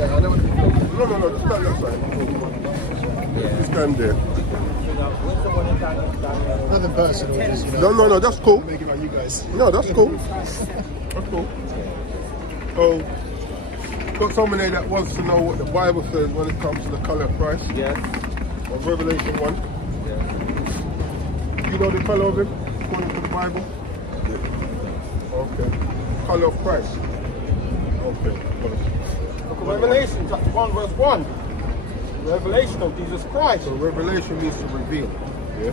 Yeah, I know what No, just stand that side. Just stand there. Nothing personal, just, you know. No, that's cool. Make it about you guys. No, that's cool. That's cool. So, got somebody that wants to know what the Bible says when it comes to the color of Christ. Yes. Of Revelation 1. Yes. You know the color of him according to the Bible? Okay. Color of Christ. Okay. Book of Revelation, chapter 1, verse 1. Revelation of Jesus Christ, So revelation means to reveal. Yeah.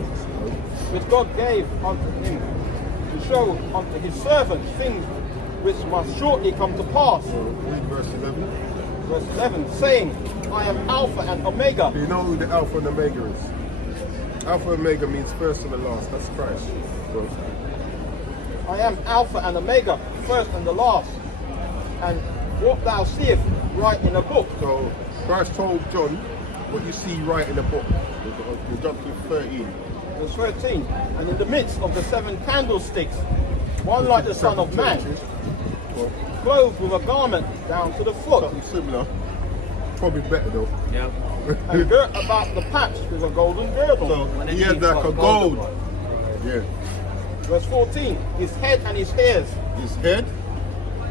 which God gave unto him to show unto his servants things which must shortly come to pass. So read verse 11. Verse 11, saying, I am Alpha and Omega. Do you know who the Alpha and Omega is? Alpha and Omega means first and the last. That's Christ. So, I am Alpha and Omega, first and the last. And what thou seest, write in a book. so Christ told John what you see right in the book. In John 13. Verse 13, and in the midst of the 7 candlesticks, one like the Son of Man, Well, clothed with a garment down to the foot, something similar. Probably better though. Yeah. and girt about the paps with a golden girdle. So he had like a gold. Yeah. Verse 14, his head and his hairs, His head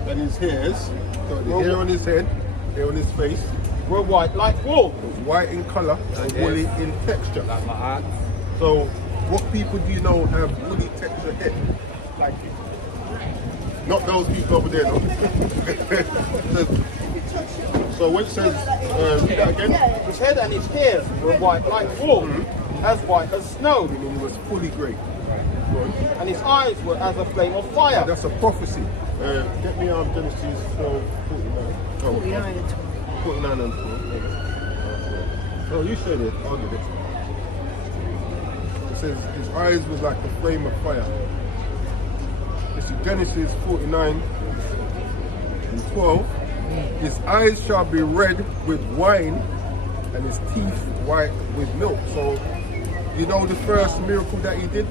and his hairs. So the hair on his head, hair on his face, were white like wool. was white in color and woolly in texture. Like my heart. So what people do you know have woolly texture head? Like you. Not those people over there, no. So when it says, read that again, His head and his hairs were white like wool, as white as snow, meaning he was fully grey. and his eyes were as a flame of fire. That's a prophecy. Get me Genesis 12, 49. 49 and 12. So you said it, I'll give it. It says his eyes was like a flame of fire. It's in Genesis 49 and 12. His eyes shall be red with wine and his teeth white with milk. So you know the first miracle that he did?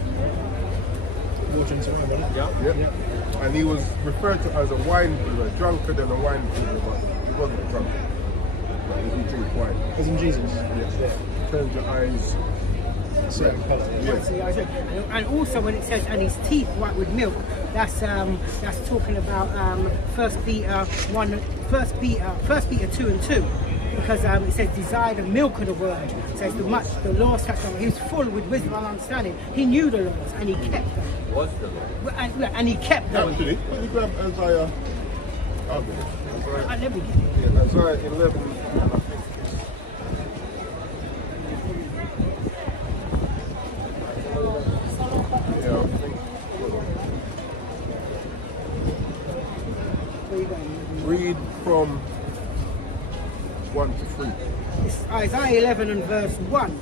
Water into wine, wasn't it? Yeah. And he was referred to as a wine drinker, drunker than a wine drinker, but he wasn't a drunkard. But he didn't drink wine. As in Jesus. Yeah. Turns your eyes Certain colour. yeah. And also when it says and his teeth white with milk, that's talking about 1 Peter 2 and 2. Because it says desire the milk of the word. It says the law such that he was full with wisdom and understanding. He knew the laws and he kept them. Was the Lord. And he kept them. Actually, can you grab Isaiah? I'll get it. Let me Yeah, Isaiah 11. Yeah, I think. where you going? Read from 1 to 3. It's Isaiah 11 and verse 1.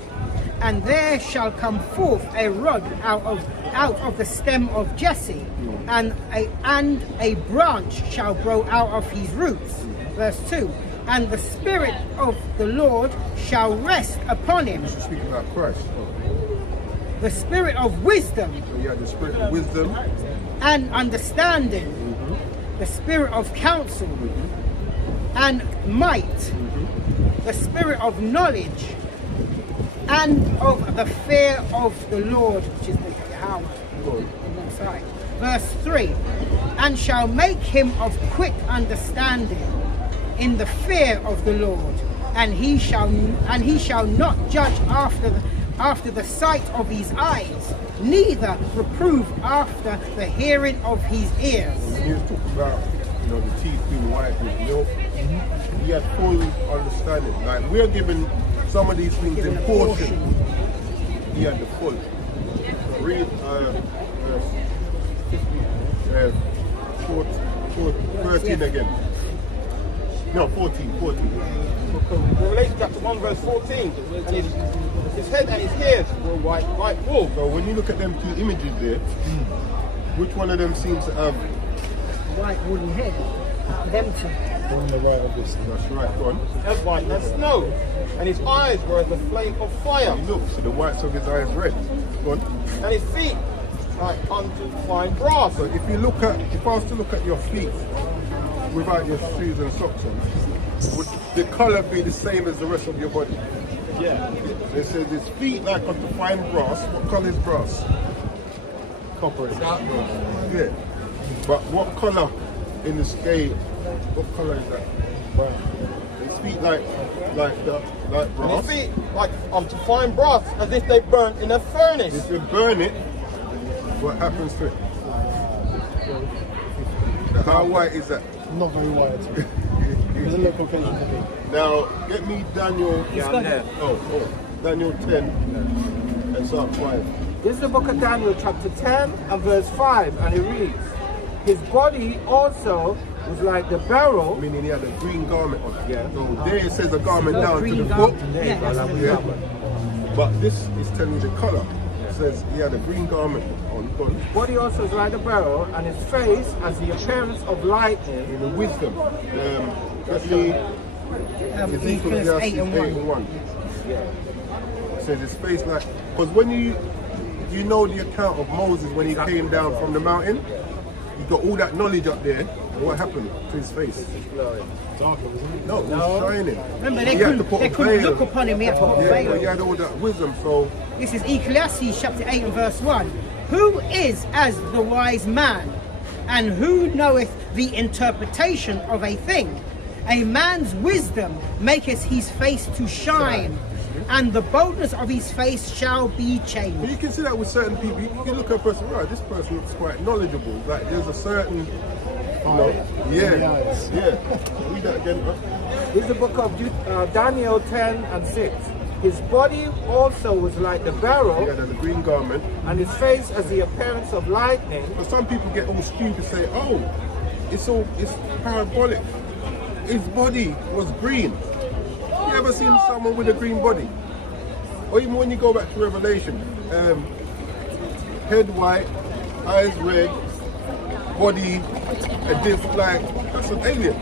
And there shall come forth a rod out of the stem of Jesse, and a branch shall grow out of his roots. Verse 2. And the Spirit of the Lord shall rest upon him. This is speaking about Christ. The Spirit of wisdom So you have the spirit of wisdom, and understanding, the Spirit of counsel and might, the Spirit of knowledge and of the fear of the Lord, which is the Yahweh alongside. Verse 3, and shall make him of quick understanding in the fear of the Lord, and he shall not judge after the sight of his eyes, neither reprove after the hearing of his ears. when he was talking about, the teeth being white with milk, he had full understanding. Like we're given some of these things in portion. He had the full. Read verse 13 again. No, 14. Revelation chapter 1 verse 14, and his head and his hairs were white wool. So when you look at them two images there, which one of them seems to have? White wooden head, them two. On the right of this. That's right, go on. As white as snow, and his eyes were as a flame of fire, You look, so the whites of his eyes red. Go on. and his feet like unto fine brass. So if I was to look at your feet without your shoes and socks on, would the color be the same as the rest of your body? Yeah. They say his feet like unto fine brass. What color is brass? Copper. Yeah. But what color in the scale? What color is that? Brown. His feet like And brass. his feet like to fine brass, as if they burnt in a furnace. If you burn it, what happens to it? How white is that? Not very wide. There's a little confusion for me. Now, get me Daniel. It's got- Oh, Daniel 10 and Psalm 5. This is the book of Daniel, chapter 10 and verse 5, and it reads, his body also was like the barrel. Meaning he had a green garment on. Yeah. So there it says a garment down to Green the garment. foot. Yeah, that's the Yeah. But this is telling you the color. It says he had a green garment on. His body also was like the barrel, and his face as the appearance of lightning. In the wisdom. Let me Ezekiel Ecclesiastes 8 and 1. 1. It says his face like, because when you know the account of Moses when he came down from the mountain, he got all that knowledge up there. What happened to his face? Darker, isn't it? No, it was shining. Remember, He they had to put a couldn't veil. look upon him, he had to put a Yeah, but he veil. had all that wisdom, so This is Ecclesiastes chapter 8 and verse 1. Who is as the wise man, and who knoweth the interpretation of a thing? A man's wisdom maketh his face to shine, and the boldness of his face shall be but changed. you can see that with certain people. You can look at a person, right, this person looks quite knowledgeable. Like there's a certain, you know, yeah. Read that again, bro. This is the book of Daniel 10 and 6. His body also was like the He barrel, had a green garment. and his face as the appearance of lightning. But some people get all stupid, say, oh, it's parabolic. His body was green. You ever seen someone with a green body? Or even when you go back to Revelation, head white, eyes red, body a diff like that's an alien.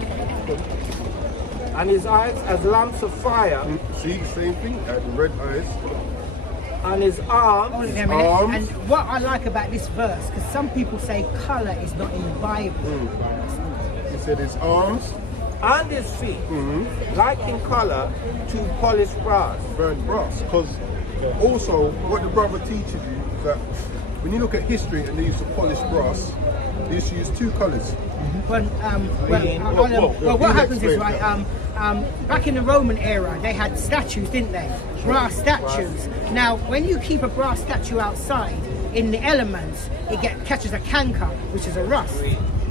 And his eyes as lamps of fire, See, same thing, had red eyes. and his arms. Hold it there a minute. Arms. And what I like about this verse, because some people say colour is not in the Bible. He said his arms and his feet, like in color to polished brass. burnt brass. Because also, what the brother teaches you is that when you look at history and they used to polish brass, they used to use two colours. Well, Well, what you happens is, explain right, back in the Roman era, they had statues, didn't they? Brass statues. Now, when you keep a brass statue outside, in the elements, it catches a canker, which is a rust,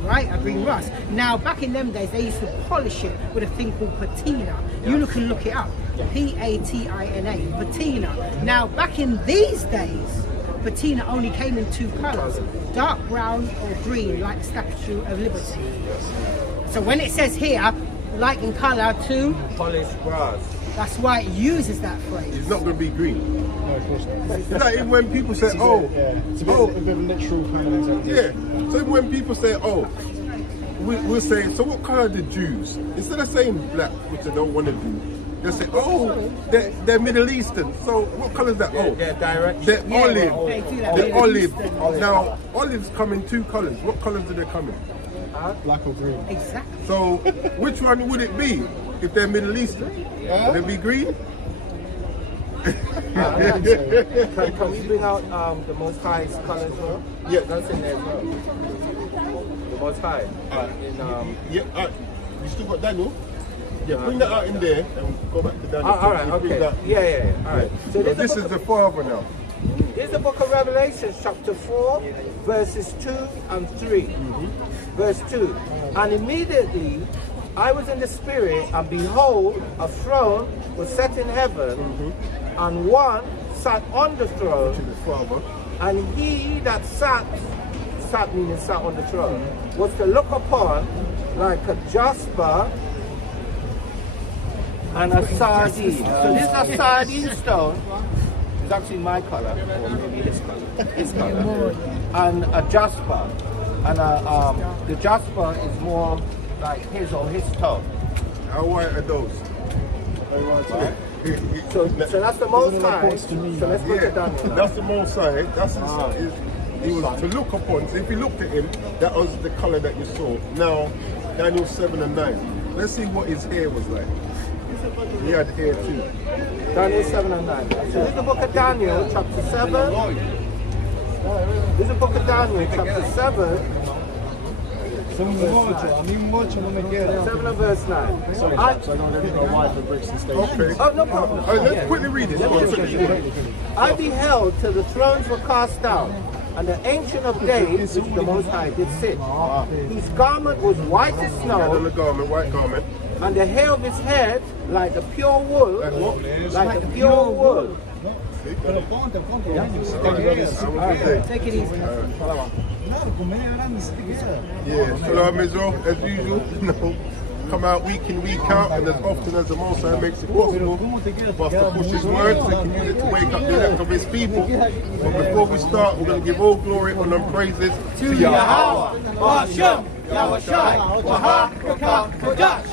right? A green rust. Now, back in them days, they used to polish it with a thing called patina. You can look it up. Patina, patina. Now, back in these days, patina only came in two colours, dark brown or green, like the Statue of Liberty. So when it says here, like in colour to, Polished brass. that's why it uses that phrase. It's not going to be green. No, of course not. It's like even when people say, It's it's a bit of a literal kind of interpretation. yeah. So even when people say, oh, we'll say, so what colour are the Jews? Instead of saying black, which they don't want to do, they say, oh, they're Middle Eastern. So what colour is that? Oh, Their direction. they're Yeah, olive. they do that. They're Middle olive. Eastern. Now, olives come in two colours. What colours do they come in? Black or green. Exactly. So which one would it be if they're Middle Eastern? Would it be green? Can we bring out the Most High's color as well? Yeah. That's in there as well. The Most High. Yeah, you still got Daniel? Yeah, bring that out in there and go back to Daniel. All right, You bring okay. that. Yeah. All right. So So this this is the father now. This is the book of Revelation, chapter 4, verses 2 and 3. Verse 2. And immediately I was in the spirit, and behold, a throne was set in heaven, and one sat on the To throne, the father. and he that sat meaning sat on the throne, was to look upon like a jasper and a sardine. So this is a sardine stone. It's actually my color, or maybe his color, and a jasper, and the jasper is more like his or his tone. How white are those? So that's the Most High. So let's go to Yeah, Daniel now. that's the most side. That's his, he was to look upon. So if you looked at him, that was the color that you saw. Now, Daniel 7 and 9. Let's see what his hair was like. He had hair too. Daniel 7 and 9. So this is the book of Daniel, chapter 7. This is the book of Daniel, chapter 7. 7 and verse 9. So I don't let my wife and bricks and station. Okay. Oh, no problem. Let's quickly read it. I beheld till the thrones were cast down, and the Ancient of Days, which is the Most High, did sit. His garment was white as And snow, the garment, white garment. and the hair of his head like the pure wool, Like what? like the pure wool. Take it easy. Yeah, Shalom Israel, as usual, come out week in, week out, and as often as the Most High makes it possible for us to push His words, we can use it to wake up the elect of His people. But before we start, we're going to give all glory, honor, and praises to Yahweh. Hashem, Yahushai, Waha, Rakah, Kodash.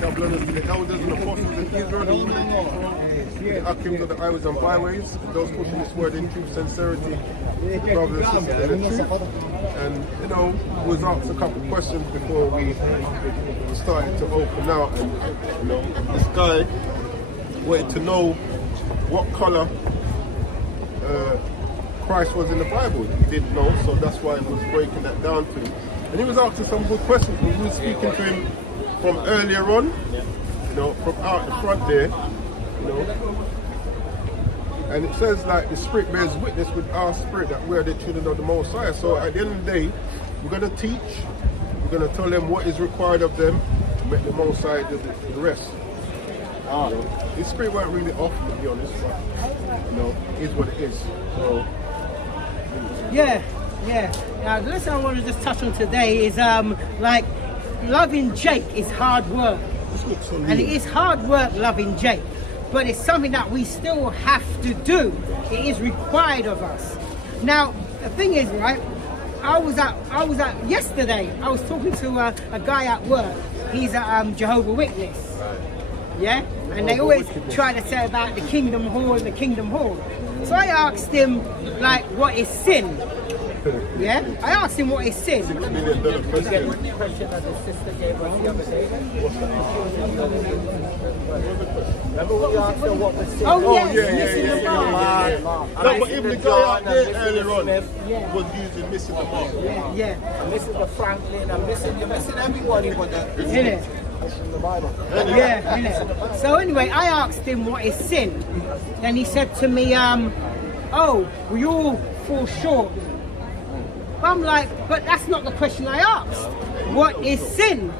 God bless us to the elders and apostles in Israel, the Akims of the highways and byways, those pushing this word in truth, sincerity, brothers and sisters in the truth. And we was asked a couple of questions before we started to open out. And this guy wanted to know what color Christ was in the Bible. He didn't know, so that's why he was breaking that down to him. And he was asking some good questions. We were speaking to him from earlier on, from out the front there, and it says like the Spirit bears witness with our spirit that we are the children of the Most High. So at the end of the day, we're going to teach, we're going to tell them what is required of them, to make the Most High do the rest. His spirit weren't really off, to be honest, but it is what it is. So, Yeah. Now, the lesson I want to just touch on today is like loving Jake is hard work. this looks so And it is hard work loving Jake, but it's something that we still have to do. It is required of us. Now, the thing is, right, I was at yesterday, I was talking to a guy at work. He's a Jehovah's Witness. Yeah? And they always try to say about the Kingdom Hall. So I asked him, like, what is sin? Yeah? I asked him what is sin. $6 million question. The question that the sister gave us the other day. Remember when you asked her what was sin? Oh, Yeah. No, No, but even the guy out there earlier on was using missing the mark. Yeah. I'm missing the Franklin, you're missing everybody but the In it. the Bible. Yeah, in it. So anyway, I asked him what is sin. Then he said to me, we all fall short. I'm like, but that's not the question I asked. What is sin?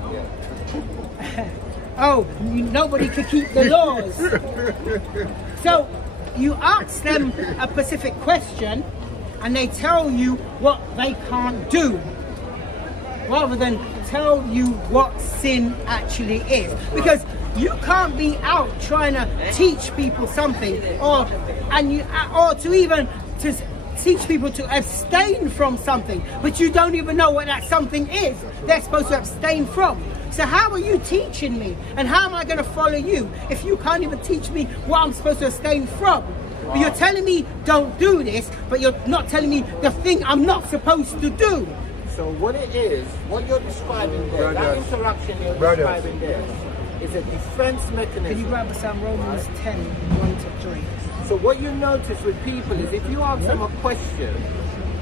Nobody could keep the laws. So you ask them a specific question and they tell you what they can't do, rather than tell you what sin actually is. Because you can't be out trying to teach people something, or to teach people to abstain from something, but you don't even know what that something is they're supposed to abstain from. So how are you teaching me, and how am I going to follow you if you can't even teach me what I'm supposed to abstain from? But you're telling me don't do this, but you're not telling me the thing I'm not supposed to do. So what it is, what you're describing there, that interaction you're describing there, is a defense mechanism. Can you grab us Romans 10, 1 to 3? So what you notice with people is if you ask them a question,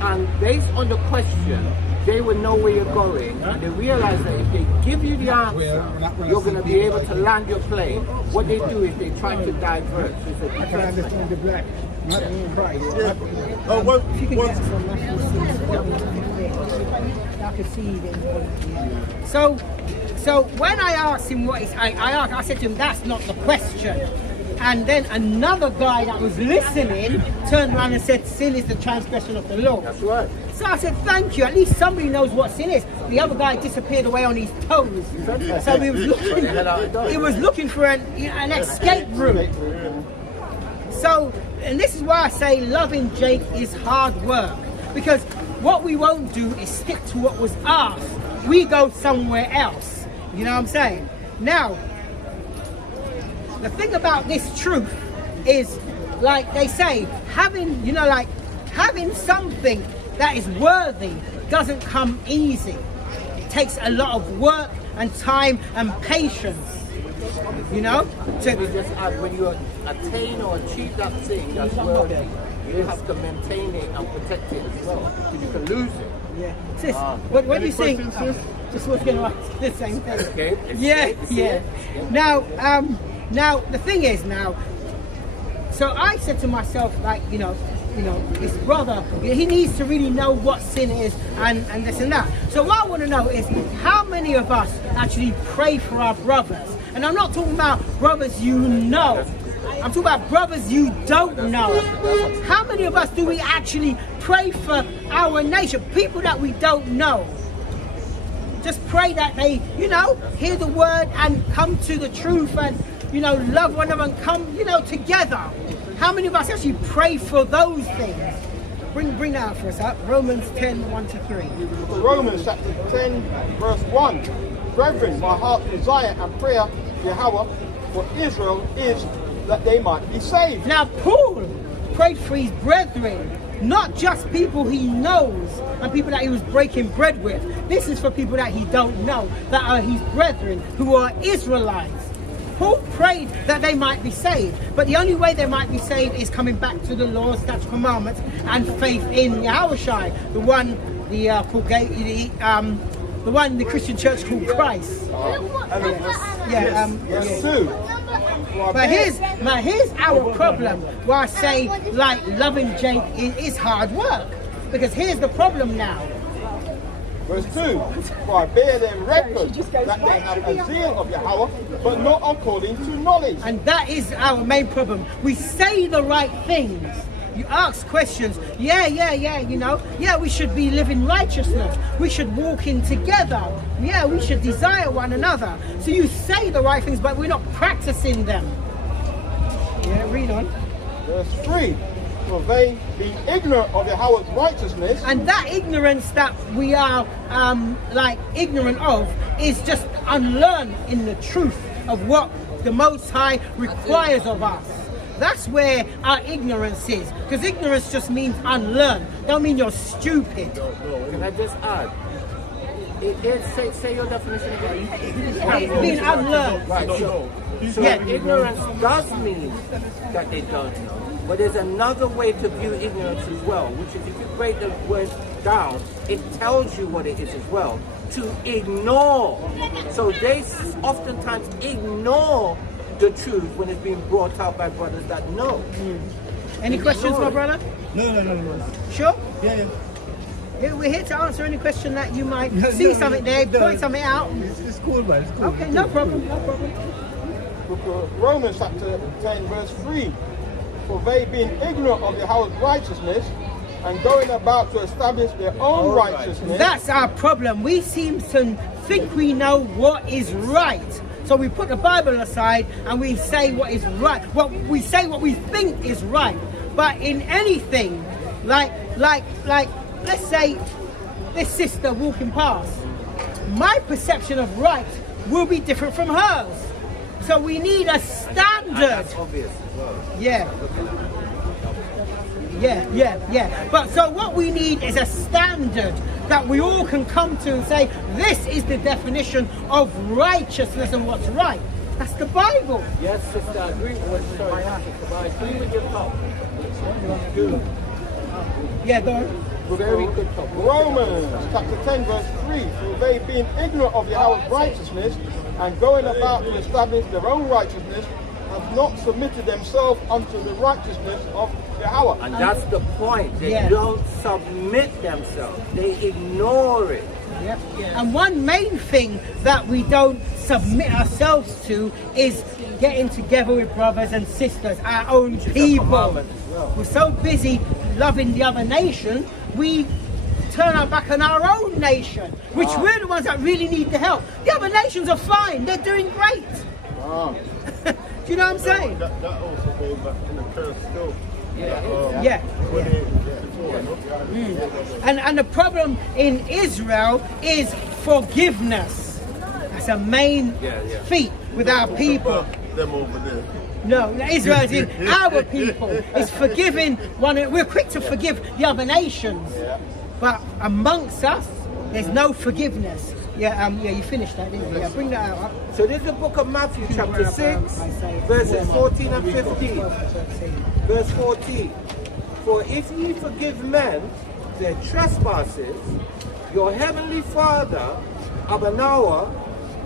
and based on the question, they will know where you're going, and they realize that if they give you the answer, you're going to be able to land your plane. What they do is they try to divert. It's a defense mechanism. If you can get us from Matthew 6, I can see them. So when I asked him what is, I said to him, that's not the question. And then another guy that was listening turned around and said, sin is the transgression of the law. That's right. So I said, thank you. At least somebody knows what sin is. The other guy disappeared away on his toes. So he was looking for an escape route. So, and this is why I say loving Jake is hard work. Because what we won't do is stick to what was asked. We go somewhere else. You know what I'm saying? Now, the thing about this truth is, like they say, having something that is worthy doesn't come easy. It takes a lot of work and time and patience. You know? Let me just add, when you attain or achieve that thing that's worthy, you have to maintain it and protect it as well. You can lose it. Yeah. Sis, what do you think? Just was going to ask the same thing. Okay. Yeah. Now the thing is now. So I said to myself, like, you know, this brother, he needs to really know what sin is and this and that. So what I want to know is how many of us actually pray for our brothers? And I'm not talking about brothers you know. I'm talking about brothers you don't know. How many of us do we actually pray for our nation? People that we don't know. Just pray that they, hear the word and come to the truth and, love one another and come, together. How many of us actually pray for those things? Bring that out for us, up. Romans 10, 1-3. Romans chapter 10, verse 1. Brethren, my heart's desire and prayer, Yahweh, for Israel is that they might be saved. Now, Paul prayed for his brethren, not just people he knows and people that he was breaking bread with. This is for people that he don't know, that are his brethren, who are Israelites. Paul prayed that they might be saved, but the only way they might be saved is coming back to the law, statutes, commandments, and faith in Yahushua, the one the Christian church called Christ. Verse 2. But here's our problem. Why I say, like, loving Jake is hard work, because here's the problem now. Verse 2, for I bear them record that they have a zeal of Yahweh, but not according to knowledge. And that is our main problem. We say the right things. You ask questions. Yeah, we should be living righteousness. We should walk in together. Yeah, we should desire one another. So you say the right things, but we're not practicing them. Yeah, read on. Verse 3, for they being ignorant of Yahweh's righteousness. And that ignorance that we are ignorant of is just unlearned in the truth of what the Most High requires of us. That's where our ignorance is. Because ignorance just means unlearned. Don't mean you're stupid. Can I just add? Say your definition again. Being unlearned. Right. So ignorance does mean that they don't know. But there's another way to view ignorance as well, which is if you break the word down, it tells you what it is as well. To ignore. So they oftentimes ignore the truth when it's being brought out by brothers that know. Any questions, my brother? No. Sure? Yeah. We're here to answer any question that you might see something there, point something out. It's cool, man. It's cool. Okay, no problem. Romans chapter 10, verse 3. For they being ignorant of Yahweh's righteousness and going about to establish their own righteousness. That's our problem. We seem to think we know what is right. So we put the Bible aside and we say what is right. We say what we think is right. But in anything, like let's say this sister walking past, my perception of right will be different from hers. So we need a standard. That's obvious as well. Yeah. But so what we need is a standard that we all can come to and say, this is the definition of righteousness and what's right. That's the Bible. Yes, sister, I agree with I agree with your thought. Good. Yeah, go on. Very good thought. Romans chapter 10, verse 3. For they being ignorant of Yahweh's righteousness and going about to establish their own righteousness, have not submitted themselves unto the righteousness of Yahweh. And that's the point. They don't submit themselves. They ignore it. Yep. And one main thing that we don't submit ourselves to is getting together with brothers and sisters, our own people. We're so busy loving the other nation, we turn our back on our own nation, which we're the ones that really need the help. The other nations are fine. They're doing great. Do you know what I'm saying? That also goes back to the curse still. And the problem in Israel is forgiveness. That's a main feat with our people. Them over there. No, Israel is our people. It's forgiving one. We're quick to forgive the other nations, but amongst us, there's no forgiveness. Yeah, you finished that, didn't you? Yeah, bring that out. So this is the book of Matthew, chapter 6, verses 14 and 15. Verse 14. For if ye forgive men their trespasses, your heavenly Father of an hour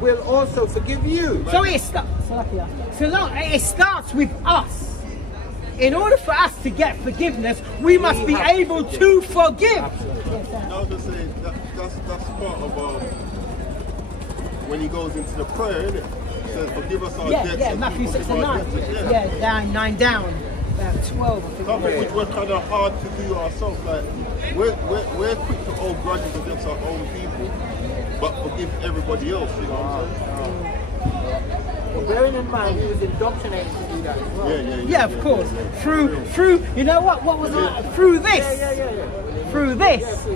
will also forgive you. So it starts with us. In order for us to get forgiveness, we must be able to forgive. I was just saying that's part of when he goes into the prayer, isn't it? He says, "Forgive us our debts." Yeah, Matthew 6 and 9. Yeah, 9 down. About 12, I think. Something which we're kind of hard to do ourselves. Like we're quick to hold grudges against our own people, but forgive everybody else. You know what I'm saying? Well, bearing in mind, he was indoctrinated to do that as well. Yeah, of course. Through, you know what? What was it? Through this. Through this.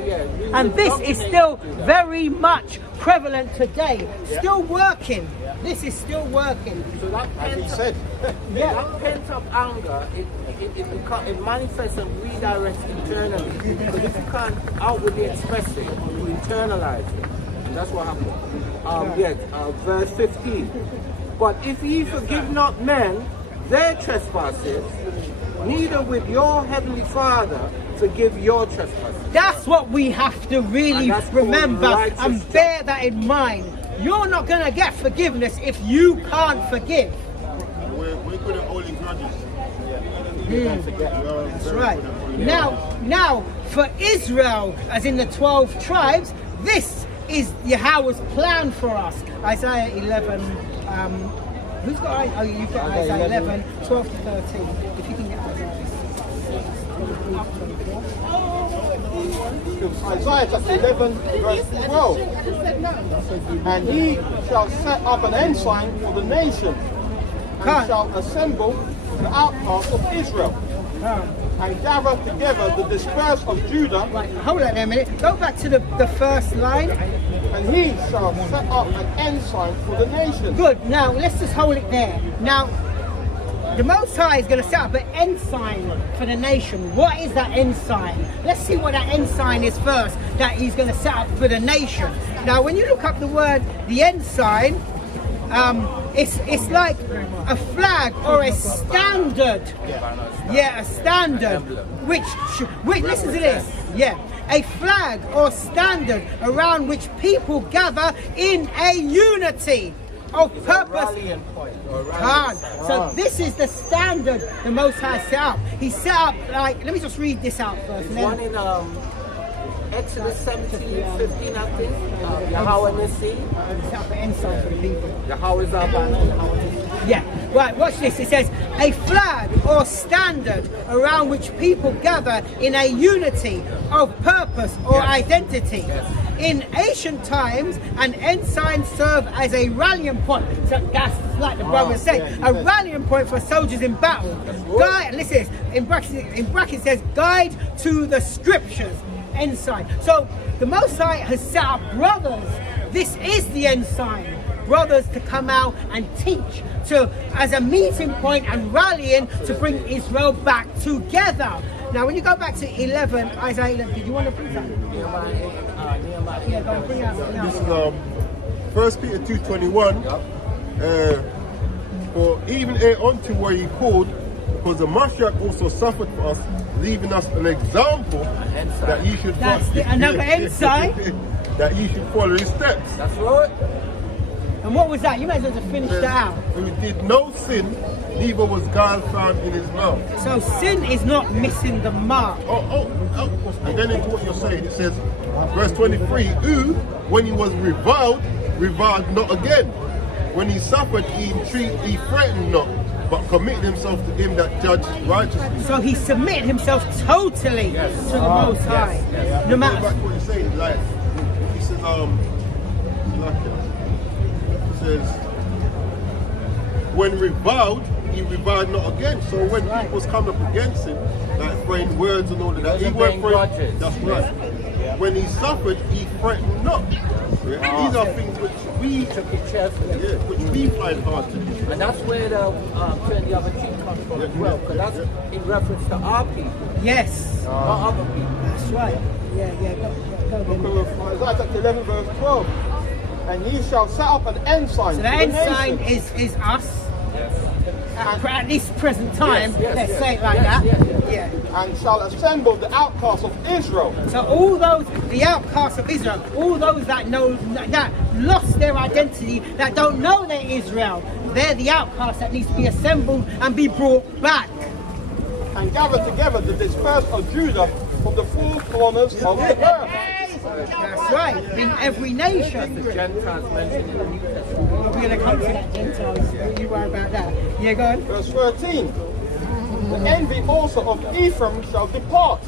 And this is still very much prevalent today. Still working. This is still working. So that that pent-up anger, it manifests and redirects internally. Because if you can't outwardly express it, you internalize it. And that's what happened. Verse 15. But if ye forgive not men their trespasses, neither will your heavenly Father forgive your trespasses. That's what we have to really remember and bear that in mind. You're not going to get forgiveness if you can't forgive. We're good at holding grudges. That's right. Now, for Israel, as in the 12 tribes, this is Yahweh's plan for us. Isaiah 11. Who's got? Oh, you've got Isaiah 11, 12 to 13. If you can get Isaiah. Isaiah chapter 11, verse 12. And he shall set up an ensign for the nation, and shall assemble the outcasts of Israel, and gather together the dispersed of Judah. Right, hold on there a minute. Go back to the first line. And he shall set up an ensign for the nation. Good. Now, let's just hold it there. Now, the Most High is going to set up an ensign for the nation. What is that ensign? Let's see what that ensign is first, that he's going to set up for the nation. Now, when you look up the word, the ensign, it's like a flag or a standard. Yeah, a standard. Which listen to this. Yeah. A flag or standard around which people gather in a unity of purpose. So this is the standard the Most High set up. He set up, like, let me just read this out first. There's one in Exodus 17, 15, I think. Yahweh Nissi. Set up an ensign for the people. Yahweh is our banner. Yeah, right, watch this. It says, a flag or standard around which people gather in a unity of purpose or identity. In ancient times, an ensign served as a rallying point. So that's like the brother said, a rallying point for soldiers in battle. Guide, listen, in brackets says, guide to the scriptures. Ensign. So the Most High has set up brothers. This is the ensign. Brothers to come out and teach, as a meeting point and rallying to bring Israel back together. Now, when you go back to 11, Isaiah 11, did you want to bring that? Yeah, go and bring out. This is 1 Peter 2:21. For even unto where he called, because the Mashiach also suffered for us, leaving us an example that ye should follow. Another ensign. That ye should follow his steps. That's right. And what was that? You might as well just finish that out. Who did no sin, neither was guile found in his mouth. So sin is not missing the mark. And then into what you're saying, it says, verse 23, who, when he was reviled not again. When he suffered, he entreated, he threatened not, but committed himself to him that judged righteously. So he submitted himself totally to the Most High. No matter. Back to what he's saying, like, he says, says, when reviled, he reviled not again. So when people's come up against him, like throwing words and all of that, he weren't throwing. That's right. When he suffered, he threatened not. These are things which we took it cheerfully. which we find hard to do. And that's where the turn the other cheek comes from as well, because that's in reference to our people, Yes, not other people. that's right. Yeah. Go. Isaiah chapter 11, verse 12. And ye shall set up an ensign. So to the ensign nations. is us. At this present time, Yes, let's yes. say it like Yes, that. yes, yes. Yeah. And shall assemble the outcasts of Israel. So all those, the outcasts of Israel, all those that lost their identity, that don't know they're Israel, they're the outcasts that needs to be assembled and be brought back. And gather together the dispersed of Judah from the four corners of the earth. That's right, in every nation. The Gentiles mentioned in the New Testament. We're going to come to that, Gentiles. Don't you worry about that. Yeah, go on. Verse 13. The envy also of Ephraim shall depart,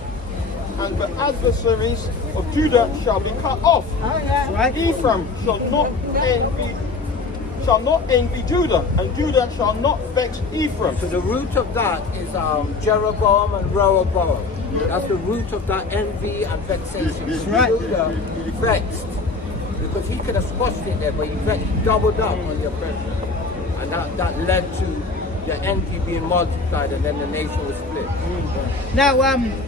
and the adversaries of Judah shall be cut off. That's right. Ephraim shall not envy Judah, and Judah shall not vex Ephraim. So the root of that is Jeroboam and Rehoboam. That's the root of that envy and vexation. That's right. Judah vexed because he could have squashed it there, but he doubled up on the oppression, and that led to the envy being multiplied, and then the nation was split. Now,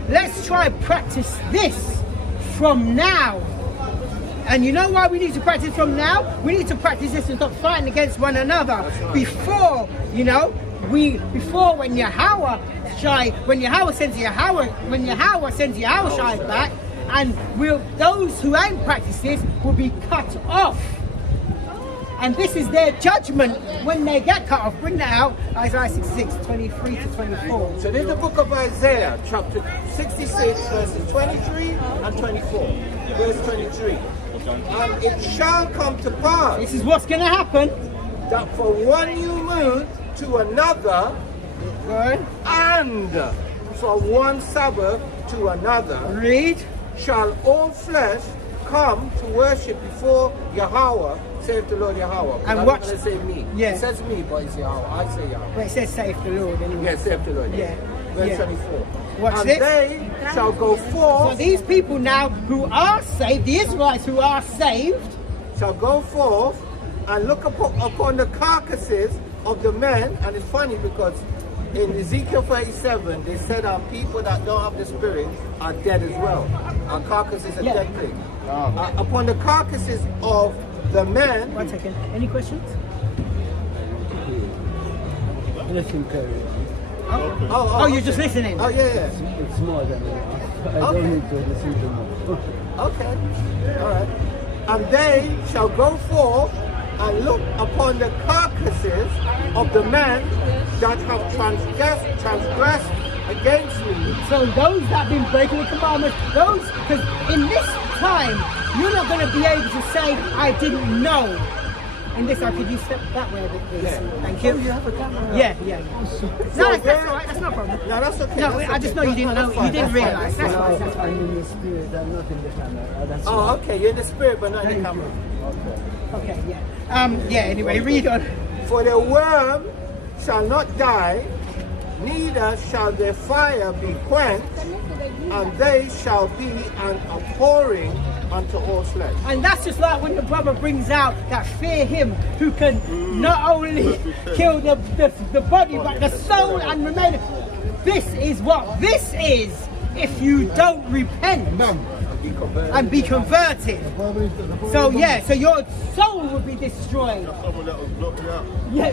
let's try and practice this from now. And you know why we need to practice from now? We need to practice this and stop fighting against one another. Right. Before, before when Yahweh sends Yahweh back, and those who ain't practiced this will be cut off. And this is their judgment when they get cut off. Bring that out, Isaiah 66, 23 to 24. So there's the book of Isaiah, chapter 66, verses 23 and 24. Verse 23. And it shall come to pass This is what's going to happen. that from one new moon to another, Good. and from one Sabbath to another, Read. shall all flesh come to worship before Yahweh, saith the Lord Yahweh. And I'm watch- not going to say me. Yeah. It says me, but it's Yahweh. I say Yahweh. Well, it says save the Lord anyway. Yes, saith the Lord. Yeah. Verse Yeah. 24. Watch and this. they shall go So forth, these people now who are saved, the Israelites who are saved, shall go forth and look upon the carcasses of the men. And it's funny because in Ezekiel 37, they said our people that don't have the spirit are dead as well. Our carcasses are Yeah. dead thing. Upon the carcasses of the men. 1 second. Any questions? Listen, Kerry. Oh, you're just listening. Oh, yeah. It's more than enough. I Okay. don't need to listen to more. Okay. All right. And they shall go forth and look upon the carcasses of the men that have transgressed against me. So those that have been breaking the commandments, because in this time, you're not going to be able to say, I didn't know. In this, could you step that way a bit, please? Yeah. Thank you. Oh, you have a camera? Yeah. No, that's all right. That's no problem. No, that's okay. No, that's I just okay. know you didn't know. That's You fine, didn't that's fine, realise. that's That's fine. fine. That's I'm fine. in the spirit, I'm not in the camera. That's Oh, okay. You're in the spirit, but not in the camera. Okay, yeah. Anyway, read on. For the worm shall not die, neither shall their fire be quenched, and they shall be an abhorring unto all flesh. And that's just like when the brother brings out that fear him who can not only kill the body but the soul and remain. This is what this is if you don't repent and be converted. So so your soul will be destroyed. Someone that was blocking out. Yeah,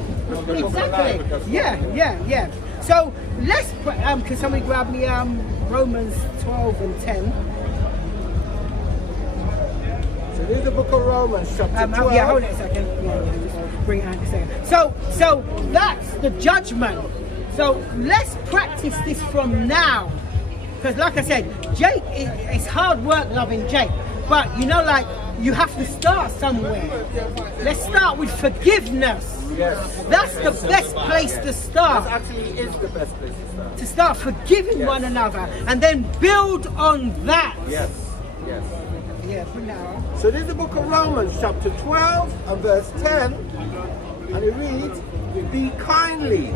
exactly. Yeah. So let's can somebody grab me Romans 12 and 10. So this is the book of Romans, chapter 12. Yeah, hold it a second. Yeah, just bring it out a second. So that's the judgment. So let's practice this from now. Because like I said, Jake, it's hard work loving Jake. But you have to start somewhere. Let's start with forgiveness. Yes. That's the best place to That start. actually is the best place to start. To start forgiving one another and then build on that. Yes. Yeah, bring that on. So this is the book of Romans, chapter 12 and verse 10. And it reads, be kindly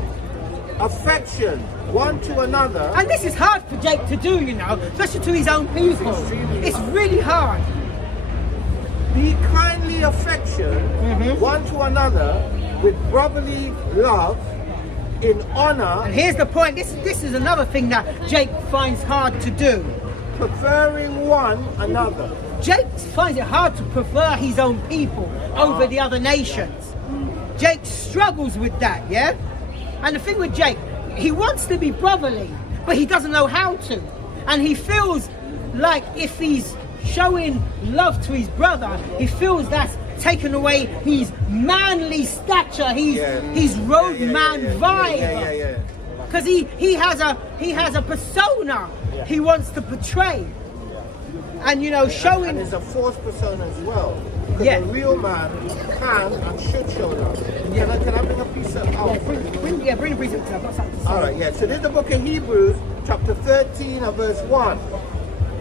affection one to another. And this is hard for Jake to do, especially to his own people. It's really hard. Be kindly affection one to another with brotherly love in honor, And here's the point. This is another thing that Jake finds hard to do. preferring one another. Jake finds it hard to prefer his own people over the other nations. Jake struggles with that, yeah? And the thing with Jake, he wants to be brotherly, but he doesn't know how to. And he feels like if he's showing love to his brother, he feels that's taken away his manly stature, his roadman vibe. Because he has a persona he wants to portray. And you know, showing... And it's a false persona as well. Because Yeah. a real man can and should show love. Can I bring a piece of... Yeah, bring the precept. I've got something to say. Alright, yeah. So this is the book of Hebrews, chapter 13 and verse 1.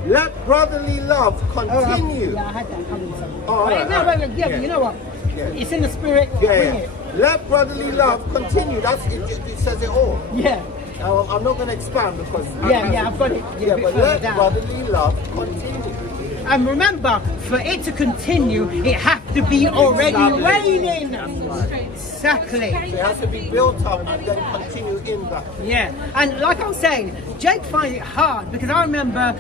Let brotherly love continue. Yeah, I had that coming. all right, No, all right. yeah, Yeah. you know what? Yeah. It's in the spirit. Yeah, Bring yeah. it. Let brotherly love continue. It says it all. Yeah. I'm not going to expand because... Yeah, I've got it. Yeah, a bit but further let down. brotherly love continue. And remember, for it to continue, it has to be already raining. Exactly. So it has to be built up and then continue in that. Yeah, and like I was saying, Jake finds it hard because I remember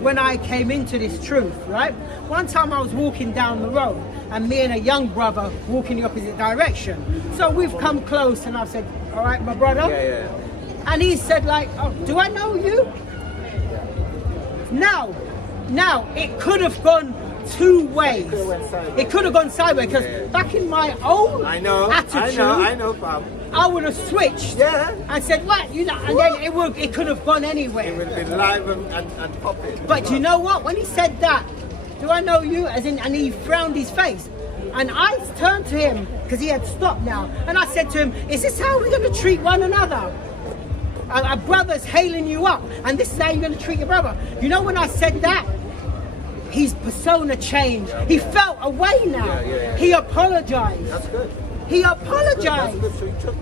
when I came into this truth, right? One time I was walking down the road and me and a young brother walking the opposite direction. So we've come close and I've said, all right, my brother. Yeah. And he said like, oh, do I know you? Now, it could have gone two ways. It could have gone sideways because back in my old attitude, I know, Bob. I would have switched and said, what? You know, and then it could have gone anywhere. It would have been live and popping. But you know what? When he said that, do I know you? As in, and he frowned his face. And I turned to him, because he had stopped now, and I said to him, is this how we're going to treat one another? A brother's hailing you up, and this is how you're going to treat your brother. You know, when I said that, his persona changed. He felt away now. He apologized. That's good. He That's apologized. good. So he took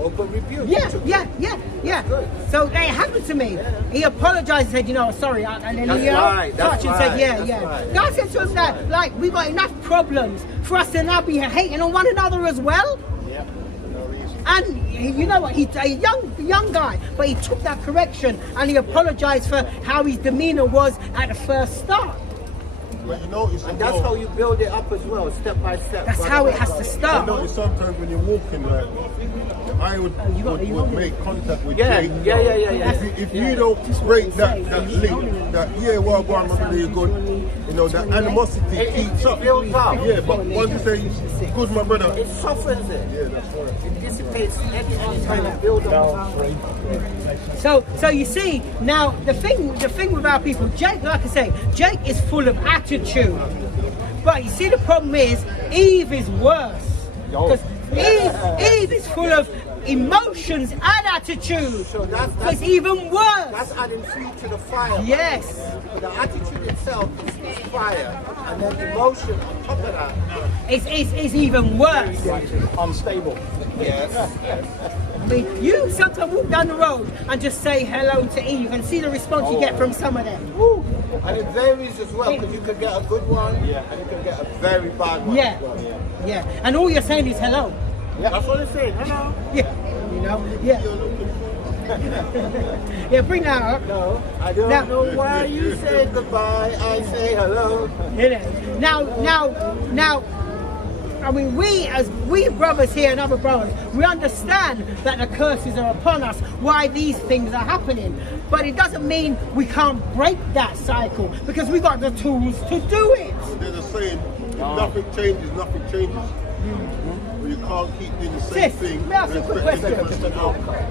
open rebuke. Yeah. good. So that happened to me. He apologized and said, you know, sorry. And then That's he right, that's touched and said, right, yeah, that's yeah. right. God said to us that, like, we got enough problems for us to now be hating on one another as well. Yeah, no reason. And you know what? He's a young guy, but he took that correction and he apologized for how his demeanor was at the first start. But you notice, And that's how you build it up as well, step by step. That's how it has to you start. notice sometimes when you're walking, like, I would make contact with Yeah. Jake. Yeah. If you don't break that link, well, go on, man, you're good. You know, that animosity keeps up. builds up. Yeah, but once you say, good, my brother. It softens it. Yeah, that's right. It dissipates any kind of build up. So you see, now the thing with our people, Jake, like I say, Jake is full of attitude. But you see, the problem is Eve is worse. Because Eve is full of emotions and attitude. So that's it's even worse. That's adding fuel to the fire. Yes. So the attitude itself is fire, and then emotion on top of that. It's even worse. Unstable. Yes. I mean, you sometimes walk down the road and just say hello to Eve and see the response you get from some of them. Woo. And it varies as well, because you could get a good one, and you can get a very bad one. Yeah. As well. Yeah. And all you're saying is hello. That's what it's saying. Hello. Yeah. You know? Yeah. Yeah, bring that up. No, I don't Now- know why you say goodbye. I say hello. Now, I mean, we brothers here and other brothers, we understand that the curses are upon us, why these things are happening. But it doesn't mean we can't break that cycle, because we got the tools to do it. There's a saying, if nothing changes, nothing changes. You can't keep doing the same Sis, thing. may I ask you a quick expecting question? different outcome.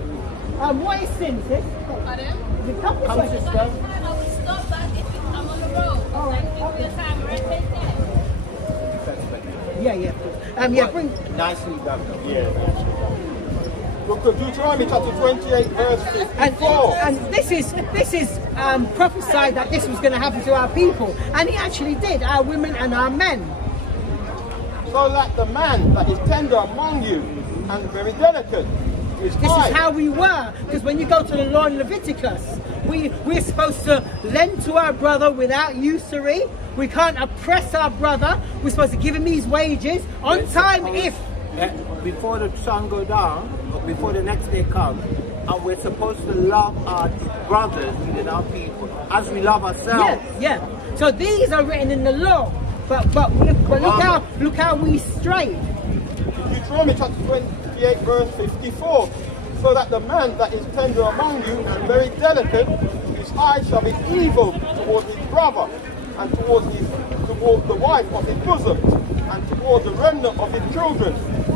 What is sin, sis? Pardon? The couple Come, questions. sister. I will stop that if I'm on the road. Like, give me a time, right? Take that. Yeah, bring. Nicely done. Book of Deuteronomy chapter 28 verse 54. And this is prophesied that this was going to happen to our people, and it actually did, our women and our men. So that the man that is tender among you and very delicate is This high. is how we were, because when you go to the law in Leviticus, we're supposed to lend to our brother without usury. We can't oppress our brother. We're supposed to give him his wages on time if. Before the sun go down, or before the next day comes, and we're supposed to love our brothers within our people as we love ourselves. Yeah. So these are written in the law. But look how we strayed. Deuteronomy chapter 28 verse 54. So that the man that is tender among you and very delicate, his eyes shall be evil towards his brother, and toward the wife of his bosom, and toward the remnant of his children,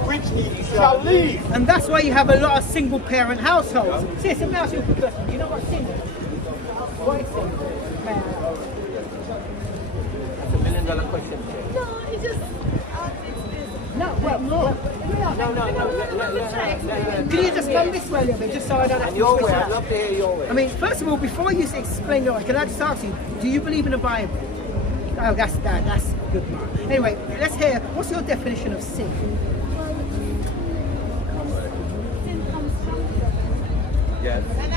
which he shall leave. And that's why you have a lot of single parent households. Sis, let me ask you a quick question. Do you know what sin is? What is sin? That's $1 million question. No, it's just. No, well, no. Can you just come this way a little bit, just so I don't have to Your switch way, I'd out? love to hear your way. I mean, first of all, before you explain your way, can I just ask you, do you believe in the Bible? Oh, that's good, Mark. Anyway, let's hear, what's your definition of sin? Sin comes from the devil. Yes. And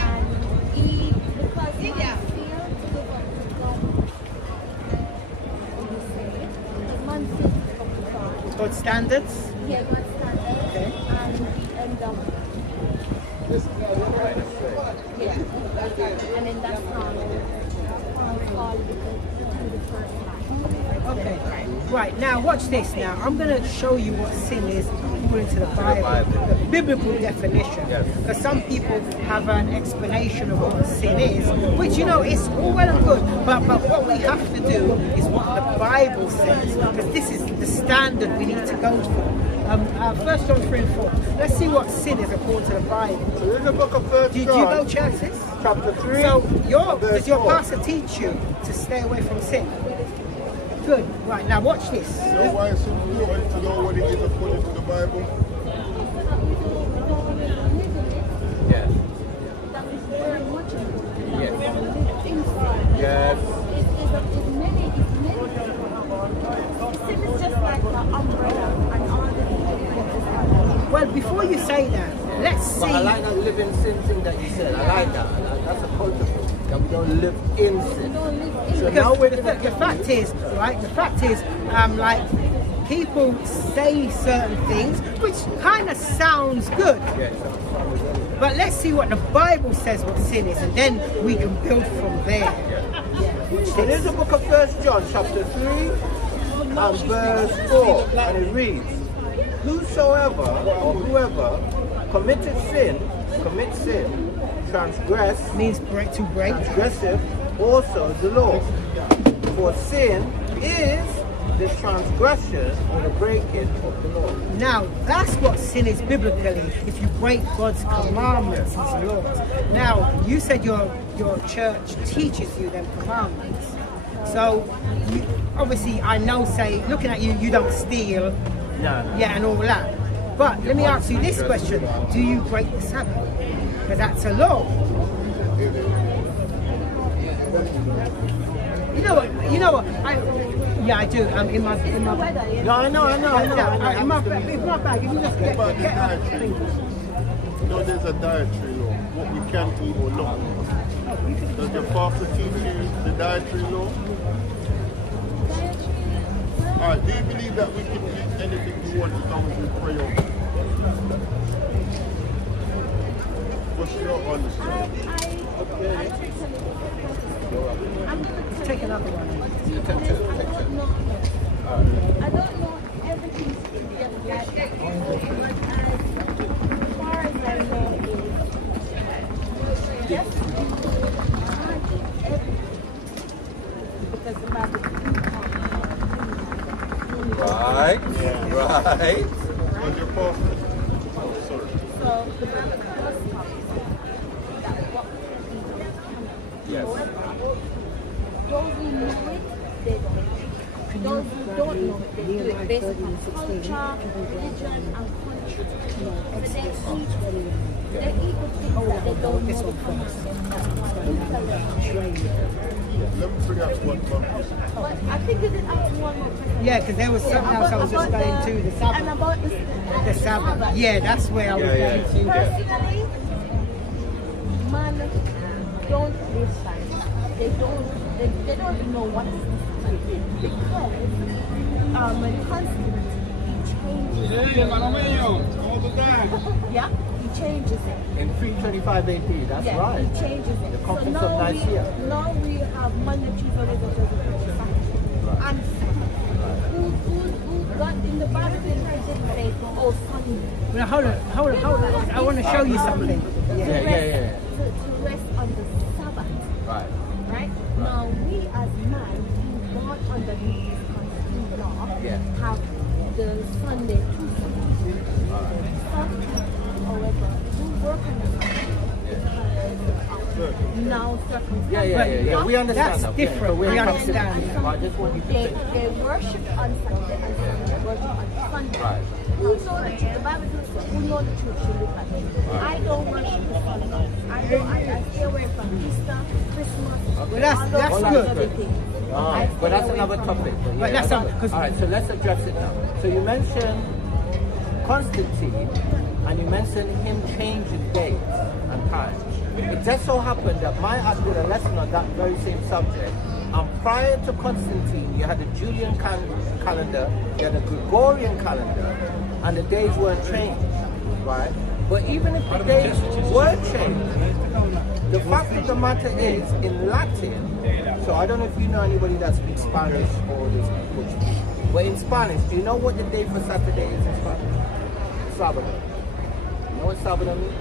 he, because he failed to do what God you say, because man failed to come to God. God's standards? Yeah, God standard. Okay. And yeah. And then that's all the first time. Okay. Right, now watch this now. I'm going to show you what sin is according to the Bible, the biblical definition. Because some people have an explanation of what sin is, which, you know, it's all well and good. But what we have to do is what the Bible says, because this is the standard we need to go for. 1 John 3 and 4. Let's see what sin is according to the Bible. So in the book of 1 Do you go John, church, sis? chapter 3, So verse does your 4. pastor teach you to stay away from sin? Good. Right, now watch this. You know why it's important to know what it is according to the Bible? Yes. That is very much important. Yes. Yes. Sin is just like the umbrella and all the things. Well, before you say that, let's see. But I like that living sin thing that you said. I like that. That's a culture thing. That we don't live in sin. So now Because we're the fact is, right? The fact is, like people say certain things, which kind of sounds good. Yes. But let's see what the Bible says what sin is, and then we can build from there. So there's the book of 1 John, chapter 3, and verse 4, and it reads, whosoever or whoever commits sin, transgress, Means break to break. transgressive also the law. For sin is the transgression or the breaking of the law. Now, that's what sin is biblically, if you break God's commandments, His laws. Now, you said your church teaches you them commandments. So, obviously, I know, say, looking at you, you don't steal, No. yeah, and all that. But let me ask you this question. Do you break the Sabbath? Because that's a law. You know what? I do. In my No, I know. in my bag, if you just get You know, there's a dietary law, what we can eat or not eat. Does your pastor teach you the dietary law? Alright, do you believe that we can eat anything we want as long as we pray over it? What's your understanding? take another one. I don't know everything just like that. As far as I know is just because the Bible Right. What's your pastor? Oh, sorry. so the Bible does talk that what we Yes. those who know it, they don't. Those who don't know it, they do it based on culture, religion, and country. So they eat the things that they don't know the Let me bring out one more. But I think this is actually one more question. Yeah, because there was something else I was just going to, the And Sabbath. about The Sabbath. Yeah, that's where I was going to. Personally, man don't live science. They don't know what is because when Constantine he changed. Yeah, he changes it. In 325 AD, that's Yeah, right. he changes it. The Conference so of now Nicaea. now we have Monday, Tuesday, Wednesday, Thursday, Friday, Saturday. And who got in the Bible didn't say, oh, Sunday. Now, hold on. I want to show you something. Yeah. To rest on the Sabbath. Right. Right? Now we as man, who born underneath this constant law, have the Sunday to Sunday. Some people, however, who work on the Sunday, now circumcised. Yeah. We understand That's that. different. We're We coming- understand. I just want you to They finish. worship on Sunday and Sunday worship on Sunday. Right. Who know the truth? The Bible says, who know the truth should look at it. I don't worship the Sunday. I stay away from Easter, Christmas, Well, that's all those good. other things. I But stay that's away another from topic. them. But that's not- 'cause- all right, so let's address it now. So you mentioned Constantine, and you mentioned him changing dates and times. It just so happened that my aunt did a lesson on that very same subject. And prior to Constantine, you had the Julian calendar, you had the Gregorian calendar, and the days weren't changed, right? But even if the days were changed, the fact of the matter is, in Latin, so I don't know if you know anybody that speaks Spanish or this Portuguese, but in Spanish, do you know what the day for Saturday is in Spanish? Sábado. You know what Sábado means?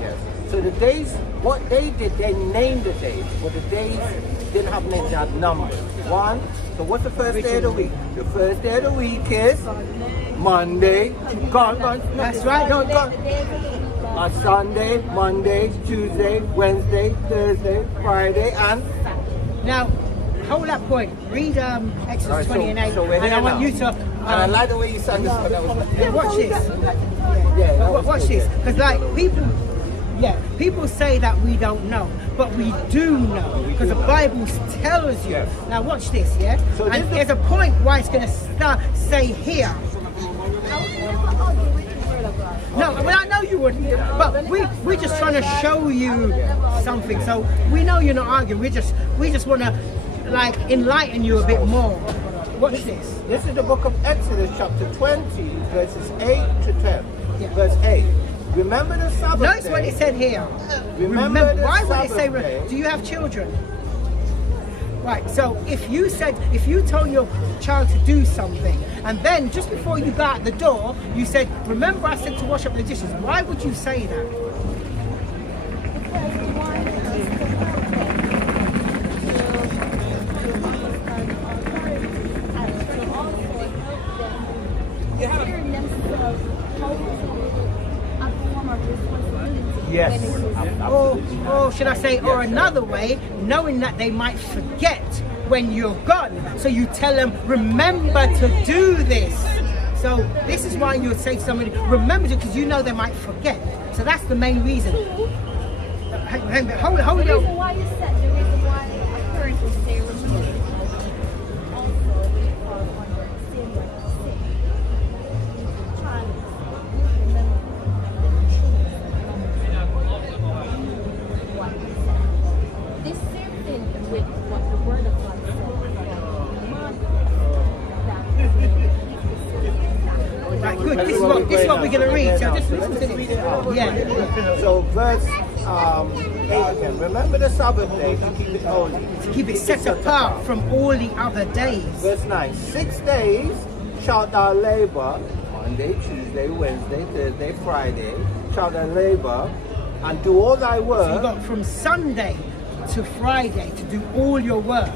Yes. So the days, what they did, they named the days, but the days didn't have names, they had numbers. One, so what's the first day of the week? The first day of the week is Monday. Gone. That's right. No, gone. On Sunday, Monday, Tuesday, Wednesday, Thursday, Friday, and Now, hold that point. Read Exodus Alright, 20 and 8, so we're and here I want now. you to And I like the way you said this, but that was yeah, watch this. that was Watch good, this, yeah. because like people say that we don't know, but we do know, because the Bible tells you. Yes. Now watch this, yeah. So And this- there's a point why it's going to say here. No, well, I know you wouldn't, but we're just trying to show you something. So we know you're not arguing. We just want to like enlighten you a bit more. Watch this. This is the book of Exodus, chapter 20, verses 8 to 10. Yeah. Verse 8. Remember the Sabbath Notice day. what it said here. Remember the Why would it say? Sabbath day. Do you have children? Right. So if you told your child to do something, and then just before you go out the door, you said, "Remember, I said to wash up the dishes." Why would you say that? Yes. Or should I say, or another way, knowing that they might forget when you're gone. So you tell them, remember to do this. So this is why you would say to somebody, remember to, because you know they might forget. So that's the main reason. Hold The on. reason why you said, the reason why a parent would say remember also they fall under sin like sin. Child, remember what he said. This same thing with what the word of God said about man, Right, good. This is what we're going to read. So just listen to this. Yeah. So verse 8 again. Remember the Sabbath day to keep it holy. To keep it set apart from all the other days. Verse 9. 6 days shalt thou labor, Monday, Tuesday, Wednesday, Thursday, Friday, shalt thou labor and do all thy So you work. got from Sunday to Friday to do all your work.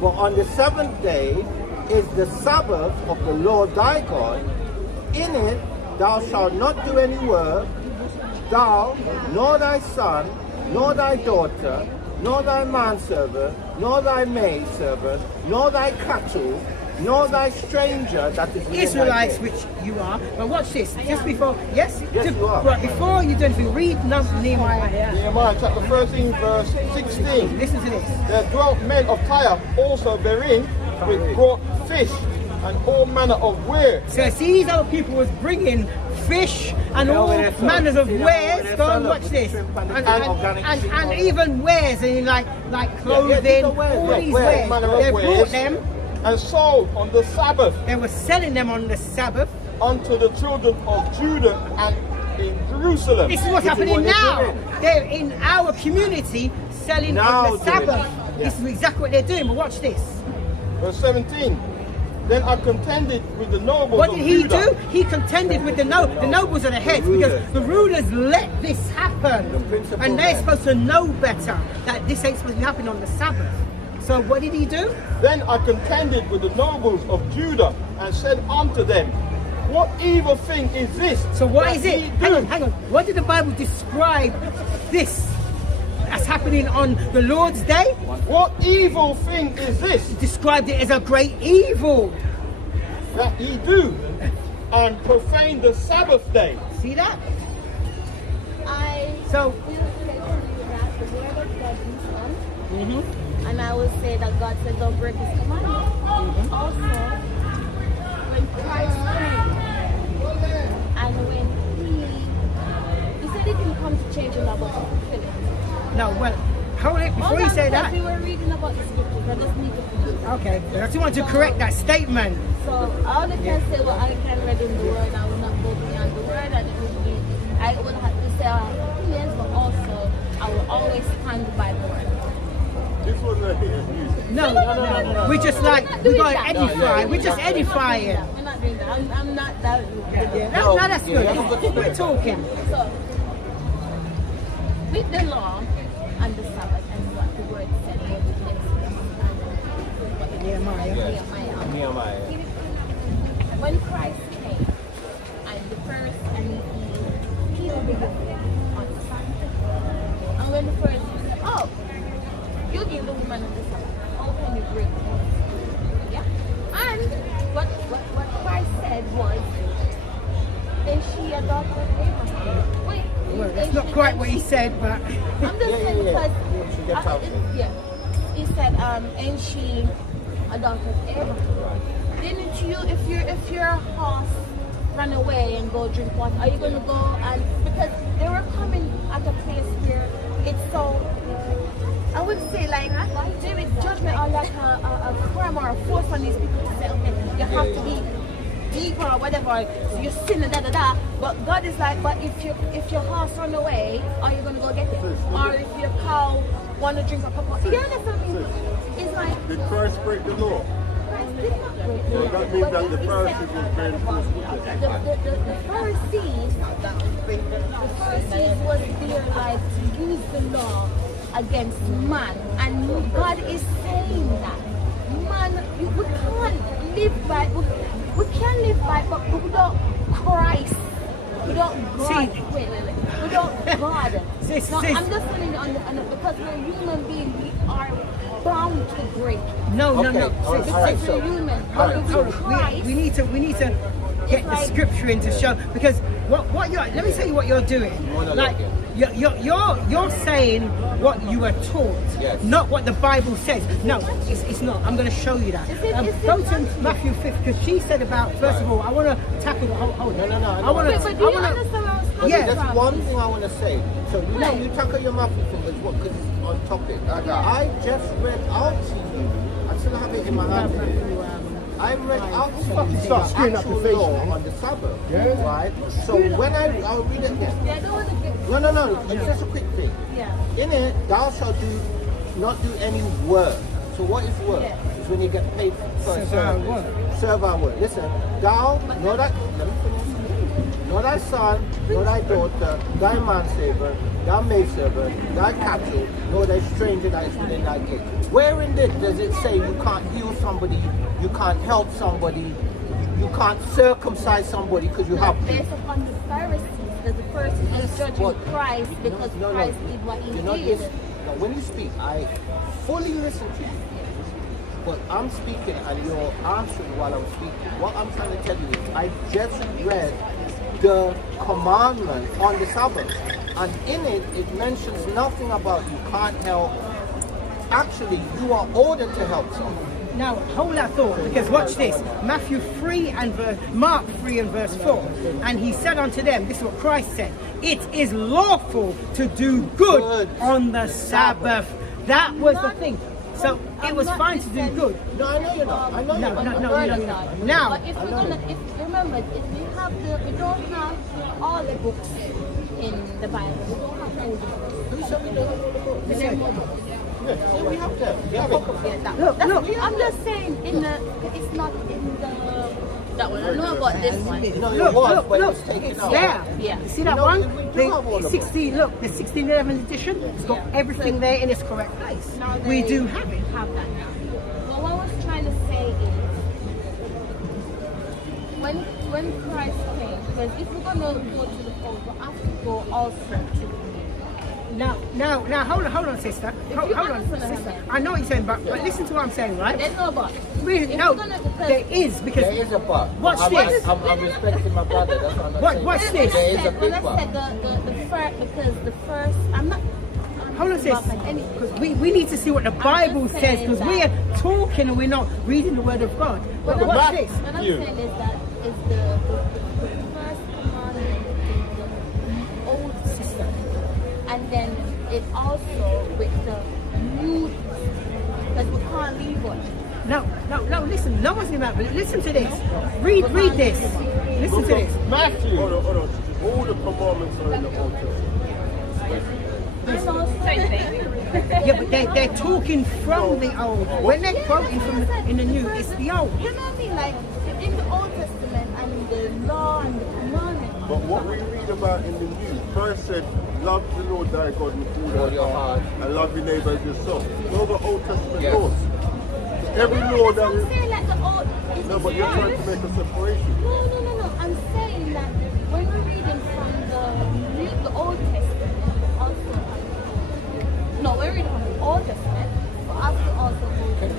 But on the 7th day is the Sabbath of the Lord thy God. In it thou shalt not do any work, thou, nor thy son, nor thy daughter, nor thy manservant, nor thy maidservant, nor thy cattle, nor thy stranger that is within Israelites, thy which you are. But watch this. Just before, yes? Yes, you are. Right, before you do anything, read Nehemiah. Nehemiah chapter 13, verse 16. Listen to this. There dwelt men of Tyre also therein, which brought fish and all manner of wares. So these other people was bringing fish and all manners of wares. Go and watch this. And even wares, and like clothing, all these wares. manner of They brought wares, them. and sold on the Sabbath. They were selling them on the Sabbath. unto the children of Judah and in Jerusalem. This is what's This is happening what they're now. doing. They're in our community selling Now on the doing Sabbath. it. This is exactly what they're doing. But watch this. Verse 17. Then I contended with the nobles What of did he Judah. do? He contended with the nobles are the heads because the rulers let this happen. principal And they're head. supposed to know better that this ain't supposed to be happening on the Sabbath. So what did he do? Then I contended with the nobles of Judah and said unto them, what evil thing is this? So what that is it? ye Hang do? on, hang on. What did the Bible describe this as happening on the Lord's day? What evil thing is this Described it as a great evil. that ye do and profane the Sabbath day? See that? I So- will say to you that the word of God is on. And I will say that God said don't break his commandments. Also, when Christ came and when he said he didn't come to change the law but to fulfill it. No, well, hold it. Before you say that, We were reading about the scriptures. I just need to finish it. okay, I just want to correct that statement. So I only can say what I can read in the word. I will not go beyond the word, and it will be. I will have to say I have opinions, but also I will always stand by the word. This was a hit and miss. No, we just like we got to edify. We're just edifying. We're not doing that. I'm not that. Yeah, no, that's good. We're talking. So with the law and the Sabbath and what the word said, what the Nehemiah. Nehemiah. when Christ came and the first and he killed the woman on the Sabbath, and when the first said, oh, you give the woman on the Sabbath, how can you break the law? Yeah. And what Christ said was, is she a daughter of Abraham? Wait, Well, is that's not she- quite is what he she- said, but I'm just saying because She gets out. yeah, he said, ain't she a daughter of Abraham? Didn't you, if your horse run away and go drink water, are you gonna go and because they were coming at a place where it's so I would say like David judgment or like a crime or a force on these people to say, okay, you have to be deeper or whatever, so you sin and da. But God is like, but if your horse run away, are you gonna go get it? Or if your cow wanna drink a cup of you understand what I mean? It's like Did Christ break the law? Christ did not break the So law, that means but that the he Pharisees said- were very forceful. the Pharisees was there like to use the law against man, and God is saying that man, we can't live by, we can live by, but without Christ, without God, without God. Sis, No, sis. I'm just telling you, because we're human beings, we are bound to break. no. Okay, all right, Because so- we're human, all but right, with Hold on, Christ, we need to get the scripture in to show because what you're let me tell you what you're doing. Monologue, Like you're saying what you were taught, Yes. not what the Bible says. No, it's not. I'm going to show you that. Is it- is it Go to not- Matthew 5 because she said about first of all I want to tackle the whole. Hold on. No, I want Wait, to. but do you understand where I was coming Yeah. There's from? one thing I want to say. So you know, Right. you tackle your mouth because it's on topic. I just read out to you. I still have it in my hand. I read out to you Start the screwing up your actual face, law man. on the Sabbath, right? So when I'll read it again. Yeah, I don't want to get. No. It's just a quick thing. Yeah. In it, thou shalt not do any work. So what is work? Yeah. It's when you get paid for a Serve our service. work. Serve our work. Listen, thou, nor thy, let me finish. Nor thy son, nor thy daughter, thy manservant, thy maidservant, thy cattle, nor thy stranger that is within thy gate. Where in this does it say you can't heal somebody, you can't help somebody, you can't circumcise somebody because you have to? Based upon the Pharisees, because the person is judging But- Christ because No. Christ did what he You're not did. listening. Now, when you speak, I fully listen to you. But I'm speaking and you're answering while I'm speaking. What I'm trying to tell you is I just read the commandment on the Sabbath. And in it, it mentions nothing about you can't help. Actually, you are ordered to help someone. Now, hold that thought, because watch this. Matthew 3 and Mark 3 and verse 4. And he said unto them, this is what Christ said, it is lawful to do good Good. on the Sabbath. That was the thing. So it was fine to do good. No, I know you're not. I know No, you're not. no, no, no, no. Now, But if we're gonna, if remember, if we have we don't have all the books in the Bible. We don't have all the books. Who said we don't have all the books? There are more books. Yeah, we have them. We have it. Yeah, Look, look. I'm just saying, it's not in that one. I know about this one. No, it Look, was, look, but it look, was taken it's out. there. Yeah. You see that You know, one? we do have all The of 16, look, the 1611 edition, it's got everything there in its correct place. Now We they do have it. Have that now. But what I was trying to say is, when Christ came, because if we're gonna go to the old, we have to go also to the new. Now, hold on, sister. Hold on, understand sister. that. I know what you're saying, but listen to what I'm saying, right? There's no but. Really, If no, we're gonna- because- there is, because There is a but. Watch I'm, this. I'm respecting my brother. That's what I'm What- saying. watch When this. There is a when big I but. said the first, because the first, I'm not. hold on, sis, about like anything. because we need to see what the Bible just says, saying because we that- are talking and we're not reading the Word of God. What But I'm, watch this. what I'm saying is that is the first commandment in the Old Testament, and then it also with the New Testament, because we can't leave one. No, listen, no one's in that, but listen to this. Read this. Listen to this. Matthew. Hold on. All the commandments are in the Old Testament. I know, same thing. Yeah, but they're talking from the old. When they're quoting from in the new, it's the old. You know what I mean? Like in the Old Testament and the law and the commandment. But what we read about in the New, Christ said, love the Lord thy God with all your heart and love your neighbor as yourself. Those are Old Testament Yes. laws. Every law that I'm saying like the old. no, but you're trying to make a separation. No. I'm saying that when we're reading from the Old Testament, also. No, we're reading from the Old Testament, but also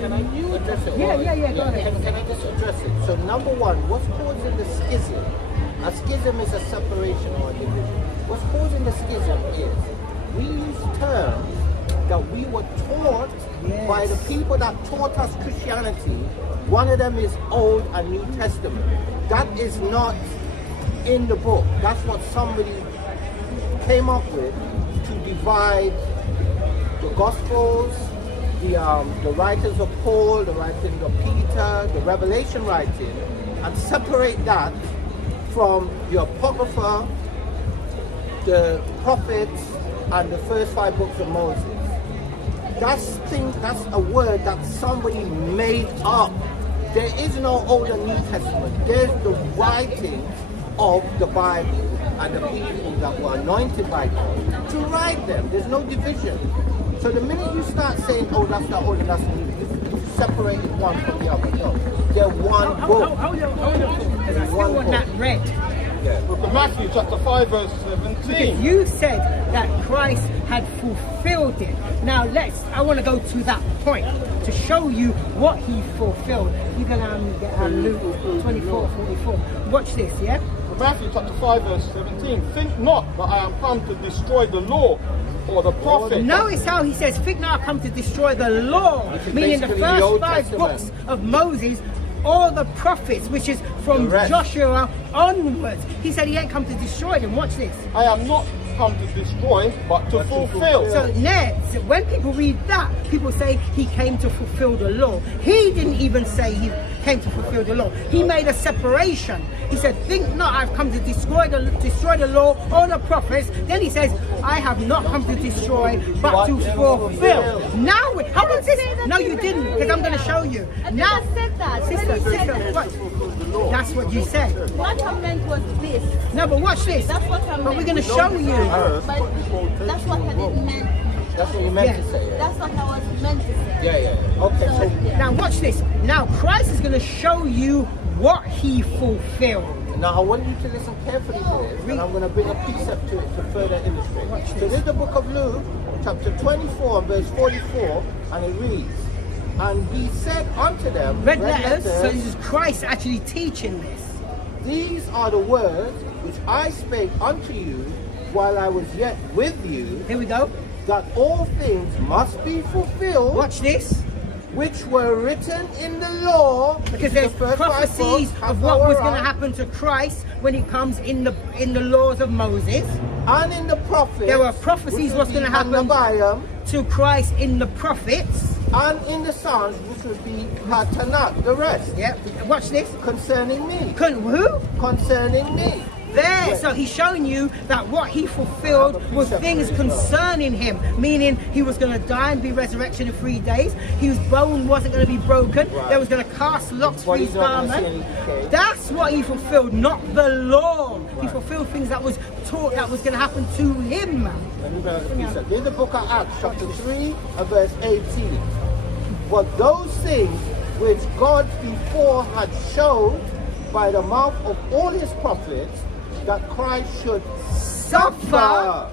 Can I address it? Yeah, go ahead. Can I just address it? So number one, what's causing the schism? A schism is a separation or a division. What's causing the schism is we use terms that we were taught by the people that taught us Christianity. One of them is Old and New Testament. That is not in the book. That's what somebody came up with to divide the Gospels, the writings of Paul, the writings of Peter, the Revelation writing, and separate that from the Apocrypha, the prophets, and the first 5 books of Moses. That's a word that somebody made up. There is no Old and New Testament. There's the writings of the Bible and the people that were anointed by God to write them. There's no division. So the minute you start saying, oh, that's not Old and that's New, you separate one from the other. No, they're one book. Hold on. Because I still want that read. Book of Matthew chapter 5 verse 17. You said that Christ had fulfilled it. Now I want to go to that point to show you what he fulfilled. You can get Luke 24:44. Watch this, yeah? Matthew chapter 5 verse 17. Think not that I am come to destroy the law or the prophet. Notice how he says, think not I come to destroy the law, Which is meaning the basically the first Old 5 Testament. books of Moses, all the prophets, which is from The rest. Joshua onwards. He said he ain't come to destroy them. Watch this. I am not come to destroy, but to fulfill. So next, when people read that, people say he came to fulfill the law. He didn't even say he came to fulfill the law. He made a separation. He said, think not I've come to destroy the law or the prophets. Then he says, I have not come to destroy, but to fulfill. Now, how about this? No, you didn't, because I'm going to show you. I Now, never said that. sister, what? That's what you said. What I meant was this. No, but watch this. That's what I meant. But we're going to show you. But that's what I didn't meant. That's what you meant Yeah. to say. Yeah, That's what I was meant to say. yeah. Okay, So, so yeah. Now watch this. Now Christ is going to show you what he fulfilled. now I want you to listen carefully to this, and I'm going to bring a precept to it to further illustrate. So this is the book of Luke, chapter 24, verse 44, and it reads, and he said unto them, Red letters. So this is Christ actually teaching this. these are the words which I spake unto you while I was yet with you, Here we go. that all things must be fulfilled, Watch this. which were written in the law. Because the there's first 5 prophecies books, of what was going to Torah, happen to Christ when he comes in the laws of Moses. and in the prophets. There were prophecies which what's would going to be happen Haggai, to Christ in the prophets. And in the Psalms, which would be Tanakh, the rest. Yeah. Watch this. Concerning me. Who? Concerning me. There, so he's showing you that what he fulfilled was things concerning him, meaning he was going to die and be resurrected in 3 days. His bone wasn't going to be broken. They was going to cast lots for his garment. That's what he fulfilled, not the law. He fulfilled things that was taught that was going to happen to him. In the book of Acts, chapter 3 and verse 18. But those things which God before had showed by the mouth of all his prophets, that Christ should suffer,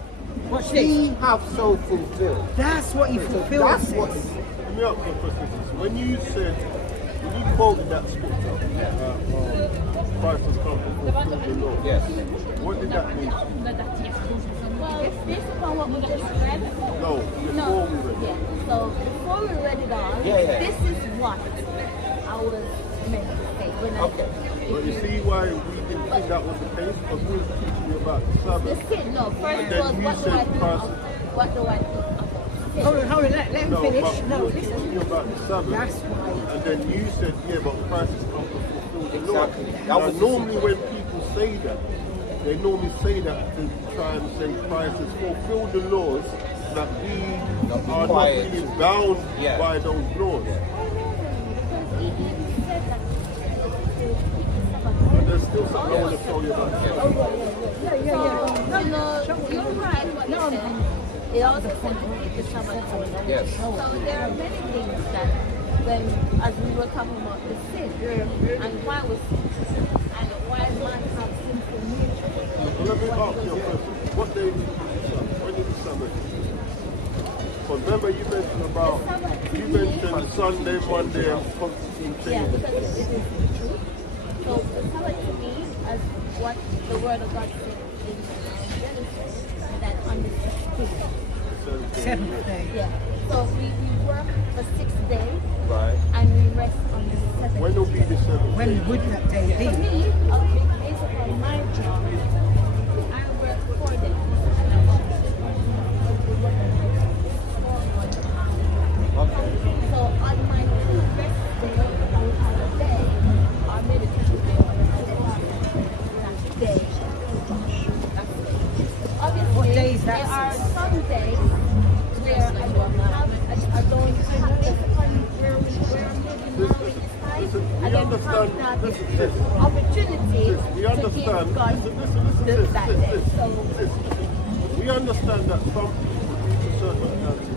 Watch he this. have so fulfilled. That's what he fulfilled. That's what sis. Let me ask you a question. When you quoted that scripture, Christ has come to fulfill the law. Yes. What did that mean? Well, based upon what we just read. No, before we read it. Yeah. So before we read it all, this is what I was meant to say. Okay. But you see why we didn't think that was the case? Because we were teaching you about the The Sabbath. sin, no. First And then was you what do said I do? Christ- What do I do? Hold on, let him No, finish. but No, we were listen. teaching you about the Sabbath. That's right. And then you said, yeah, but Christ has come to fulfill the law. Exactly. That Now, was the normally when people say that, they normally say that to try and say Christ has fulfilled the laws that we Not be are not quiet. really bound Yeah. by those laws. But there's still something I want to tell you about. So, you know, you're right what you said. It also said to keep the Sabbath holy. Yes. So there are many things that when, as we were talking about the sin, and why was sin, and why man have sinful nature. Well, let me ask you a question. What day did you keep the Sabbath? When did the Sabbath? Because remember you mentioned about, you mentioned Sunday, Monday, and Constantine Yeah, changed. because it is the truth. So the Sabbath to me, as what the Word of God said in Genesis, that on the 6th. Seventh day. Yeah. So we work for 6 days Right. and we rest on the 7th. When will be the 7th? When would that day For be? me, based upon my job, I work 4 days. So on my rest day, I will have a day, or maybe 2 days, that day. Obviously, What day is that, there are sis? some days where I don't have, I don't have this upon where I'm living now in this time. I don't have that opportunity We to understand. give God Listen, that day. So, we understand that some people, due to circumstances,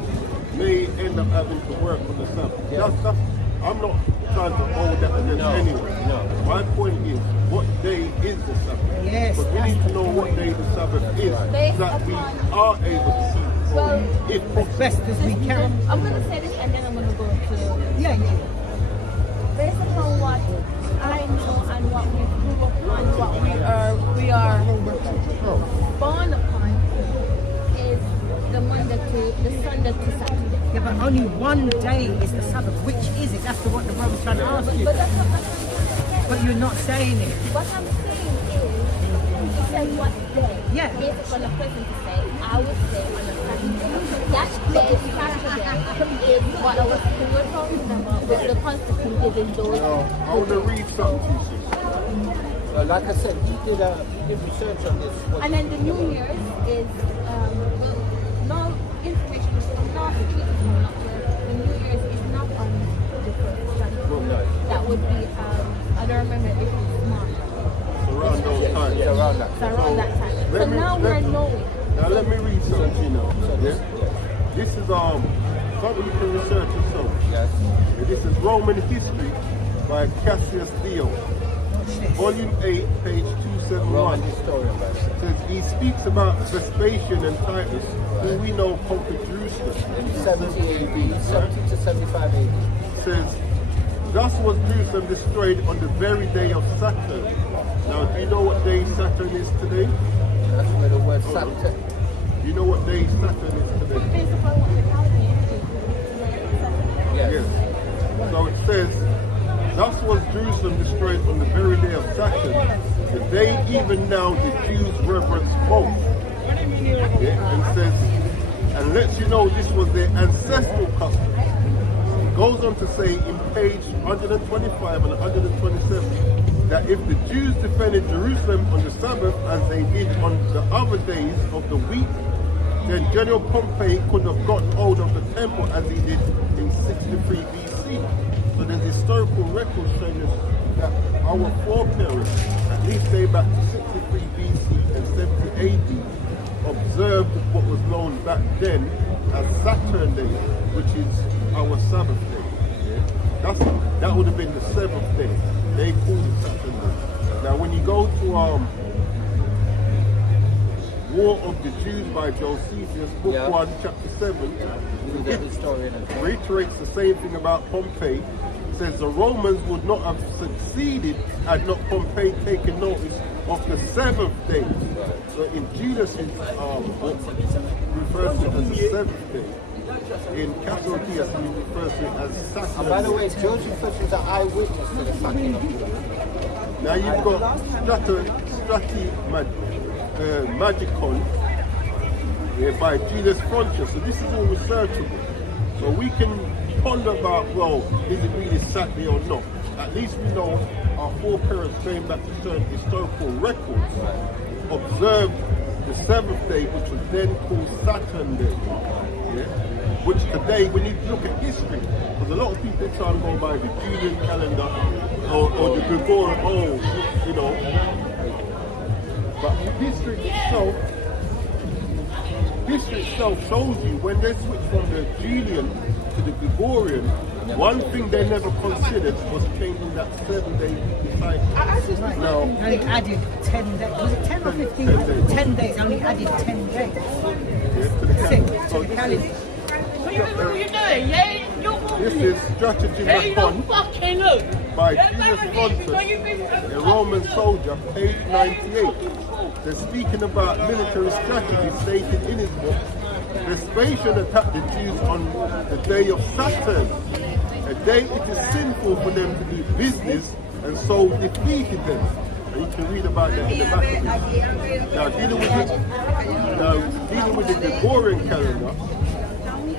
may end up having to work on the Sabbath. I'm not trying to hold that against anyone. No. My point is, what day is the Sabbath? Yes, Because we that's need to know what day the Sabbath is, Based that we upon- are able to keep well, holy, if possible. Best as we can. I'm going to say this and then I'm going to go to Yeah, yeah. based upon what I know and what we grew up on, what we are born upon is the Monday to the Sunday to Saturday. Yeah, but only one day is the Sabbath. Which is it? That's what the brother's trying to ask you. But that's not But you're not saying it. what I'm saying is he said what day. Yeah. Based upon the person to say, I would say on a Saturday. That day Saturday is what I was we were talking about with the Constantine giving those. I want to read something to you, sis. Like I said, he did research on this. And then the New Year's is no information is not the New Year's is not on the first Sunday. That would be I don't remember if it's March. Around those times. Yeah, around that. It's around that time. So let me- now let we're me- knowing. Now let me read something to you now. This is something you can research yourself. Yes. This is Roman History by Cassius Dio, Volume 8, page 271. Roman historian, man. Says he speaks about Vespasian and Titus, who we know conquered Jerusalem. In 70 AD, 70 to 75 AD. Says, thus was Jerusalem destroyed on the very day of Saturn. Now, do you know what day Saturn is today? That's where the word Saturn. Do you know what day Saturn is today? Based upon what the calendar Yes. Yes. So it says, thus was Jerusalem destroyed on the very day of Saturn, the day even now the Jews reverence both. Yeah, and it says, and lets you know this was their ancestral custom. goes on to say in page 125 and 127 that if the Jews defended Jerusalem on the Sabbath as they did on the other days of the week, then General Pompey could have gotten hold of the temple as he did in 63 BC. So there's historical records showing us that our foreparents, at least day back to 63 BC and 70 AD, observed what was known back then as Saturn Day, which is our Sabbath day. Yeah? That would have been the seventh day. They called it Saturn Day. Now when you go to War of the Jews by Josephus, book 1, chapter 7, it reiterates the same thing about Pompey. It says the Romans would not have succeeded had not Pompey taken notice of the seventh day. So in Judas' book, refers to it as the seventh day. In Cassiodorus, he refers to it as Saturday. And by the way, Josephus was an eyewitness to the sacking of Judas. Now you've got Magicon by Julius Frontius. So this is all researchable. So we can ponder about, well, is it really Saturday or not? At least we know our foreparents going back to certain historical records observed the seventh day, which was then called Saturn Day. Yeah? Which today, when you look at history, because a lot of people try to go by the Julian calendar or the Gregorian, you know. But history itself shows you when they switch from the Julian to the Gregorian, one thing they never considered was changing that 7-day cycle. Now, only added 10 days. Was it 10 or 15? 10 days. Only added 10 days. to the calendar. To the calendar. What you doing? Yeah, you're walking. This is Strategy Hey, Macon you fucking look. by Yeah, Julius baby, Frontius, a Roman soldier, page 98. They're speaking about military strategy stated in his book. Vespasian attacked the Jews on the day of Saturn, a day it is sinful for them to do business, and so defeated them. And you can read about that in the back of it. Now dealing with the Gregorian calendar,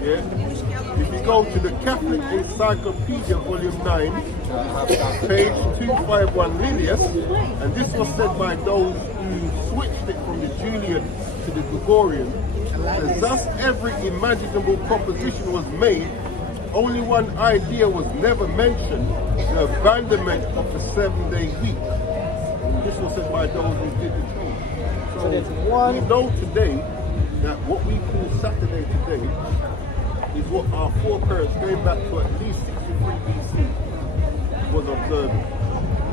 if you go to the Catholic Encyclopedia, volume 9, page 251, Lilius, and this was said by those who switched it from the Julian to the Gregorian, says, thus every imaginable proposition was made, only one idea was never mentioned, the abandonment of the 7-day week. And this was said by those who did the thing. So we know today that what we call Saturday today is what our foreparents going back to at least 63 BC was observing.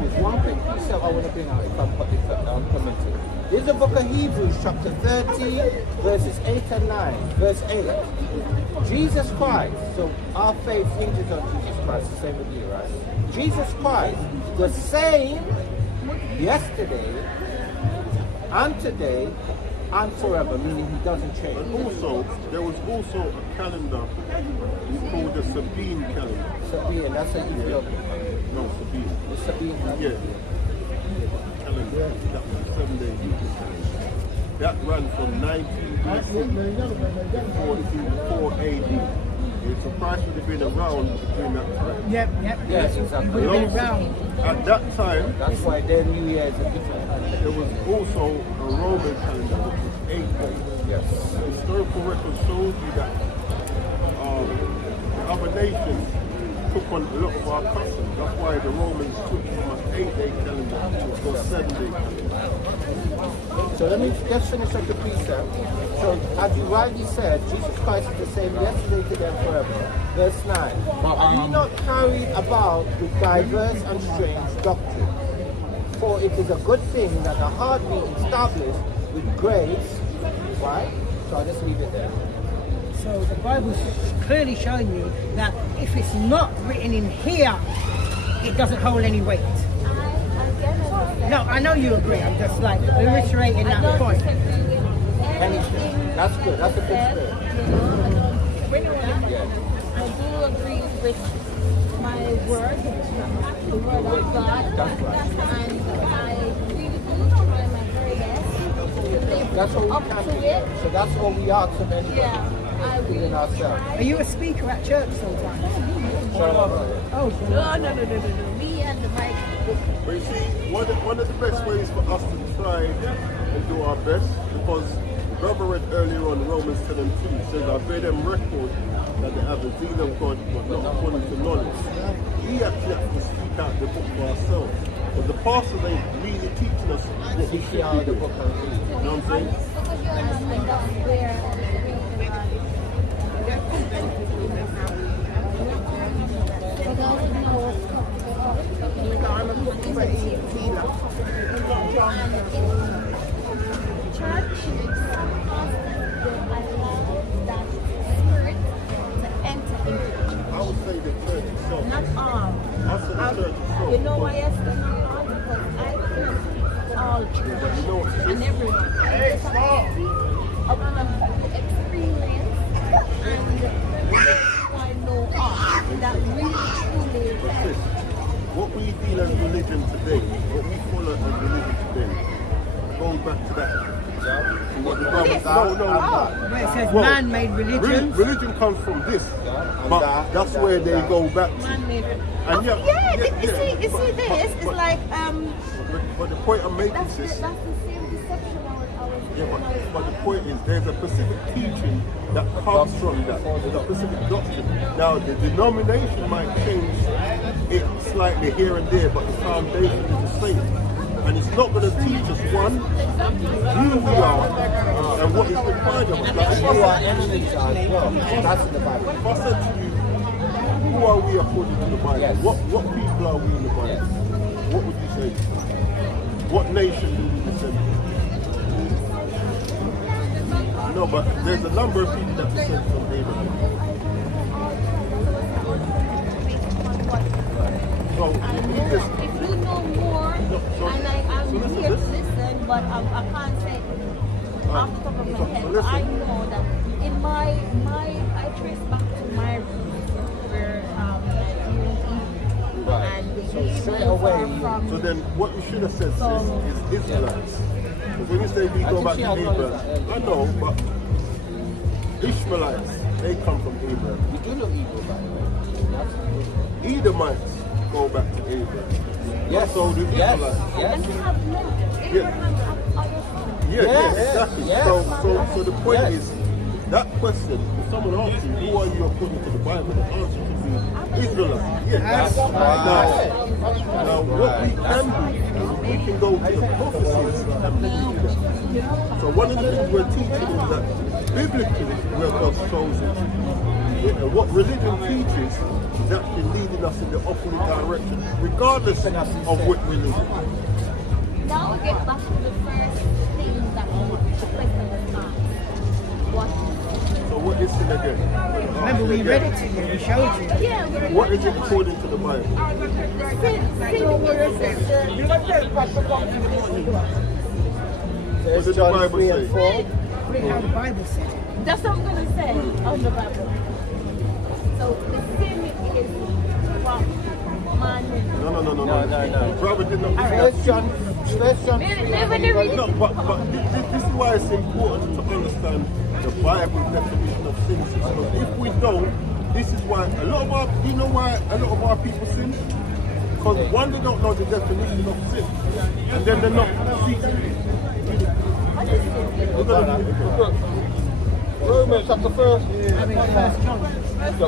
There's one thing myself I want to bring out if I'm committed. This is the book of Hebrews, chapter 13, verses 8 and 9. Verse 8. Jesus Christ, so our faith hinges on Jesus Christ, the same with you, right? Jesus Christ, the same yesterday and today and forever, meaning he doesn't change. And also, there was also a calendar we call the Sabine calendar. Sabine, that's a Ethiopian. No, Sabine. The Sabine calendar. Yeah. Calendar. That was 7 days. That ran from 19 BC to 4 AD. It's a price would have been around between that time. Yep. Yes, exactly. It would have been around. At that time, That's why their New Year's are different. there was also a Roman calendar, which was 8 days. Yes. Historical record shows you that the other nations took on a lot of our customs. That's why the Romans took from an 8-day calendar to a 7-day calendar. So let me just finish up the precept. So as you rightly said, Jesus Christ is the same yesterday, today, and forever. Verse 9. Are you not carried about with diverse and strange doctrines? For it is a good thing that the heart be established with grace. Right? So I'll just leave it there. So the Bible's clearly showing you that if it's not written in here, it doesn't hold any weight. No, I know you agree. I'm just like reiterating that point. Anything. That's good. That's a good spirit. I do agree with my word, the word of God. That's right. And I really do try my very best to live That's all we up can to do. it. So that's all we are to many. Yeah. I will within ourselves. Are you a speaker at church sometimes? Oh, No. Me and the Bible. But you see, one of the best ways for us to try and do our best, because Brother read earlier on Romans 10 and 2, says, I bear them record that they have the zeal of God, but not according to knowledge. We actually have to speak out the book for ourselves. But the pastors ain't really teaching us what we should out be the doing. book and read. You know what I'm saying? Because you understand that's where church that spirit to enter into I would say the church itself. not all. I say the church itself. You know why I say not all? Because I think all church You know what, sis? and everyone. Hey, stop! Experience and I know all that really truly Sis, what we feel as religion today, what we follow as religion today, goes back to that. To what the Bible no. where it says Well, man-made religions. Religion comes from this, but that's where they go back to. man-made. And You see this? It's like But the point I'm making, that's the sis, same deception I was but the point is, there's a specific teaching that comes from that. There's a specific doctrine. Now, the denomination might change it slightly here and there, but the foundation is the same. And it's not going to teach us, one, who we are and what is required of us. Like, if You I are enemies as well. That's in the Bible. if I said to you, who are we according to the Bible? Yes. What people are we in the Bible? Yes. What would you say? What nation do we descend from? No, but there's a number of people that descend from Abraham. So if you know more, and I'm listen, here to listen. listen, but I can't say off the top of my head. so But listen. I know that in my I trace back to my roots where and the straight Hebrews away, are from. So then what you should have said, sis, is Israelites. Because when you say we go back to Abraham, I know, but Ishmaelites, they come from Abraham. We do know evil, by the way. Edomites go back to Abraham. Yes. So do Yes. Israelites. Yes. And they have no Abraham have other sons. Yeah, Yes, exactly. yes. So the point Yes. is, that question, if someone asks you, who are you according to the Bible, the answer should be Israelite. Yeah, that's now what we can do, we can go to the prophecies and believe them. So one of the things we're teaching is that biblically we're God's chosen. Yeah, and what religion teaches is actually leading us in the opposite direction, regardless of what religion. Now we get back to the first thing that the question was asked. What? So what is sin again? Remember, we read it to you, we showed you. Yeah, we're What is it according to the Bible? There's did the John Bible 3 and say? 4. Read how the Bible said it. That's what I'm going to say on the Bible. So the sin is what man. No. Brother did not. First John 3. No, but this is why it's important to understand the Bible definition of sin. Because if we don't, this is why a lot of our, you know why a lot of our people sin? Because one, they don't know the definition of sin, and then they're not seeking. We're gonna- Romans chapter 1.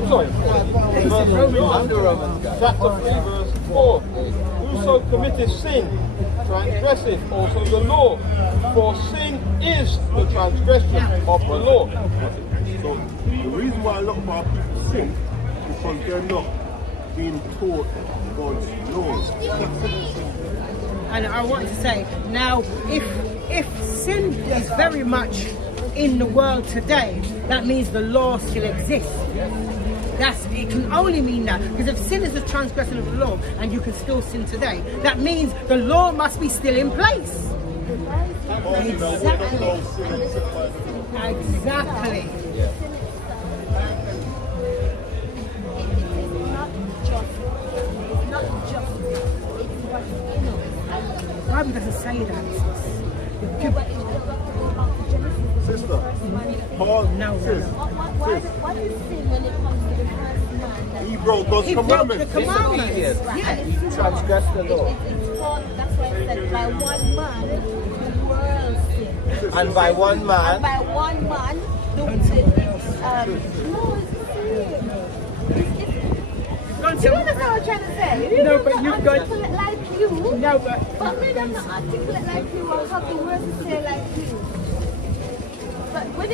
Sorry. I'm the Romans guy. Chapter 3 verse 4. Whoso committeth sin transgresseth also the law, for sin is the transgression of the law. So the reason why a lot of our people sin is because they're not being taught God's laws. That's it. And I want to say, now, if sin is very much in the world today, that means the law still exists. It can only mean that, because if sin is a transgression of the law and you can still sin today, that means the law must be still in place. Exactly. Exactly. The Bible doesn't say that. Sister, Paul, sis, What is sin when it comes to the first man? he broke God's He broke the commandments. commandments. Disobedience. Yes. He transgressed the law. It's called, that's why I said by one man the world sin. And by one And man, by one man no, it's sin. Do you understand what I'm trying to say? No, but you've got- articulate like you. No, but me, I'm not articulate like you or have the words to say like you. But when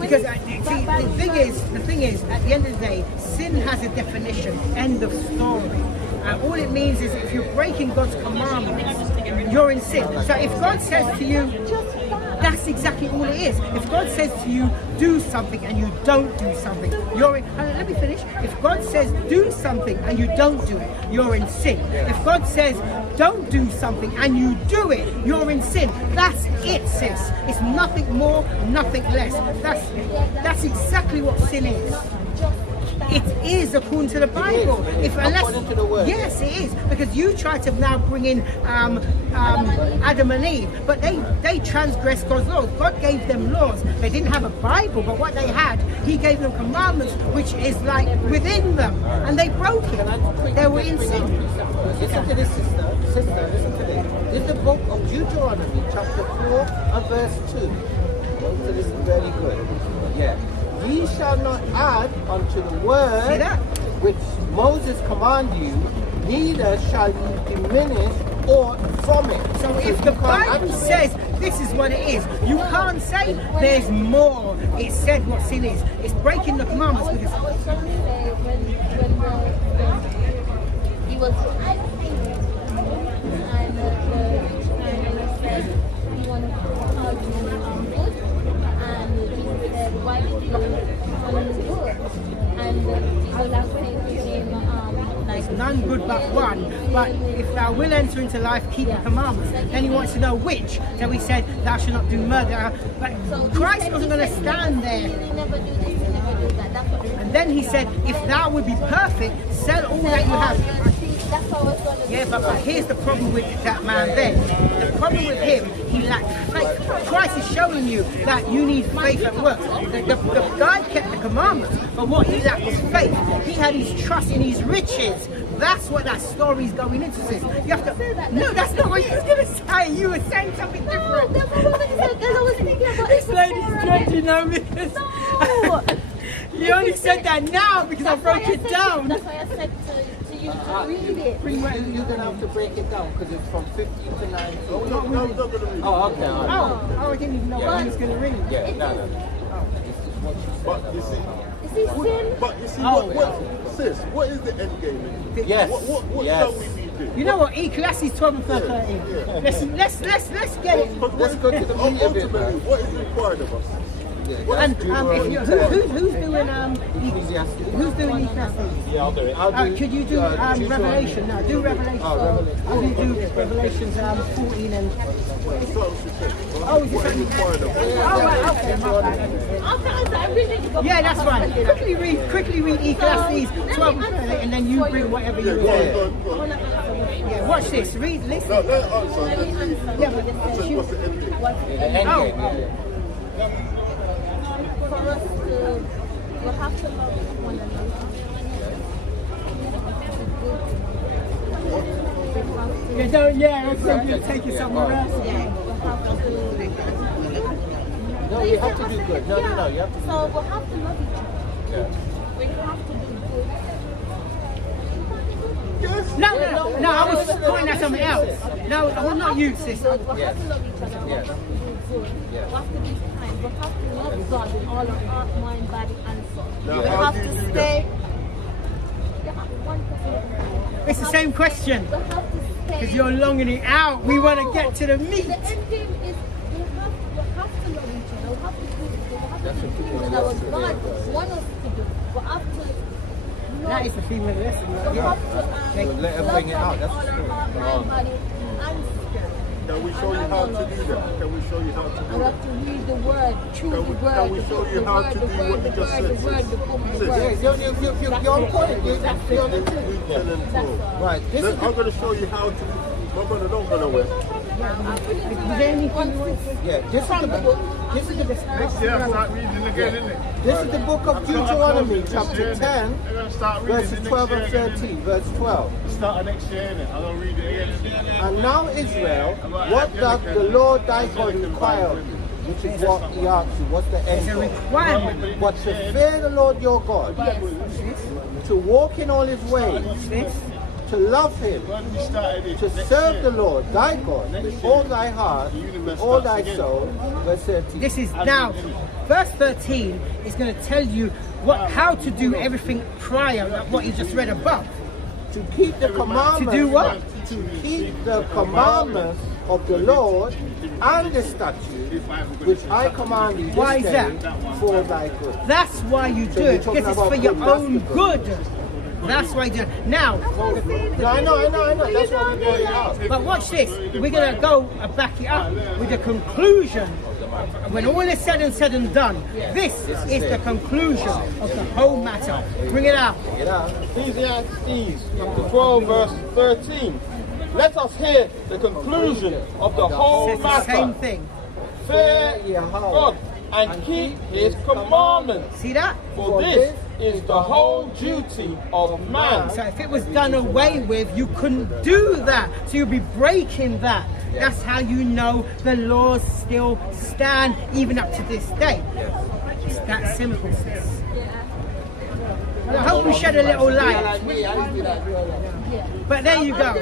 because the thing is, at the end of the day, sin has a definition. End of story. All it means is if you're breaking God's commandments, you're in sin. So if God says to you, that's exactly all it is. If God says to you, do something and you don't do something, you're in. Let me finish. If God says do something and you don't do it, you're in sin. If God says don't do something and you do it, you're in sin. That's it, sis. It's nothing more, nothing less. That's exactly what sin is. It is according to the Bible. according to the word. Yes, it is, because you try to now bring in Adam and Eve, but they transgressed God's laws. God gave them laws. They didn't have a Bible, but what they had, He gave them commandments, which is like within them, and they broke it. They were in sin. listen to this, sister, listen to this. This is the book of Deuteronomy, chapter 4 and verse 2. So this is very good. Yeah. Ye shall not add unto the See word that? which Moses command you, neither shall you diminish aught from it. So if the Bible says this is what it is, you can't say there's more. It said what sin is. It's breaking the commandments. I was trying to say when he was and the said he wanted to call you good, and he said why did you call you good? And he was asking him like None good but one. But if thou will enter into life, keep the commandments. Then he wants to know which. So he said, thou shalt not do murder. But Christ wasn't going to stand there. you never do this, you never do that. That's what And then he said, if thou would be perfect, sell all that you have. That's how it's going to be. Yeah, but here's the problem with that man there. The problem with him, he lacked faith. Christ is showing you that you need faith at work. The guy kept the commandments, but what he lacked was faith. He had his trust in his riches. That's what that story's going into, sis. You have to. No, that's not what you was going to say. You were saying something different. That's what I was saying, 'cause I was thinking about This lady's judging now because No. you only said that now because I broke it down. That's why I said to you to read it. You're going to have to break it down because it's from 15 to 19. No, we're not going to read. Oh, okay. all right. Oh, I didn't even know what he was going to read. Yeah, no. This is what you said. But you see, Is it sin? sis, what is the end game? Yes. What Yes. shall we be doing? You know what? Ecclesiastes 12 and 13. Let's get it. Let's go to the meat of it, Ultimately, man. what is required of us? And if you, who's doing Ecclesiastes. who's doing Ecclesiastes? Yeah, I'll do it. I'll do Could you do Deuteronomy. Revelation now? Do Revelation. I'll do Revelations 14 and. Oh, is it What is required of us? Oh, right, okay. My bad. I really need to go Yeah, that's fine. Quickly read Ecclesiastes 12 and 13, and then you bring whatever you Go want. on, go on. Yeah, watch this. Read, listen. No, let answer. Yeah, but Sis, what's the end game? The end Oh. game, yeah. for us to, we have to love one another. yeah, don't, yeah, it's so good. Take it somewhere else. No, you have to do good. No, you have to do So we have to love each other. good. We have to do good. No, I was pointing at something else. No, I was not you, sister. We have to love each other. We have to do good. We have to be kind. We have to love God with all our heart, mind, body, and soul. Now, We how have do you to do stay. Yeah, 1%. It's the same question. We have to stay. Because you're longing it out. We want to get to the meat. The end game is we have to love each other. We have to do it. We have to do it. That was God wants us to do. We have to. That is the female lesson. We Right? Yeah. have to Let her love bring it God out. with That's all the our spirit. heart, mind, body, and spirit. Can we show you how to do that? Can we show you how to We do that? have to read the word, choose the word, Can we show you how to do what you just said, the word, sis? the book, the Sis. word. You're on point. You're on it. Read 10 and 12. Right. This is I'm going to show you how to. My brother, don't go nowhere. there anything you want to Yeah, this is the book. This is the Yeah, start reading again, isn't it? This is the book of Deuteronomy, chapter 10, I'm going to start reading verses 12 and 13, verse 12. Start next year, innit? I'm going to read it again. And now, Israel, what doth the Lord thy God require of you? Which is what he asks you. What's the end goal? requirement? But to fear the Lord your God, to walk in all his ways, to love him, to serve the Lord thy God with all thy heart, with all thy soul. Verse 13. This is now, verse 13 is going to tell you how to do everything prior, like what you just read above. To keep the commandments. To do what? To keep the commandments of the Lord and the statutes which I command thee Why this is day that? for thy good. That's why you do So you're it. talking This is about for your good, own that's good. That's why you do it. Now, No, I know. That's what we brought it out. but watch this. We're going to go back it up with the conclusion. When all is said and done, this is the conclusion of the whole matter. Bring it out. Ecclesiastes chapter 12 verse 13. Let us hear the conclusion of the whole Says the same matter. thing. Fear God and keep his commandments. See that? For this is the whole duty of man. So if it was done away with, you couldn't do that. So you'll be breaking that. That's how you know the laws still stand even up to this day. It's that simple, sis. I hope we shed a little light. But there you go.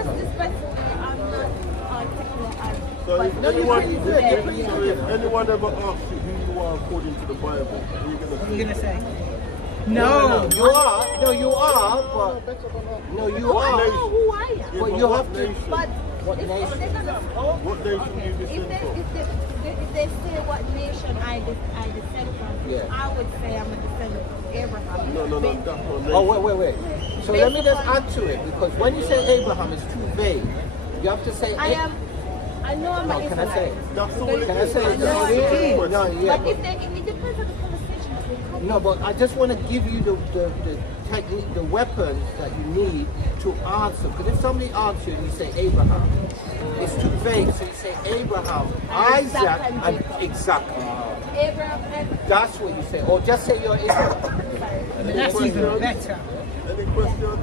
So if anyone ever asks you who you are according to the Bible, what are you going to What are say? you going to say? No. You are, but no, you are. Who I am. But you have to. But What if nation? they're gonna, What nation do you descend from? if they say what nation I descend from, Yeah. I would say I'm a descendant of Abraham. No, that's not nation. Oh, wait. So let me just add to it, because when you say Abraham, it's too vague. You have to say. I know I'm No, an can I say? Israelite. That's the way Can I say? I know it is. No, yeah. But it depends on the conversation that we come. No, but I just want to give you the technique, the weapons that you need to answer. Because if somebody asks you and you say Abraham, it's too vague. So you say Abraham, Isaac, and exactly. Abraham and That's what you say. Or just say you're Israel. That's even better. Any questions?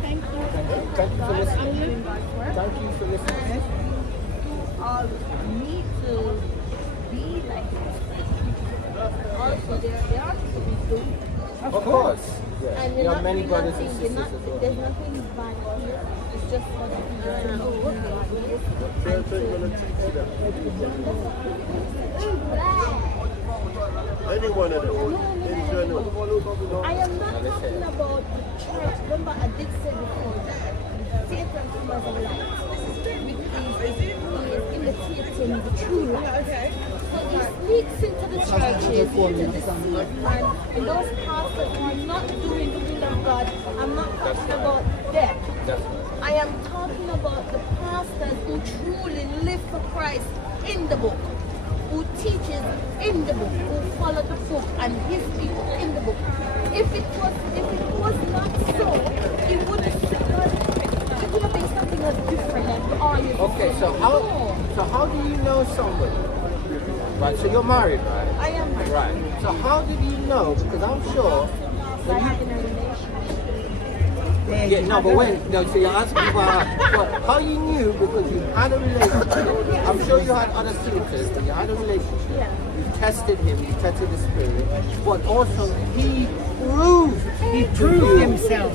thank you. Thank you for listening. I'm doing God's work. Thank you for listening. All need to be like this. Also, there are people who do. Of course. Yeah. And There you're are not, many you're brothers not and saying, sisters as well. there's nothing bad here. It's just what you know what God is. Any one of them, in general. I am not talking about the church. Remember, I did say before that Satan comes as a light. He is imitating the true light. So he sneaks into the churches to deceive. And those pastors who are not doing the will of God, I'm not talking about them. I am talking about the pastors who truly live for Christ in the book, who teaches in the book, who follow the book and his people in the book. If it was not so, it would have been something else different than all you. Okay, so how do you know somebody? Right, so you're married, right? I am married. Right. So how did you know? Because I'm sure I have in a relationship. Yeah, no, but wait, no, so you're asking about but how you knew because you had a relationship. I'm sure you had other suitors, but you had a relationship. Yeah. You tested him, you tested the spirit, but also he proved Himself.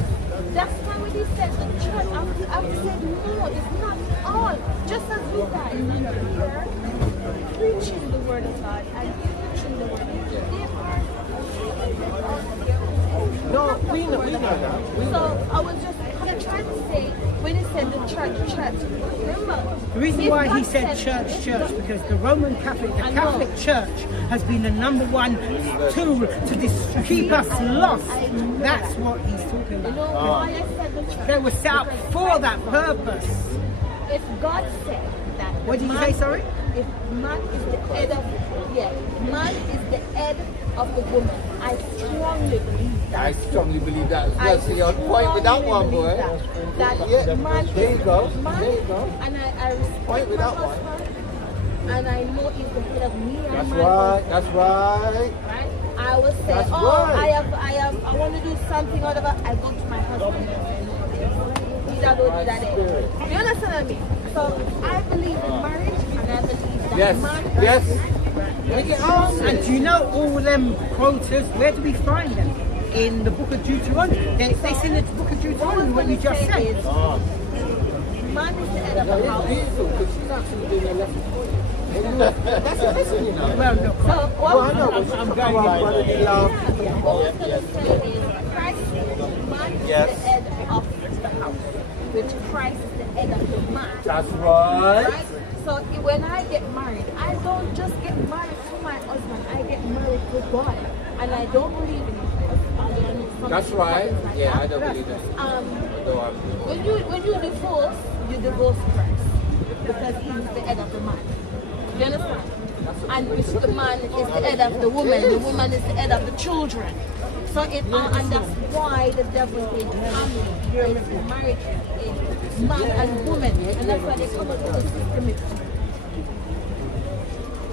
That's why when he said the church, I've said no, it's not all. Just as we guys here preaching the word of God and preaching the word of God, No, we know that. So I was just trying to say when he said the church, remember. The reason if why he God said church, because the Roman Catholic, the Catholic Church has been the number one tool to keep us lost. That's what he's talking You know about. why I said the church? They were set up for that purpose. If God said that. What did you man- say, sorry? If man is the head of, man is the head of the woman. I strongly believe I strongly believe that as well. So you're on point with that one, boy. That Yeah, man, there you go. man, There you go. and I respect Point with my that one. husband, and I know he's the head of me and That's my right. That's right. right? I will say, That's oh, right. I want to do something, whatever. I go to my husband. He that do Right that. spirit. You understand me? So I believe in marriage, and I believe that Yes. man. Yes. Make it answer. And do you know all them quotas? Where do we find them? In the book of Deuteronomy. They in the book of Deuteronomy what you just said. Is, man is the head of the It's house. beautiful because she's actually doing a lesson for you. That's a lesson, you know. Well, look, So Well, I what know, but I'm she's going about in. brotherly love. what we're going to say is Christ, man is Yes. the head of the house, which Christ is the head of the man. That's right. Right? So when I get married, I don't just get married to my husband. I get married to God, and I don't believe in That's right. Yeah, I don't believe that. No, When you divorce Christ because he is the head of the man. You understand? And which the man is the head of the woman is the head of the children. So it and that's why the devil is family is marriage is man and woman, and that's why they come up with the system.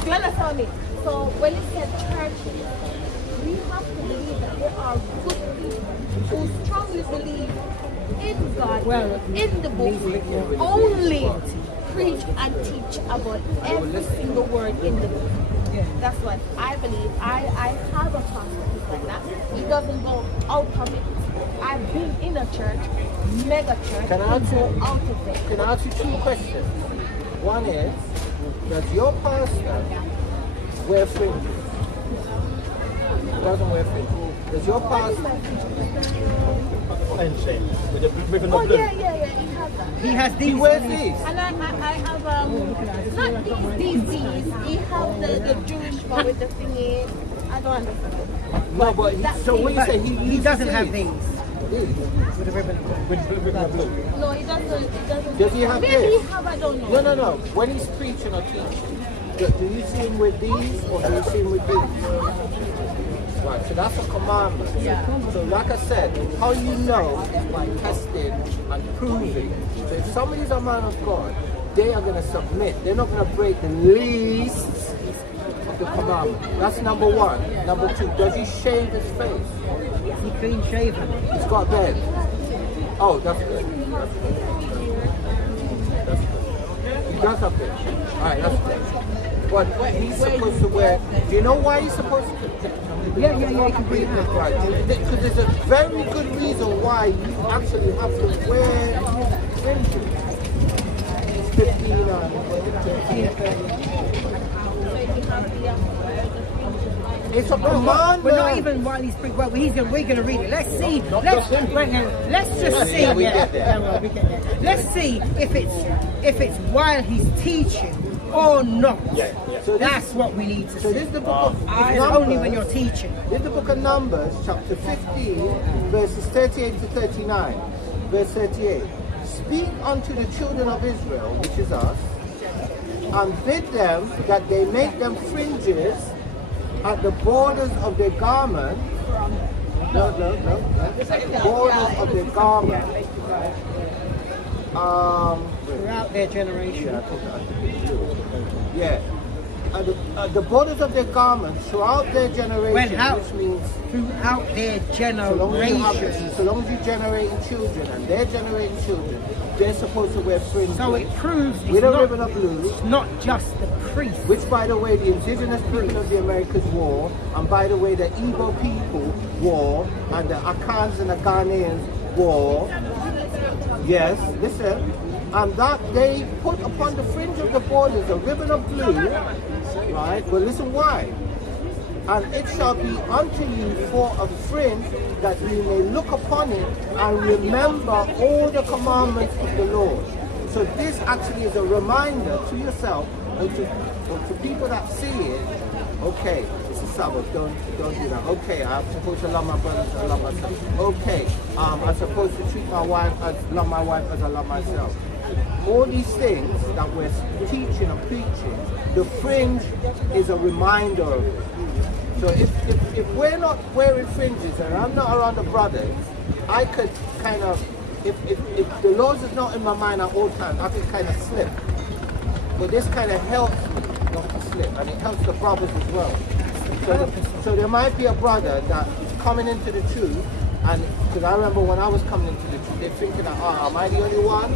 Do you understand me? So when it said church, we have to believe that there are good people who strongly believe in God, in the book, only preach and teach about every single word in the book. That's what I believe. I have a pastor who's like that. He doesn't go out of it. I've been in a church, mega church, Can I ask go you- out of it. Can I ask you two questions? One is, does your pastor wear fringes? He doesn't wear fringes. Does your pastor? With the ribbon Oh of blue. yeah, he has that. He has He these. wears these. And I have not these. He has the Jewish one with the thingy. I don't understand. No, but so when you say He doesn't have these. these. With a ribbon. With the ribbon of blue. No, he doesn't. Does he have Maybe this? he have. I don't know. No. When he's preaching or teaching, do you see him with these or do you see him with these? Right, so that's a commandment. So like I said, how you know is by testing and proving. So if somebody's a man of God, they are going to submit. They're not going to break the least of the commandment. That's number one. Number two, does he shave his face? Is he clean shaven? He's got a beard. Oh, that's good. He does have beard. Alright, that's good. But he's supposed to wear. Do you know why he's supposed to? Yeah, he can bring it out. Right. Because there's a very good reason why you actually have to wear fringes. 15 It's a commandment. But not even while he's preaching. Well, we're going to read it. Let's see. Let's just see. Yeah, we get there. Well, we get there. Let's see if it's while he's teaching or not. So That's what we need to So see. this is the book of It's Numbers. only when you're teaching. This is the book of Numbers, chapter 15, verses 38 to 39. Verse 38. Speak unto the children of Israel, which is us, and bid them that they make them fringes at the borders of their garment. No. Borders of their garment. Throughout their generation. Yeah. At the borders of their garments throughout their generation, When how? which means Throughout their so long as you have generation. so long as you're generating children and they're generating children, they're supposed to wear fringes. So it proves with a ribbon of blue, it's not just the priest. which by the way the indigenous people of the Americas wore, and by the way the Igbo people wore, and the Akans and the Ghanaians wore. Yes, listen. And that they put upon the fringe of the borders a ribbon of blue, right? Well, listen why. And it shall be unto you for a fringe, that you may look upon it and remember all the commandments of the Lord. So this actually is a reminder to yourself and to people that see it. Okay, it's a Sabbath. Don't do that. Okay, I'm supposed to love my brothers and love myself. Okay, I'm supposed to treat my wife as love my wife as I love myself. All these things that we're teaching and preaching, the fringe is a reminder of it. So if we're not wearing fringes and I'm not around the brothers, I could kind of, if the laws is not in my mind at all times, I could kind of slip. But this kind of helps me not to slip, and it helps the brothers as well. So there might be a brother that is coming into the truth, and because I remember when I was coming into the truth, they're thinking that, oh, am I the only one?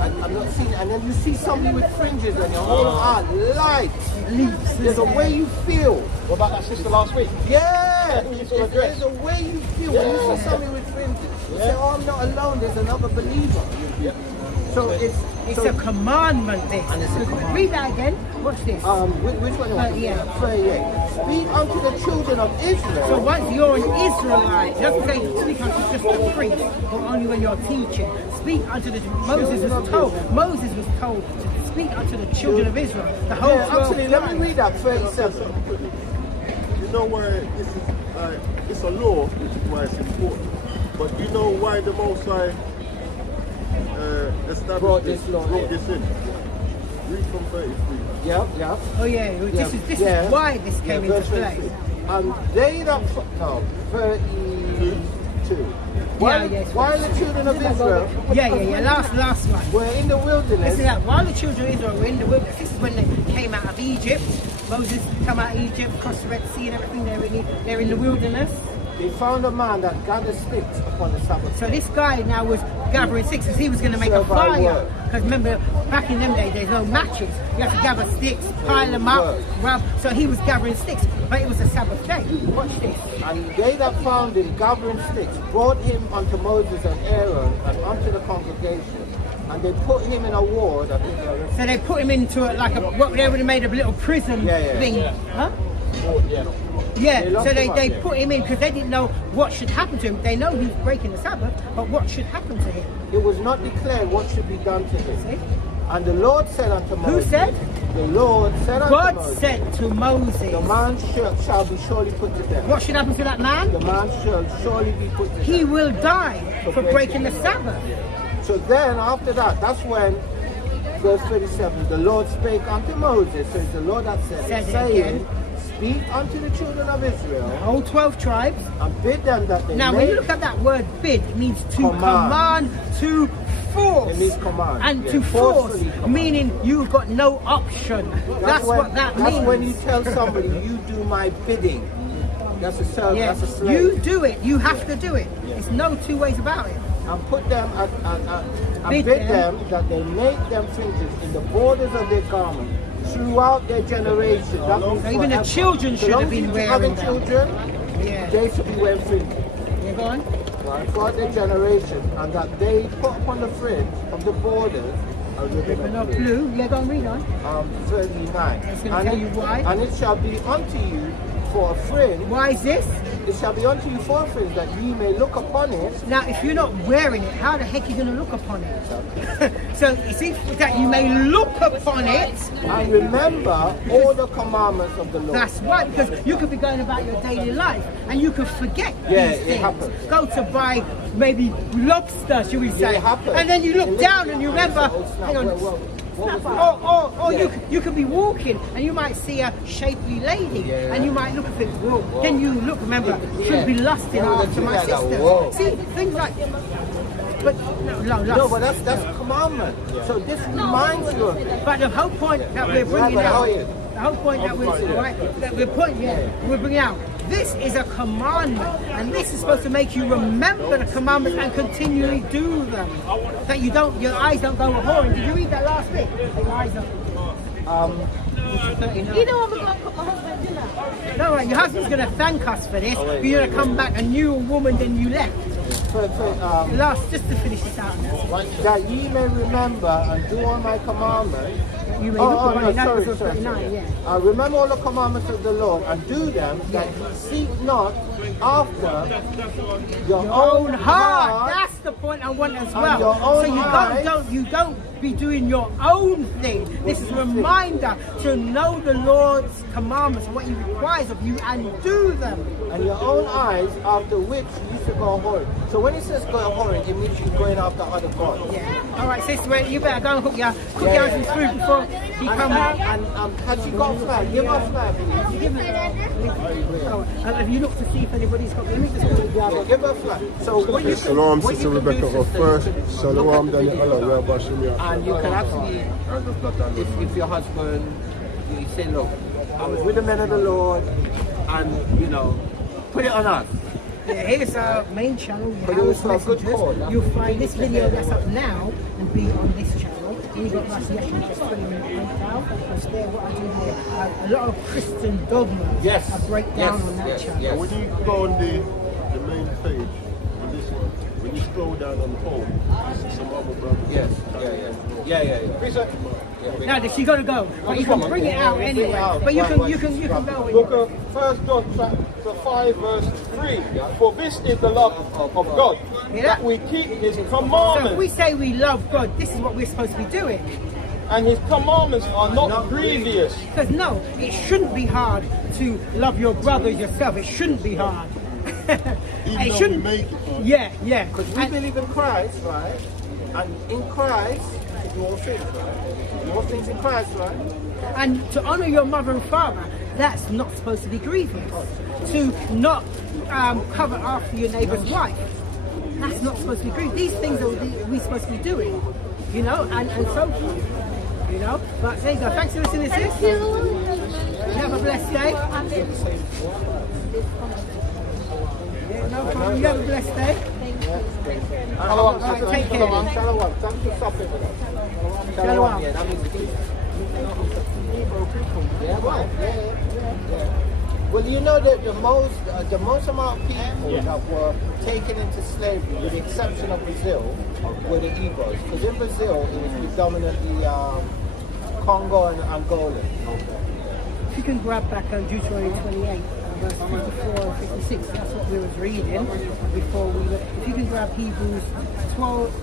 I'm not seeing, and then you see somebody with fringes and your whole heart lights, leaps. There's a way you feel. What about that sister last week? Yeah, to address. there's a way you feel when you see somebody with fringes. You say, oh, I'm not alone, there's another believer. So It's a commandment, this. Read that again. Watch this. Which one? 38. 38. Speak unto the children of Israel. So once you're an Israelite, it doesn't say speak unto just the priest, or only when you're teaching. Speak unto the Moses was told to speak unto the children of Israel. The whole Actually, let me read that 37. You know why this is, it's a law, which is why it's important. But you know why the Most High established Brought this law brought in. this in? Read from 33. Yep. Oh yeah, this is why this came into verse play. 33. And they that 32. While the children of Israel Yeah. Last one. were in the wilderness, Listen up, while the children of Israel were in the wilderness, this is when they came out of Egypt. Moses come out of Egypt, crossed the Red Sea and everything, they're in the wilderness. they found a man that gathered sticks upon the Sabbath. So this guy now was gathering sticks because he was going to make a Serve by fire. word. Because remember, back in them days, there's no matches. You have to gather sticks, pile them up, Word. rub. So he was gathering sticks, but it was a Sabbath day. Watch this. And they that found him gathering sticks brought him unto Moses and Aaron and unto the congregation. And they put him in a ward. I think they arrested So they put him into what they would have made a little prison thing. Huh? Yeah, They locked so him up, they yeah. put him in because they didn't know what should happen to him. They know he's breaking the Sabbath, but what should happen to him? It was not declared what should be done to him. See? And the Lord said unto Moses. said? The Lord said unto God Moses. said to Moses, The man shall be surely put to death. what should happen to that man? The man shall surely be put to death. He will die for breaking the Sabbath. So then after that, that's when, verse 37, the Lord spake unto Moses. So it's the Lord that said Said it, it saying, again. Speak unto the children of Israel, All 12 tribes. and bid them that they Now, may... when you look at that word bid, it means to Command. command, to force. It means command. And Yeah, to force, forcefully command. meaning you've got no option. That's what that means. That's when you tell somebody, you do my bidding. That's a servant, Yeah, that's a slave. you do it. You have to do it. There's no two ways about it. And put them and Bid bid them. them that they make them fringes in the borders of their garment throughout their generations. That means So even the forever. children So should long have as been you wearing having them. children, Yeah. they should be wearing fringes. You go on? Right, throughout their generation, and that they put upon the fringe of the borders a ribbon of No blue. blue. Yeah, go on, read on. 39. It's gonna tell you why. And it shall be unto you for a fringe. Why is this? It shall be unto you for a fringe, that ye may look upon it. Now, if you're not wearing it, how the heck are you going to look upon it? So, you see, that you may look upon it. And remember all the commandments of the Lord. That's right, because you could be going about your daily life and you could forget Yeah, these it things. happens. Go to buy maybe lobster, should we say? it happens. And then you look It down and you remember, Oh, snap. hang on. What was that? Or Yeah. you could be walking and you might see a shapely lady and you might look at it, whoa. Then you look, remember, should be lusting Yeah, after my yeah, that, sister. whoa. See, things like, but no, No, but that's a commandment. So this reminds you of it. But the whole point that we're bringing but how out, is- the whole point that we're bringing out, this is a commandment, and this is supposed to make you remember the commandments and continually do them. That you don't, your eyes don't go a whoring. Did you read that last bit? Your eyes don't. You know I'm gonna cook my husband dinner. No, right, your husband's going to thank us for this. But you're going to come back a newer woman than you left. Last, just to finish this out now. That ye may remember and do all my commandments. You may Oh, look oh, upon no, it now, sorry, verse sorry, 39, sorry. yeah. Remember all the commandments of the Lord and do them, that ye seek not after your Own heart. That's the point I want as well. your own So you don't be doing your own thing. This is a reminder to know the Lord's commandments and what He requires of you and do them. and your own eyes after which you used to go a-whoring. So when it says go a-whoring, it means you're going after other gods. Yeah. All right, sis, well, you better go and cook your Yeah, some food before He come out. And has she got a flag? Give her a flag. Have you looked to see if anybody's got? Let me just Give her a flag. So what you can, Shalom, what Sister you can do, Rebecca. sister, First, you can Shalom, look at the Daniel. video, Allah, Bashim, and you can actually, if your husband, you say, look, I was with the men of the Lord, and you know, put it on us. Here's our main channel. But it was a good call, yeah. You'll find this video that's up now and be on this channel. And you've got Pastor Yeshua just 20 minutes out. Because there, what I do here, a lot of Christian dogma. Yes. I break down Yes, on that yes, channel. yes. When you go on the main page, on this one, when you scroll down on the phone, you see some other brothers. Yes, yeah. Now, she got to go, but you can bring it out anyway. But you can go. Look at 1 John chapter 5 verse 3. For this is the love of God, that we keep his So if commandments. we say we love God, this is what we're supposed to be doing. And his commandments are not grievous. Because no, it shouldn't be hard to love your brother yourself. It shouldn't be hard. It shouldn't. Yeah. Because we believe in Christ, right? And in Christ, we do all things, right? All things in Christ, right? And to honour your mother and father, that's not supposed to be grievous. To not cover after your neighbour's wife, that's not supposed to be grievous. These things are we're supposed to be doing, you know, and so forth, you know. But there you go. Thanks for listening, sis. You have a blessed day. Yeah, no problem. You have a blessed day. Shalom, Right, take care. Shalom. Thank you for stopping with us. Shalom. Yeah, that means yeah, well, yeah. Well, you know that the most amount of people that were taken into slavery, with the exception of Brazil, were the Igbos. Because in Brazil, it was predominantly Congo and Angola. If you can grab back Deuteronomy 28, verse 54 and 56, that's what we was reading before we were. If you can grab Hebrews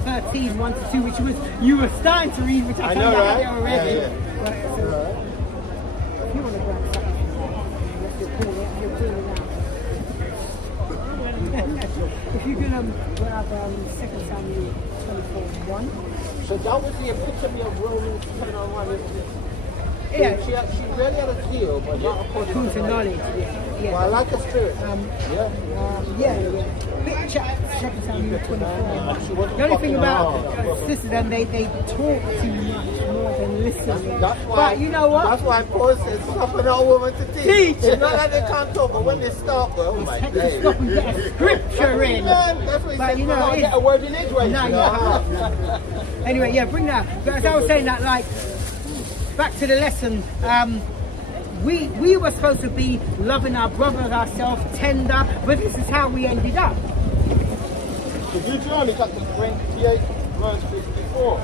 13, 1 to 2, which was you were starting to read, which I know, found out right? already. Yeah. But, so, if you want to grab something, you're pulling it out. If you can grab 2 Samuel 24, 1. So that was the epitome of Romans 10:1, isn't it? Yeah. She really had a zeal, but not according According to to knowledge. Well, I like her spirit. Yeah. Bit chat, 2 Samuel 24. The only thing about sisters, and they talk too much more than listen. That's why. But you know what? That's why Paul says, suffer no woman to teach. It's not that they can't talk, but when they start, well, oh my Take a days. stop and get a scripture in. Man, that's what he But said. you know, I'll it's- get a word in edgeways. No, you know. Anyway, yeah, bring that. But as I was saying that, like, back to the lesson, we were supposed to be loving our brothers ourselves, tender, but this is how we ended up. So Deuteronomy chapter 28 verse 54.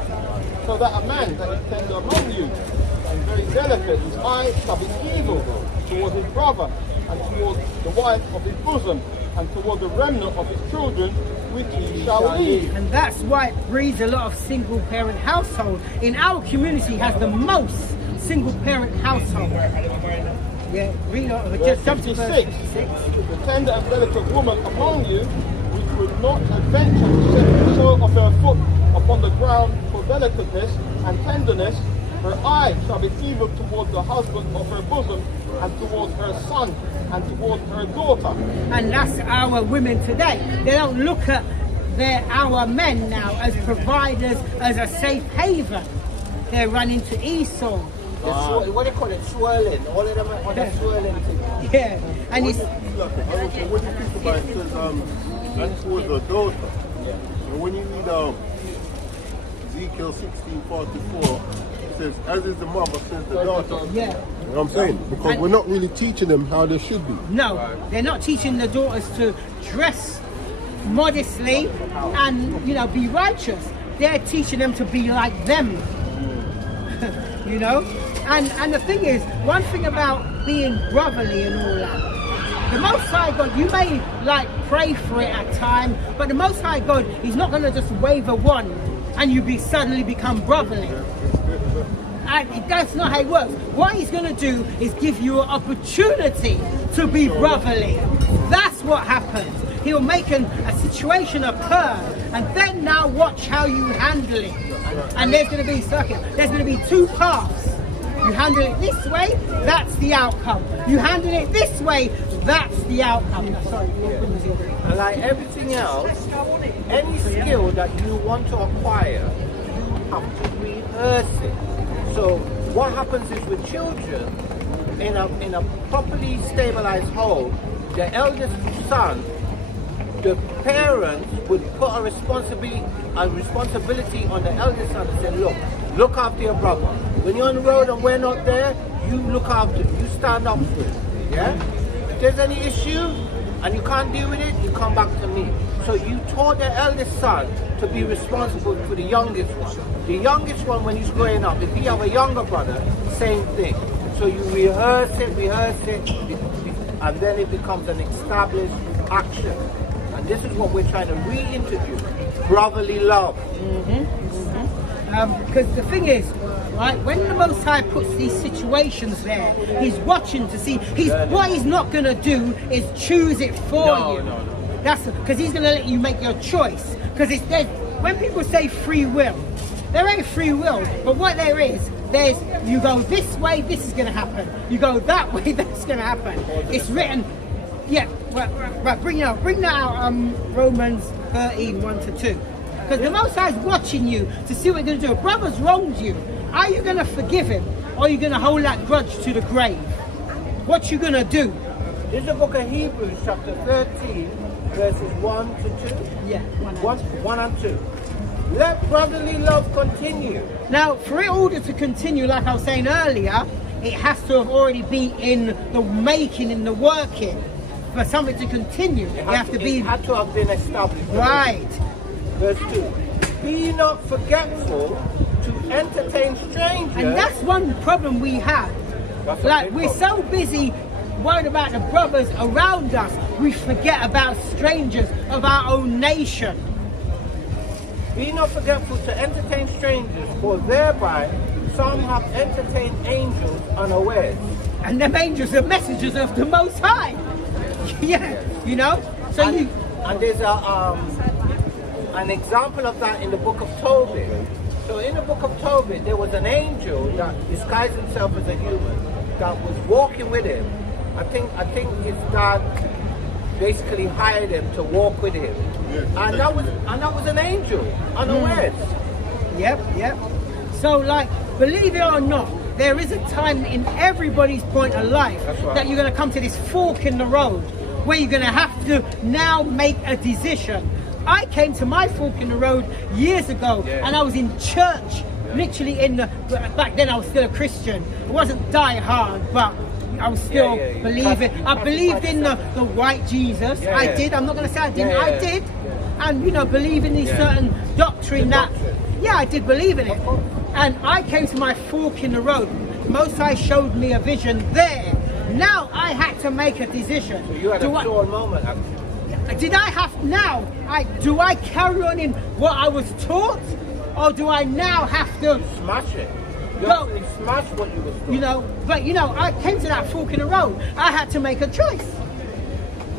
So that a man that is tender among you and very delicate, his eye shall be evil toward his brother and toward the wife of his bosom and toward the remnant of his children which he shall leave. And that's why it breeds a lot of single parent household. In our community has the most single parent household. Yeah, read on, just jump to verse 56. The tender and delicate woman among you which would not adventure to set the sole of her foot upon the ground for delicateness and tenderness, her eye shall be evil toward the husband of her bosom and toward her son and toward her daughter. And that's our women today. They don't look at our men now as providers, as a safe haven. They're running to Esau. What do you call it? Swirling. All of them are on the swirling thing. Yeah, and it's When you think about it, it says, and towards the daughter. And when you read Ezekiel 16:44, it says, as is the mother, says the daughter. yeah. You know what I'm saying? Because we're not really teaching them how they should be. No, they're not teaching the daughters to dress modestly and, you know, be righteous. They're teaching them to be like them. You know? And the thing is, one thing about being brotherly and all that, the Most High God, you may like pray for it at times, but the Most High God, He's not going to just wave a wand and you suddenly become brotherly. And that's not how it works. What He's going to do is give you an opportunity to be brotherly. That's what happens. He'll make a situation occur, and then now watch how you handle it. And there's going to be two paths. You handle it this way, that's the outcome. You handle it this way, that's the outcome. Sorry. And like everything else, any skill that you want to acquire, you have to rehearse it. So what happens is with children, in a properly stabilized home, the eldest son, the parents would put a responsibility on the eldest son and say, look after your brother. When you're on the road and we're not there, you look after him, you stand up for him. Yeah? If there's any issue and you can't deal with it, you come back to me. So you taught the eldest son to be responsible for the youngest one. The youngest one, when he's growing up, if he have a younger brother, same thing. So you rehearse it, and then it becomes an established action. And this is what we're trying to reintroduce, brotherly love. Because the thing is, right, when the Most High puts these situations there, He's watching to see. What He's not going to do is choose it for you. No. That's because He's going to let you make your choice. Because when people say free will, there ain't free will. But what there is, there's you go this way, this is going to happen. You go that way, that's going to happen. It's written. Yeah, right. Bring that out. Romans 13, 1-2. Because the Most High is watching you to see what you're going to do. If brother's wronged you, are you going to forgive him, or are you going to hold that grudge to the grave? What you going to do? This is the book of Hebrews, chapter 13, verses 1-2. Yeah, 1 and 2. Let brotherly love continue. Now, for it order to continue, like I was saying earlier, it has to have already been in the making, in the working. For something to continue, it had to have been established. Right. Verse 2. Be not forgetful to entertain strangers. And that's one problem we have. Like, we're so busy worried about the brothers around us, we forget about strangers of our own nation. Be not forgetful to entertain strangers, for thereby some have entertained angels unawares. And them angels are messengers of the Most High. Yeah, you know? So and there's an example of that in the book of Tobit. So in the book of Tobit, there was an angel that disguised himself as a human that was walking with him. I think his dad basically hired him to walk with him. And that was an angel, unawares. Yep. So, like, believe it or not, there is a time in everybody's point of life that you're going to come to this fork in the road where you're going to have to now make a decision. I came to my fork in the road years ago, and I was in church, literally back then I was still a Christian. It wasn't die hard, but I was still believing. I believed in the white Jesus. I did. I'm not going to say I didn't. I did. And, believe in these certain doctrine that, I did believe in it. And I came to my fork in the road. Most High showed me a vision there. Now I had to make a decision. So you had a sore moment. Did I have now? Do I carry on in what I was taught, or do I now have to smash it? Smash what you were taught. But I came to that fork in the road. I had to make a choice.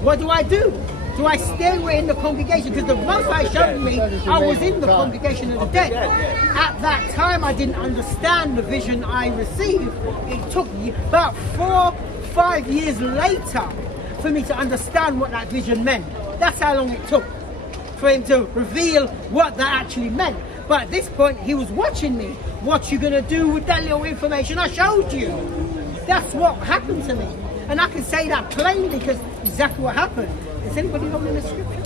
What do I do? Do I stay in the congregation? Because the Most High showed me I was in the congregation of the dead. At that time, I didn't understand the vision I received. It took me about 4-5 years later for me to understand what that vision meant. That's how long it took for him to reveal what that actually meant. But at this point, he was watching me. What you gonna do with that little information I showed you? That's what happened to me. And I can say that plainly because exactly what happened. Is anybody holding the scripture?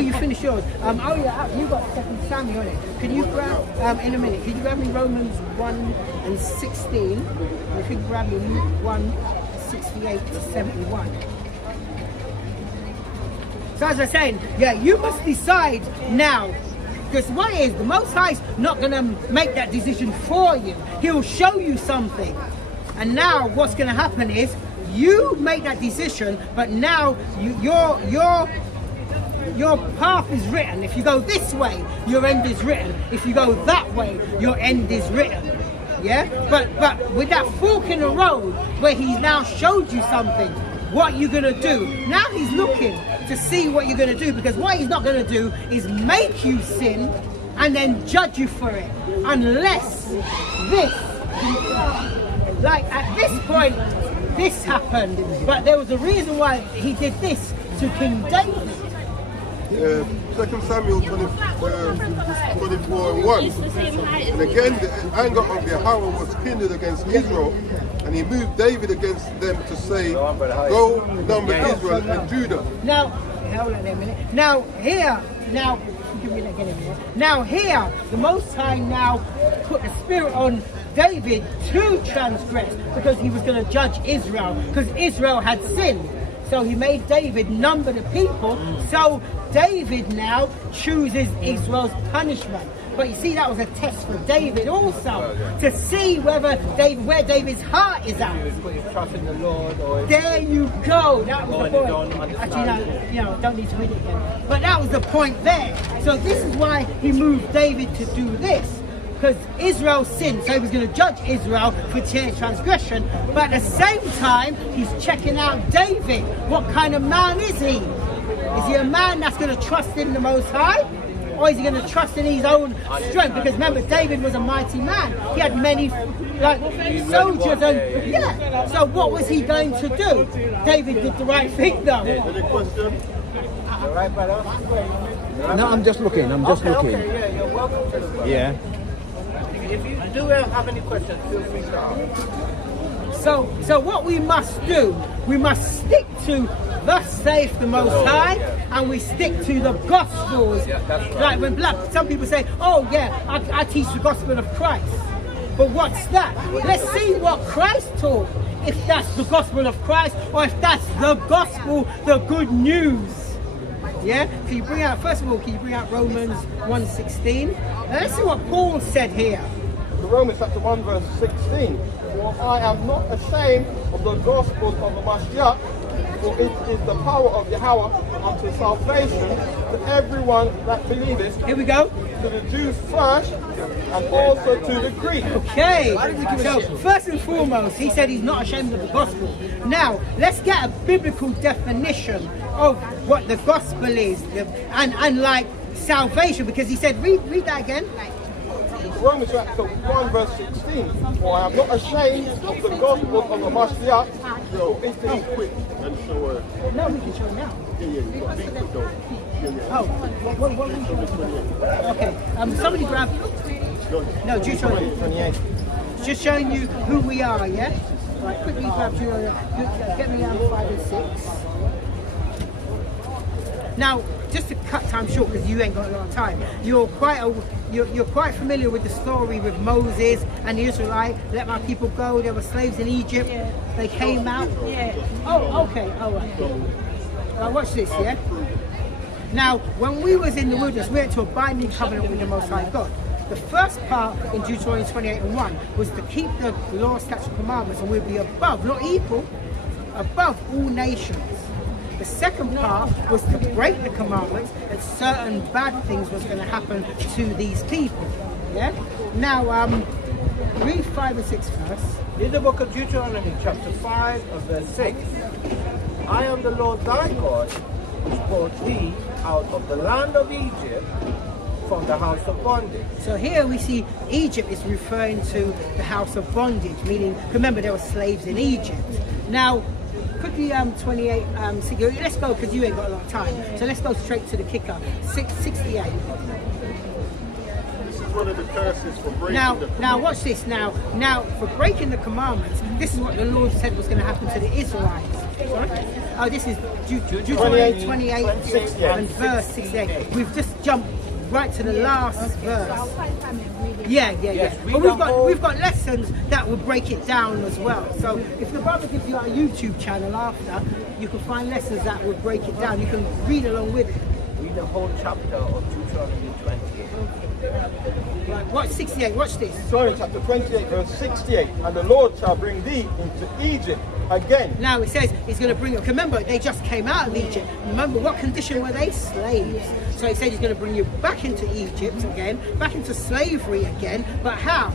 You finished yours. You got 2 Samuel on it. Can you grab, in a minute, can you grab me Romans 1:16? And if you can grab me Luke 1:68-71. So as I was saying, you must decide now. Because what is, the Most High's not going to make that decision for you. He'll show you something. And now what's going to happen is, you make that decision, but now your path is written. If you go this way, your end is written. If you go that way, your end is written. Yeah? But with that fork in the road, where he's now showed you something, what you're going to do. Now he's looking to see what you're going to do, because what he's not going to do is make you sin and then judge you for it. Unless this, like at this point, this happened. But there was a reason why he did this to King David. 2 Samuel 24 and 1. And again, the anger of Yahweh was kindled against Israel, and he moved David against them to say, go number Israel and Judah. Now, hold on a minute. Now here, give me that again. Now here, the Most High now put the spirit on David to transgress because he was going to judge Israel because Israel had sinned. So he made David number the people. So David now chooses Israel's punishment. But you see, that was a test for David also to see where David's heart is at. Put his trust in the Lord, or There you go. That was the Don't point. understand Actually, no, don't need to read it again. But that was the point there. So this is why he moved David to do this. Because Israel sinned, so he was going to judge Israel for transgression. But at the same time, he's checking out David. What kind of man is he? Is he a man that's going to trust in the Most High? Or is he going to trust in his own strength? Because remember, David was a mighty man. He had many soldiers and So what was he going to do? David did the right thing though. Any question? all right, brother? No, I'm just looking. I'm just looking. Okay, yeah, you're welcome to the Yeah. If you do have any questions, feel free to ask. So what we must do, we must stick to thus saith the Most High, and we stick to the Gospels. Yeah, that's right. Like when some people say, oh yeah, I teach the Gospel of Christ. But what's that? Let's see what Christ taught. If that's the Gospel of Christ, or if that's the Gospel, the good news. Yeah? Can you bring out, first of all, can you bring out Romans 1:16? Now let's see what Paul said here. Romans chapter 1 verse 16. For I am not ashamed of the gospel of the Mashiach, for it is the power of Yahweh unto salvation to everyone that believeth, Here we go. to the Jew first, and also to the Greek. Okay, so first and foremost, he said he's not ashamed of the gospel. Now, let's get a biblical definition of what the gospel is, and like salvation, because he said, read that again. Romans chapter 1 verse 16. For I am not ashamed of the gospel of the Mashiach, for it is Quick and show her. No, we can show it now. Oh, okay. Somebody grab. No, Deuteronomy 28. Just showing you who we are, yeah? Right, quickly grab Deuteronomy. Get me out 5 and 6. Now, just to cut time short, because you ain't got a lot of time, you're quite familiar with the story with Moses and the Israelites. Let my people go. They were slaves in Egypt. Yeah. They came out. Yeah. Oh, okay. All right. Now watch this, yeah. Now, when we was in the wilderness, we went to a binding covenant with the Most High God. The first part in Deuteronomy 28 and 1 was to keep the law, statutes, commandments, and we'll be above, not equal, above all nations. The second part was to break the commandments, and certain bad things was going to happen to these people. Yeah. Now, read 5 and 6 first. In the book of Deuteronomy, chapter 5, and verse 6. I am the Lord thy God, which brought thee out of the land of Egypt from the house of bondage. So here we see Egypt is referring to the house of bondage, meaning, remember, there were slaves in Egypt. Now, quickly 28, let's go because you ain't got a lot of time. So let's go straight to the kicker, 68. This is one of the curses for breaking Now watch this. Now for breaking the commandments, this is what the Lord said was going to happen to the Israelites. Sorry? Oh, this is Deuteronomy 28 and verse 68. We've just jumped right to the last verse. Yeah. But we've got lessons that will break it down as well. So if the brother gives you our YouTube channel after, you can find lessons that will break it down. You can read along with it. Read the whole chapter of Deuteronomy 28. Right, watch 68. Watch this. Deuteronomy chapter 28 verse 68. And the Lord shall bring thee into Egypt again. Now it says he's going to bring them. Remember, they just came out of Egypt. Remember, what condition were they? Slaves. So he said he's going to bring you back into Egypt again, back into slavery again. But how?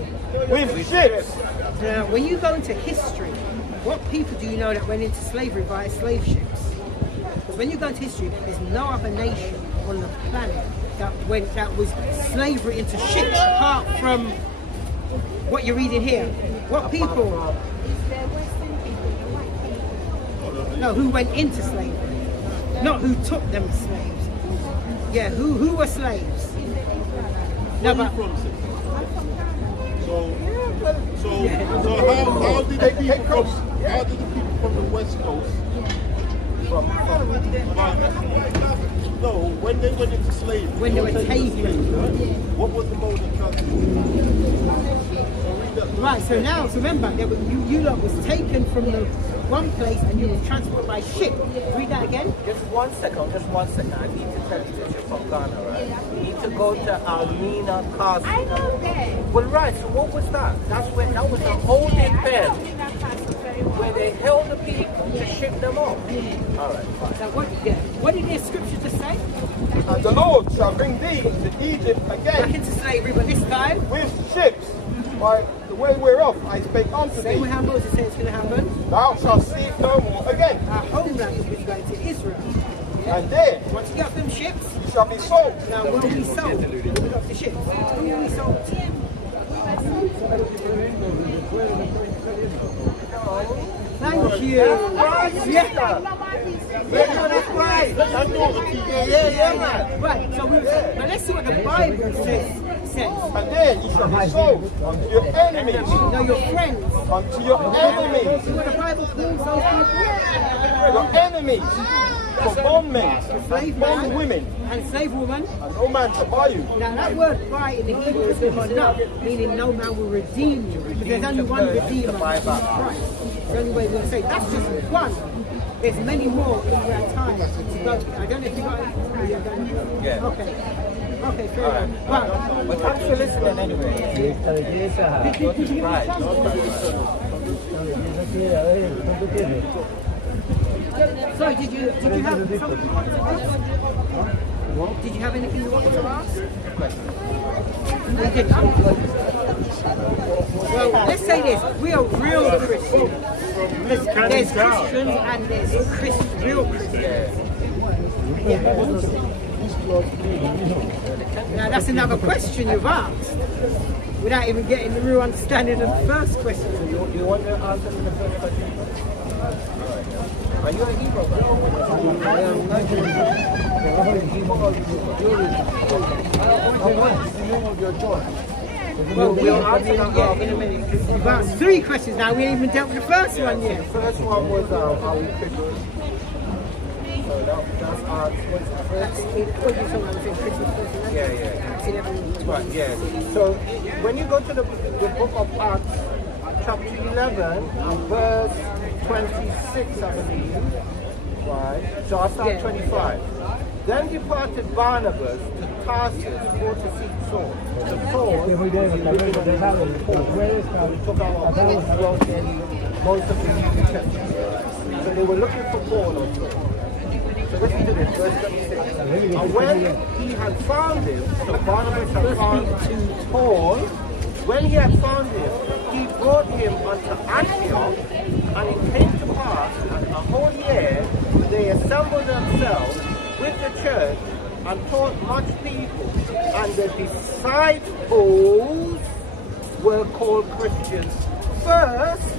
With ships. Now, when you go into history, what people do you know that went into slavery via slave ships? Because when you go into history, there's no other nation on the planet that was slavery into ships, apart from what you're reading here? What people? No, who went into slavery, not who took them as slaves. Yeah, who were slaves? No, but So how did the people from the West Coast no, when they went into slavery, when they were taken. what was the mode of transport? Right, so now, so remember, you lot was taken from the one place and you were transported by ship. Read that again. Just one second. I need to tell you that you're from Ghana, right? You need to go to Almina Castle. I know that. Well, right, so what was that? That was a holding pen where they held the people to ship them off. All right, fine. So what did the scripture just say? And the Lord shall bring thee to Egypt Back again into slavery, but this time, with ships, by the way whereof I spake unto same with thee. how Moses said it's going to happen. Thou shalt see it no more again. Our homeland is going to Israel. And there Once you get off them ships, you shall be sold. now when we sold, when we got off the ships, when we sold. Thank you. Yeah. Right, so now let's see what the Bible says. And there you shall be sold unto your enemies. Now your friends, Unto your enemies. see what the Bible calls those people? Your enemies. For bondmen, Slave bondwomen, and slave woman. and no man shall buy you. Now that word buy in the Hebrew is enough, meaning no man will redeem you. Because there's only one redeemer, which is Christ. It's the only way we're going to say that's just one. There's many more in our time to go. I don't know if you got it. Yeah. Okay. Okay, fair enough. Right. But thanks for listening anyway. Right. So did you have something you wanted to ask? Did you have anything you wanted to ask? You didn't. Well, let's say this. We are real Christians. There's Christians and there's real Christians. Now that's another question you've asked without even getting the real understanding of the first question. You want to answer the first question? Are you a Hebrew? Well, we'll answer that in a minute. You've asked 3 questions now. We ain't even dealt with the first one yet. The first one was are we Christians? So that's our Yeah. right, yeah. So when you go to the book of Acts, chapter 11 and verse 26, I believe, right? So I'll start 25. Then departed Barnabas to Tarsus for to seek Saul. So Saul was the original Paul. He took out most of the New Testament. So they were looking for Paul or Saul. So listen to this, verse 26. And when he had found him, so Barnabas had found Paul, when he had found him, he brought him unto Antioch, and it came to pass that a whole year they assembled themselves with the church and taught much people, and the disciples were called Christians first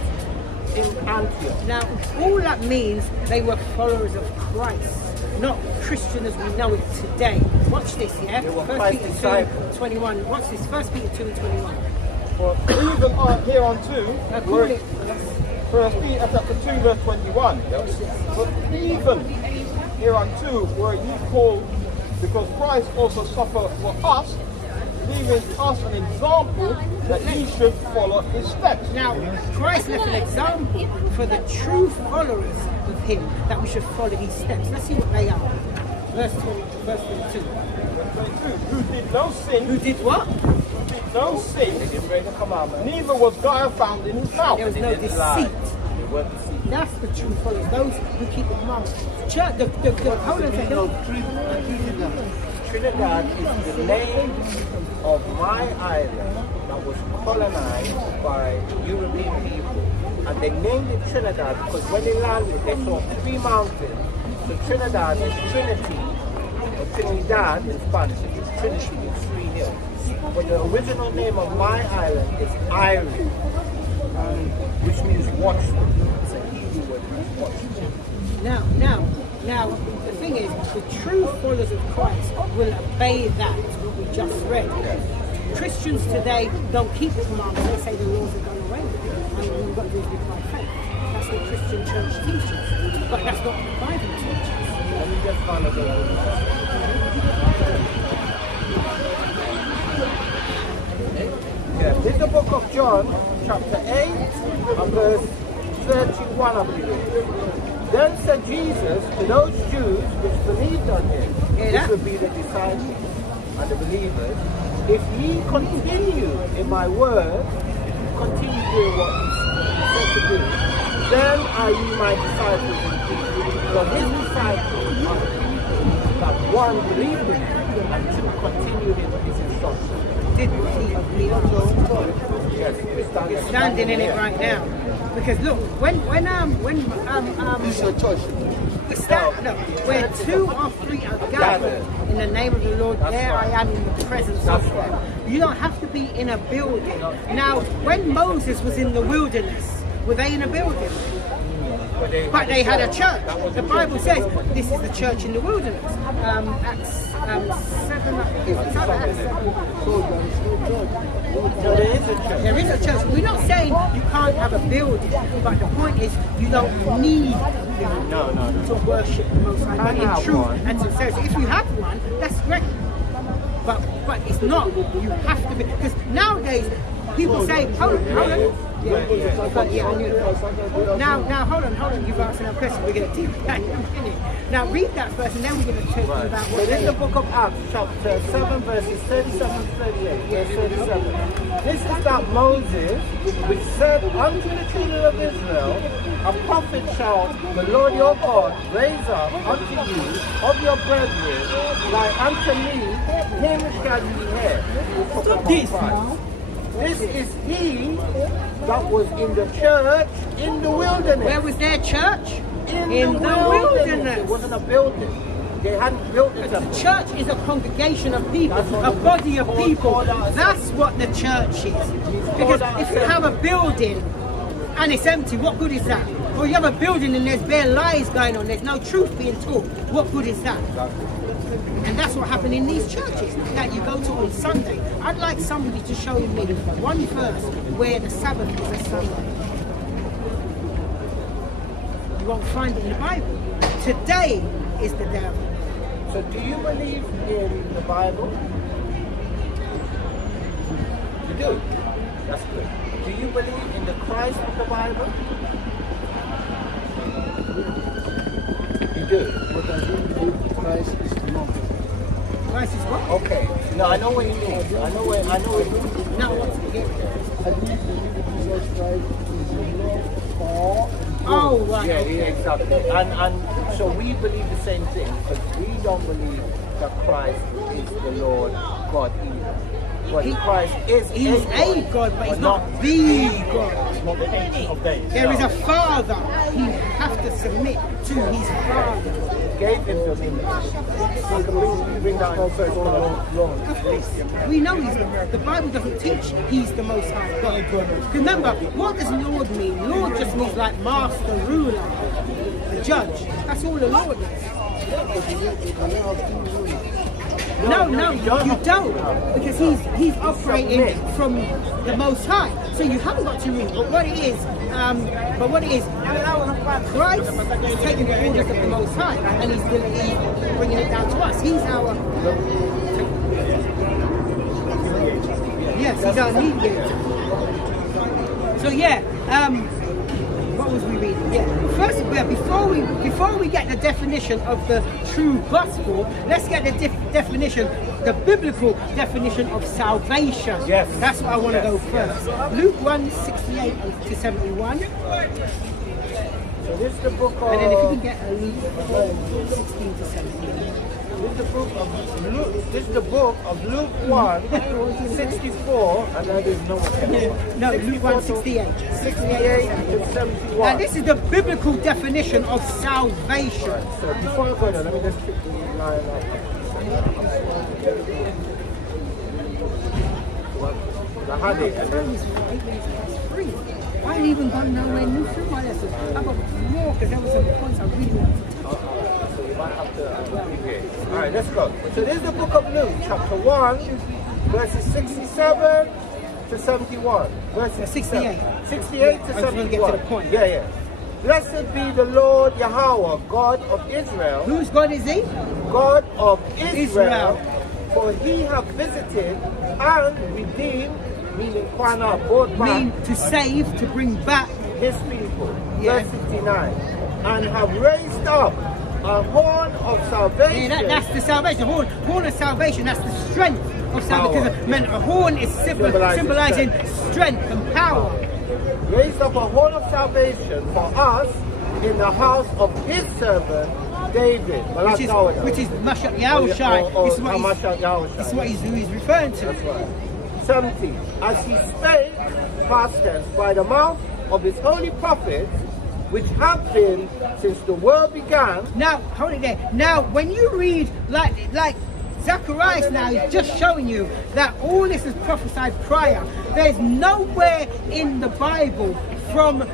in Antioch. Now, all that means they were followers of Christ, not Christian as we know it today. Watch this, yeah? They were 1 Christ's Peter disciples. 2:21. Watch this, 1 Peter 2:21. For even hereunto, Call it. 1 Peter chapter 2 verse 21. But even hereunto were ye called, because Christ also suffered for us, leaving us an example that ye should follow his steps. Now, Christ left an example for the true followers of him that we should follow these steps. Let's see what they are. Verse 22. 22. Who did no sin, Who did what? no sin, Break the commandment. neither was guile found in his mouth. There was no deceit. That's the true followers, those who keep the commandments. Church, the hold on a second. Trinidad is the name of my island that was colonized by European people. And they named it Trinidad because when they landed, they saw 3 mountains. So Trinidad is Trinity, or Trinidad in Spanish. Trinity is 3 hills. But the original name of my island is Irie, which means watchman. It's a Hebrew word, watchman. Now, the thing is, the true followers of Christ will obey that, what we just read. Christians today don't keep the commandments. They say the laws are done away with, and all we've got to do is be by faith. That's what Christian church teaches, but that's not what the Bible teaches. Let me just follow the This is the book of John, chapter 8, and verse 31, I believe. Then said Jesus to those Jews which believed on him, this would be the disciples and the believers, if ye continue in my word, continue doing what he said to do, then are ye my disciples indeed. So his disciples are the people that one believed in him and two continued in his instructions. Did believe Yes, You're standing in it right now. Because look, when This is your church. where 2 or 3 are gathered in the name of the Lord, there I am in the presence of them. You don't have to be in a building. Now, when Moses was in the wilderness, were they in a building? But they had a church. The Bible says this is the church in the wilderness. Acts 7, I think it's Acts 7. So there is a church. There is a church. We're not saying you can't have a building, but the point is you don't need to worship the Most High. But in truth and sincerity, if you have one, that's great. But it's not. You have to be, because nowadays people say, hold on. Now, hold on. You've asked another question. We're going to deep dive in it. Now, read that first, and then we're going to talk about So what this is the book of Acts, chapter 7, verses 37 to 38. Verse 37. This is that Moses, which said unto the children of Israel, a prophet shall the Lord your God raise up unto you of your brethren, like unto me, him shall ye hear. This is he that was in the church in the wilderness. Where was their church? In the wilderness. It wasn't a building. They hadn't built it. The church is a congregation of people, a body of people. That's what the church is. Because if you have a building and it's empty, what good is that? Or you have a building and there's bare lies going on, there's no truth being taught, what good is that? And that's what happened in these churches that you go to on Sunday. I'd like somebody to show me one verse where the Sabbath is a Sunday. You won't find it in the Bible. Today is the day of the Lord. So do you believe in the Bible? You do? That's good. Do you believe in the Christ of the Bible? You do? But I do believe Christ is the moment. Christ is what? Okay. No, I know what you mean. I know what you mean. No. I believe Jesus Christ is the Lord for Oh, right. Yeah, exactly. And so we believe the same thing, because we don't believe that Christ is the Lord God either. But Christ is He's a God, but he's not the God. Not the Ancient of Days. There is a Father. You have to submit to his Father. Gave him dominion. So bring that in first Of course, we know he's the Bible doesn't teach he's the Most High God. Remember, what does Lord mean? Lord just means like master, ruler, the judge. That's all the Lord is. No, you don't, because he's operating from the Most High. So you haven't got to read. But what it is, Christ is taking the orders of the Most High, and he's bringing it down to us. He's our he's our mediator. So what was we reading? First, before we get the definition of the true gospel, let's get the definition, the biblical definition of salvation. Yes. That's what I want to go first. Luke 1:68 to 71. So this is the book of... And then if you can get Luke 16 to 17. This is the book of Luke 1, 64, and that is no one. No, Luke 1:68. 68 to 71. Now this is the biblical definition of salvation. So before I go there, let me just quickly line up. I had it. And then, I ain't even gone nowhere new through my lessons. I got more because there were some points I really wanted to touch. so you might have to abbreviate. All right, let's go. So this is the book of Luke, chapter 1, verses 67 to 71. Verses 68. 68 to I just 71. want to get to the point. Yeah. Blessed be the Lord Yahweh, God of Israel. Whose God is he? God of Israel, Israel. for he hath visited and redeemed, meaning Kwana, brought back Mean to save, to bring back. his people. Yeah. Verse 69. And have raised up a horn of salvation. Yeah, that's the salvation. Horn of salvation, that's the strength of salvation. Power. Because a horn is symbolizing strength and power. Raised up a horn of salvation for us in the house of his servant David. Which is Mashiach Yahushai. This is what Mashiach Yahushai. this is what he's referring to. That's right. 70. As he spake, past tense, by the mouth of his holy prophets, which have been since the world began. Now, hold it there. Now, when you read like Zacharias now is just showing you that all this is prophesied prior. There's nowhere in the Bible from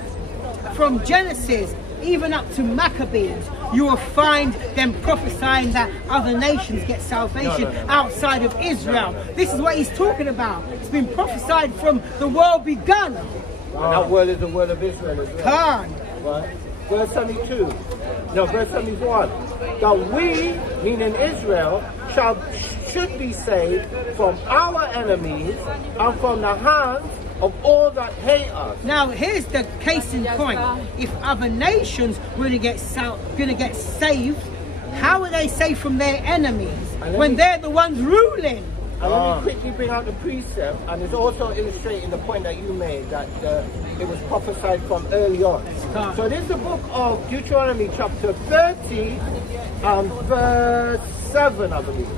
Genesis even up to Maccabees you will find them prophesying that other nations get salvation outside of Israel. This is what he's talking about. It's been prophesied from the world begun. And that word is the word of Israel as well. Khan. Right. Verse 72. No, verse 71. That we, meaning Israel, should be saved from our enemies and from the hands of all that hate us. Now here's the case in point. If other nations were to get saved, how are they saved from their enemies when they're the ones ruling? And let me quickly bring out the precept, and it's also illustrating the point that you made, that it was prophesied from early on. So this is the book of Deuteronomy chapter 30 and verse 7, I believe.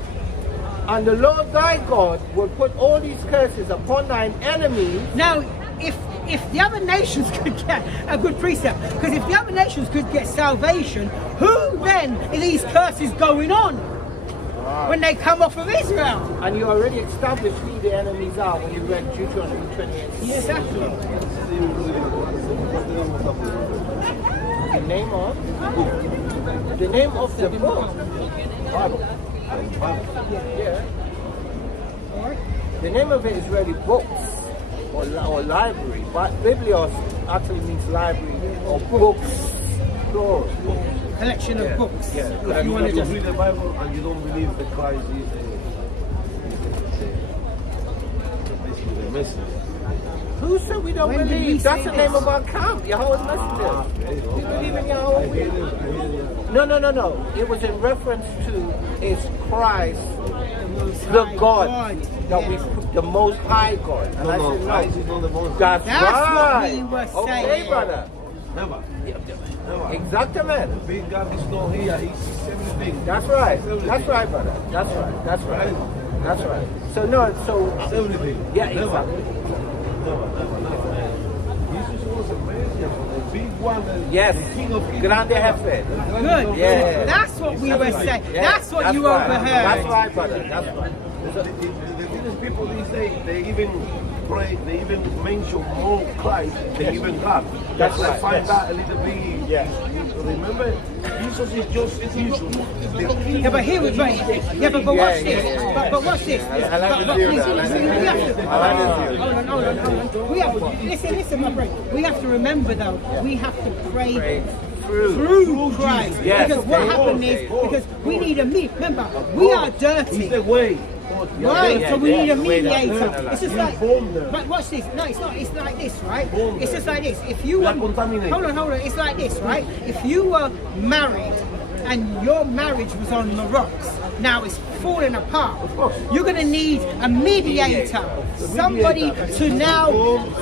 And the Lord thy God will put all these curses upon thine enemies. Now, if the other nations could get a good precept, because if the other nations could get salvation, who then are these curses going on when they come off of Israel? And you already established who the enemies are when you read Deuteronomy 28. Exactly. The name of the book. Bible. Yeah. The name of it is really books or library, but Biblios actually means library or books. Plural. Collection of books. Yeah. If you want to just read the Bible and you don't believe that Christ is the message. Who said we don't When did we believe? That's say the name this? of our camp, Yahweh's messengers. We believe in Yahweh. No. It was in reference to is Christ, the God that we put, the Most High God. And I said, Christ is not the most. That's what right. we were Okay, saying. brother. Never. Exactly, man. The big God is not here. He sees everything. That's right. Everything. That's right, brother. That's right. That's right. That's right. So It's everything. yeah, Never. exactly. Never. Jesus was a Messiah, the big one, Yes. the King of Kings. Grande Jefe. good. Yeah. That's what we were saying. Yeah, That's what you right. overheard. That's right, brother. That's right. The thing is, people these days, they even pray, they even mention more Christ than even God. That's I right, find yes. that a little bit. Yeah. Remember, Jesus is just Jesus. Yeah, but here we go. Yeah, but watch this. But watch this. I like the view now. I like the view. Hold on. We have listen, my friend. We have to remember though. We have to pray through Christ. Yes. Because what happened is because we need a remember, we are He's dirty. the way. Right, Yeah, so we yeah, need a the way that- mediator. It's just like, but watch this. No, it's not. It's like this, right? It's just like this. If you We were, are contaminated. hold on. It's like this, right? If you were married and your marriage was on the rocks, now it's falling apart. You're gonna need a mediator, somebody to now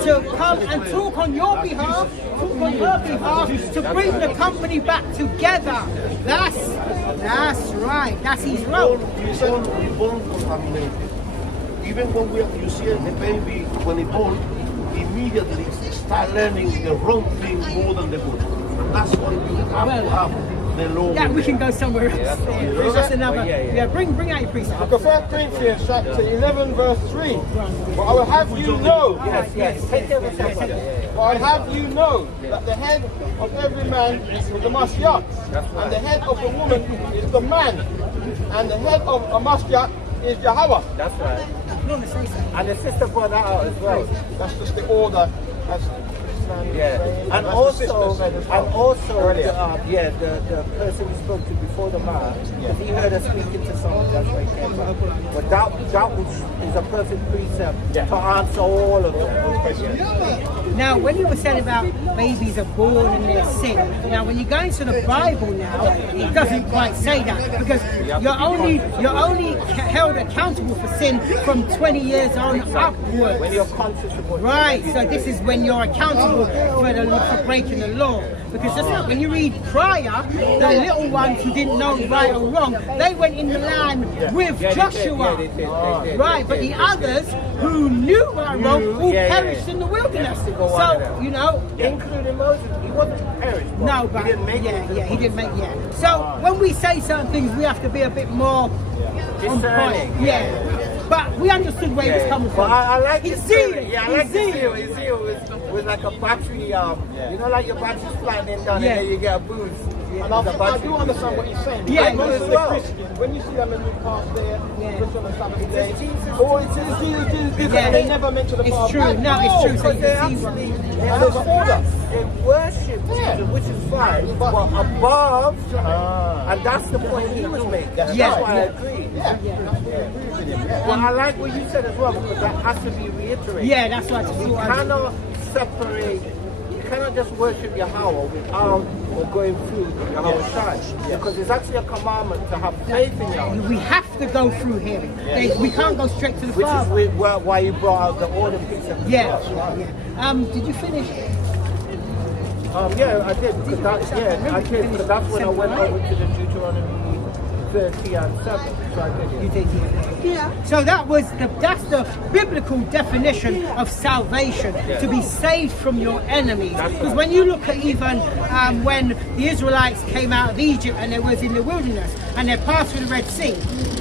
to come and talk on your behalf, to bring the company back together. That's right. That's his role. We born contaminated. Even when you see the baby when he born, immediately start learning the wrong thing more than the good. That's what you have to have the law. Yeah, we with can it. go somewhere else. that's Yeah, all. that's another. Yeah, yeah. Yeah, bring out your precept. Book of 1 Corinthians chapter 11 verse 3. But I will have you know, Yes. Take care of yourself, brother. but I have you know that the head of every man is the Mashiach, and the head of a woman is the man, and the head of a Mashiach is Yahweh. That's right. You want to say something? And the sister brought that out as well. That's just the order. That's Yeah, saying, and that's the sister also, said as well. the, the person we spoke to before the man, because he heard us speaking to someone, that's why he came back. But that is a perfect precept to answer all of them. Now, when you were saying about babies are born and they're sick, now when you go into the Bible now, it doesn't quite say that because you're only held accountable for sin from 20 years on upwards. When you're conscious of what Right, so this is when you're accountable for breaking the law. Because just like when you read prior, the little ones who didn't know right or wrong, they went in the land with Joshua. They did. Right, but the others who knew right and wrong all perished in the wilderness. So, you know, including Moses, he wasn't perished. no, but he didn't make he it. didn't make So when we say certain things, we have to be a bit more on Discerning. point. Yeah. But we understood where he was coming But from. I like He's his zeal. zealous. Yeah, I like his zeal. His zeal with like a battery, you know, like your battery's flying down Yeah. and then you get a boost. And I do understand what he's saying. Yeah, Most as of the well. Christians, when you see them in the past there, Yeah. just on the Sabbath day, Jesus. oh, it's Jesus, Yeah. they never mention the It's Father. true. No, it's true. So Because you they can see actually, And there's an order. they worship Jesus, which is fine, but above, and that's the point he was making. And Yeah. that's why I agree. Well, I like what you said as well, because that has to be reiterated. Yeah, that's what I just You thought. cannot separate, you cannot just worship Yahweh without going through Yahweh Shai. Because it's actually a commandment to have faith in Yahweh. We have to go through him. We can't go straight to the Which Father. is why you brought out the order piece of Yeah. Did you finish? Yeah, I did. Because that's when I went over to the Deuteronomy 30 and 7. So I did. You did, yeah. So that's the biblical definition of salvation, to be saved from your enemies. Because when you look at even when the Israelites came out of Egypt and they was in the wilderness and they passed through the Red Sea,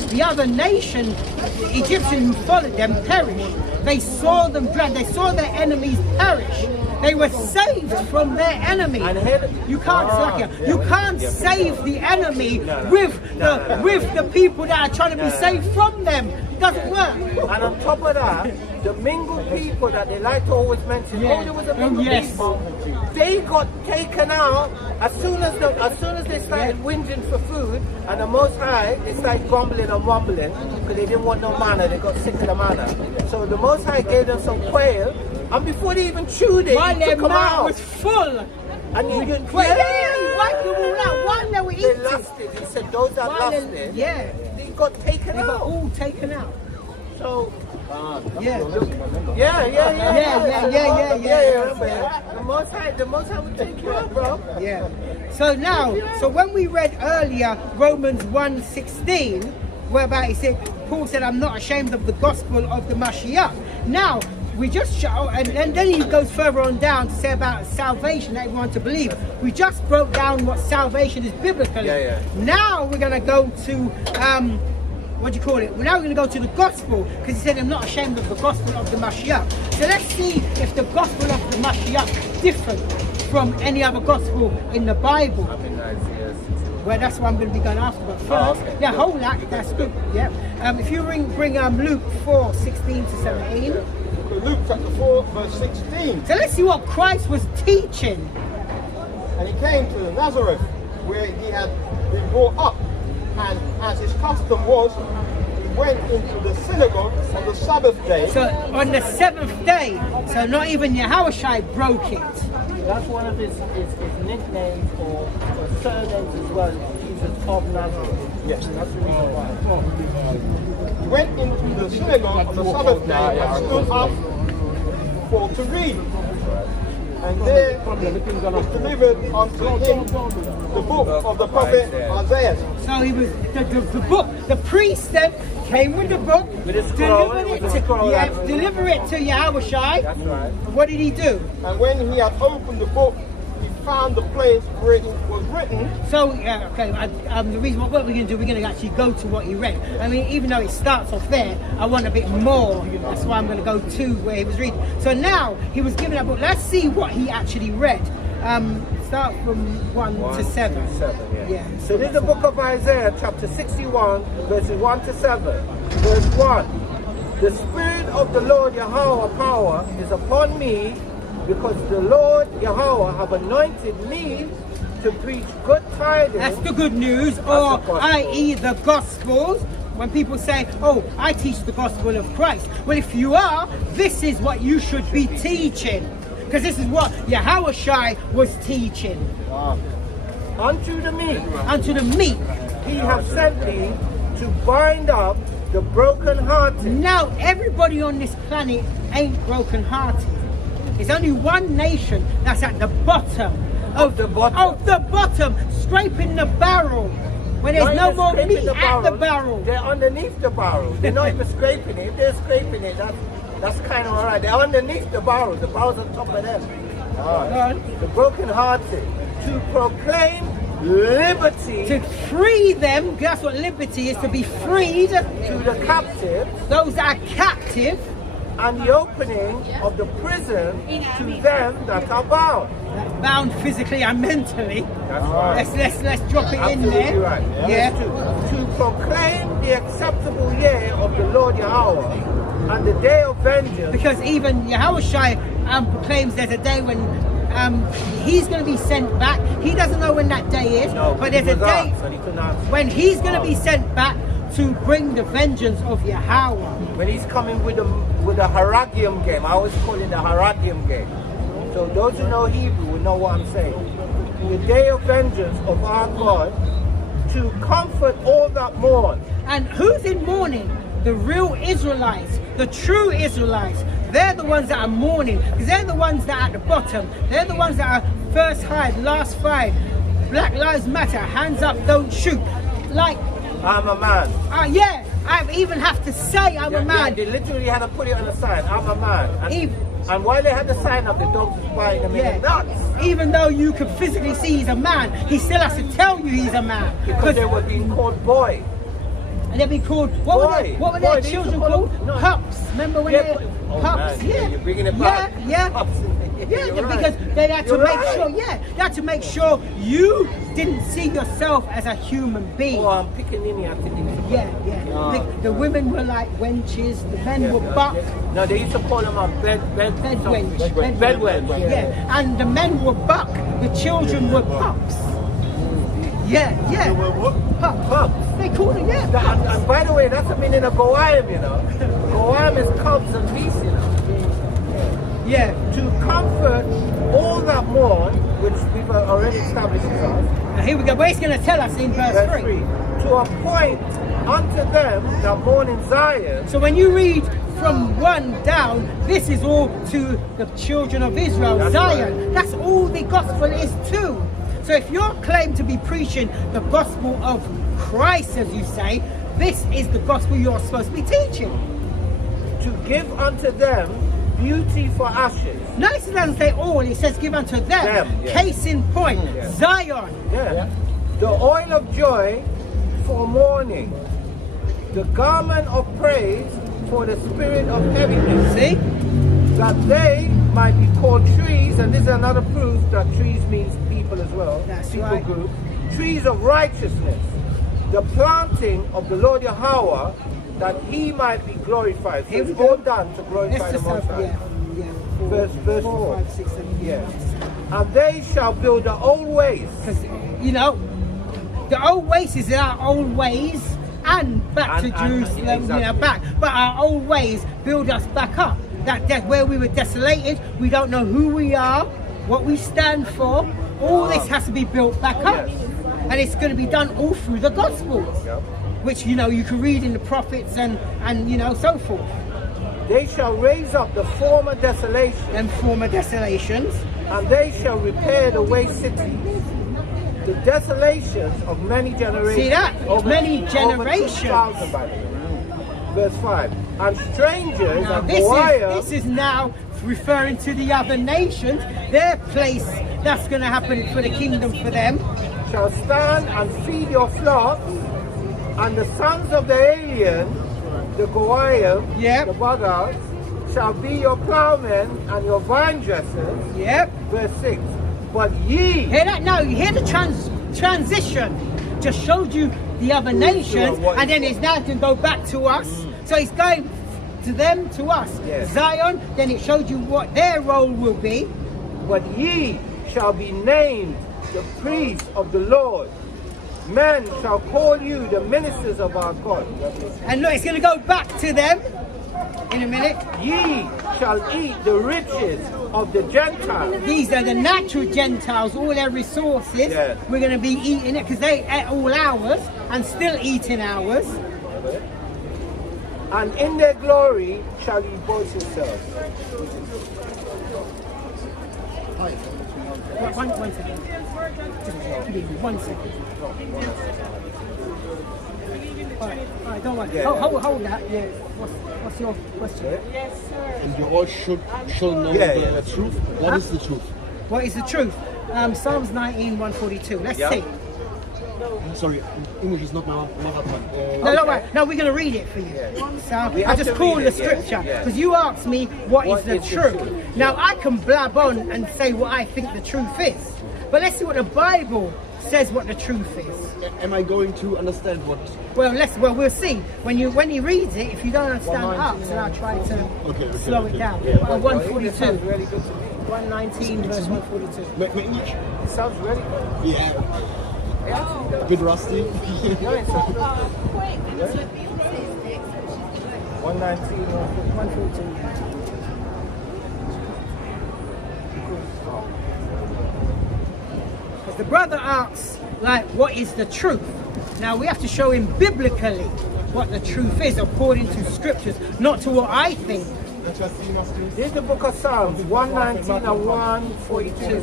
the other nation, the Egyptians who followed them, perished. They saw them drown. They saw their enemies perish. They were saved from their enemy. You can't save the enemy with the people that are trying to be saved from them. It doesn't work. And on top of that, the mingled people that they like to always mention, there was a mingled people, they got taken out as soon as they started whinging for food, and the Most High, they started grumbling and mumbling because they didn't want no manna, they got sick of the manna. So the Most High gave them some quail, and before they even chewed it, While he their took them mouth out. was full. And you didn't He wiped them all out while they were They eating. lusted. He said those that lusted, they got taken They were out. all taken out. So Yeah. Yeah. The Most High will take you out, bro. Yeah. So when we read earlier Romans 1:16, whereby he said, Paul said, I'm not ashamed of the gospel of the Mashiach. Now, we just show, and then he goes further on down to say about salvation that we want to believe. We just broke down what salvation is biblically. Now we're going to go to, what do you call it? Now we're going to go to the gospel, because he said, I'm not ashamed of the gospel of the Mashiach. So let's see if the gospel of the Mashiach is different from any other gospel in the Bible. Well, that's what I'm going to be going after. But first, hold that. That's good. Yeah. If you bring Luke 4:16 to 17. Luke chapter 4, verse 16. So let's see what Christ was teaching. And he came to Nazareth, where he had been brought up. And as his custom was, he went into the synagogue on the Sabbath day. So on the 7th day, so not even Yahushua broke it. That's one of his nicknames or surnames as well, Jesus of Nazareth. Yes. That's the reason why. He went into the synagogue on the Sabbath day and stood up to read. And there was delivered unto him the book of the prophet Isaiah. So he was the book. The priest then came with the book, deliver it to Yahushua. That's right. What did he do? And when he had opened the book, he found the place where it was written. So, yeah, okay, the reason what we're going to do, we're going to actually go to what he read. I mean, even though it starts off there, I want a bit more. That's why I'm going to go to where he was reading. So now, he was given a book. Let's see what he actually read. Start from 1 to 7. Yeah. So this is the book of Isaiah, chapter 61, verses 1 to 7. Verse 1. The Spirit of the Lord Yahweh power is upon me, because the Lord Yahweh have anointed me to preach good tidings. That's the good news, or i.e. the Gospels. When people say, oh, I teach the gospel of Christ. Well, if you are, this is what you should be teaching. Because this is what Yahushua was teaching. Unto the meek. Unto the meek. He has sent me to bind up the brokenhearted. Now, everybody on this planet ain't brokenhearted. There's only one nation that's at the bottom of the bottom, scraping the barrel. When there's no more meat at the barrel. They're underneath the barrel. They're not even scraping it. If they're scraping it, that's kind of alright. They're underneath the barrel. The barrel's on top of them. The brokenhearted, to proclaim liberty, to free them. That's what liberty is, to be freed. To the captives, those that are captive, and the opening of the prison to them that are bound. Bound physically and mentally. That's right. Let's drop it in there. Right. Yeah. To proclaim the acceptable year of the Lord Yahweh and the day of vengeance. Because even Yahushua proclaims there's a day when he's going to be sent back. He doesn't know when that day is, but there's a day when he's going to be sent back to bring the vengeance of Yahweh. When he's coming with the Haragium game. I always call it the Haragium game. So those who know Hebrew will know what I'm saying. The day of vengeance of our God, to comfort all that mourn. And who's in mourning? The real Israelites, the true Israelites. They're the ones that are mourning, because they're the ones that are at the bottom. They're the ones that are first hide, last fight. Black Lives Matter, hands up, don't shoot. Like, I'm a man. Yeah, I even have to say I'm a man. They literally had to put it on the sign, I'm a man. And while they had the sign up, the dogs was biting them in the nuts. Even though you could physically see he's a man, he still has to tell you he's a man. Because they were being called boy. And they'd be called, what were their children called? Pups. Remember when they pups? Man, you're bringing it back. Pups. Because they had to make sure, they had to make sure you didn't see yourself as a human being. Oh, I'm picking in here. The women were like wenches, the men were bucks. No, they used to call them a bed wench. Yeah, and the men were buck, the children were pups. Pups. They called it, And by the way, that's the meaning of Goyim, you know. Goyim is cubs and beasts, you know. Yeah. To comfort all that mourn, which we've already established with us. Now here we go. But it's going to tell us in verse 3. To appoint unto them that mourn in Zion. So when you read from 1 down, this is all to the children of Israel, That's Zion. Right. That's all the gospel is to. So if you're claimed to be preaching the gospel of Christ, as you say, this is the gospel you're supposed to be teaching. To give unto them beauty for ashes. Notice it doesn't say all, it says give unto them. Case in point, Zion. The oil of joy for mourning. The garment of praise for the spirit of heaviness. See? That they might be called trees, and this is another proof that trees means people as well. That's people right. Group. Trees of righteousness. The planting of the Lord Yahweh, that he might be glorified. So it's all done to glorify the Most High. Verse 4. 5, 6, 7, And they shall build the old ways. Because, you know, the old ways is our old ways and back to Jerusalem, exactly. you know, back. But our old ways build us back up. That's where we were desolated. We don't know who we are, what we stand for. All this has to be built back up. And it's going to be done all through the Gospels. Which, you know, you can read in the prophets and you know, so forth. They shall raise up the former desolations. And former desolations. And they shall repair the waste cities. The desolations of many generations. See that? Many generations. 2,000, by the way. Verse 5. And strangers now, and this is now referring to the other nations. Their place that's going to happen for the kingdom for them. shall stand and feed your flocks, and the sons of the alien, the Goyim, Yep. the Bagas, shall be your plowmen and your vine dressers. Yep. Verse 6. But ye, Hear that? No, you hear the transition. Just showed you the other nations, and then it's now to go back to us. So it's going to them, to us. Yes. Zion, then it showed you what their role will be. but ye shall be named the priests of the Lord. Men shall call you the ministers of our God. And look, it's going to go back to them in a minute. Ye shall eat the riches of the Gentiles. These are the natural Gentiles, all their resources. Yeah. We're going to be eating it because they ate all ours and still eating ours. And in their glory shall ye boast yourselves. One second. Just give me 1 second. All right, don't worry. Yeah. Hold that. Yeah. What's your question? And you all should know the truth. What is the truth? What is the truth? Psalms 19, 142. Let's see. Sorry, English is not my mother tongue. No, don't worry. No, we're going to read it for you. So We I have just to call read the it, yeah, scripture yeah. because you asked me what is the is the truth. truth? Now I can blab on and say what I think the truth is, but let's see what the Bible says what the truth is. Am I going to understand what? Well, we'll see when he reads it. If you don't understand up, then I'll try to slow it down. 142. Really good to me. 119 verse 142. My English? It sounds really good. Yeah. A bit rusty. 119. 142. Because the brother asks, like, what is the truth? Now we have to show him biblically what the truth is according to scriptures, not to what I think. This is the book of Psalms 119 and 142.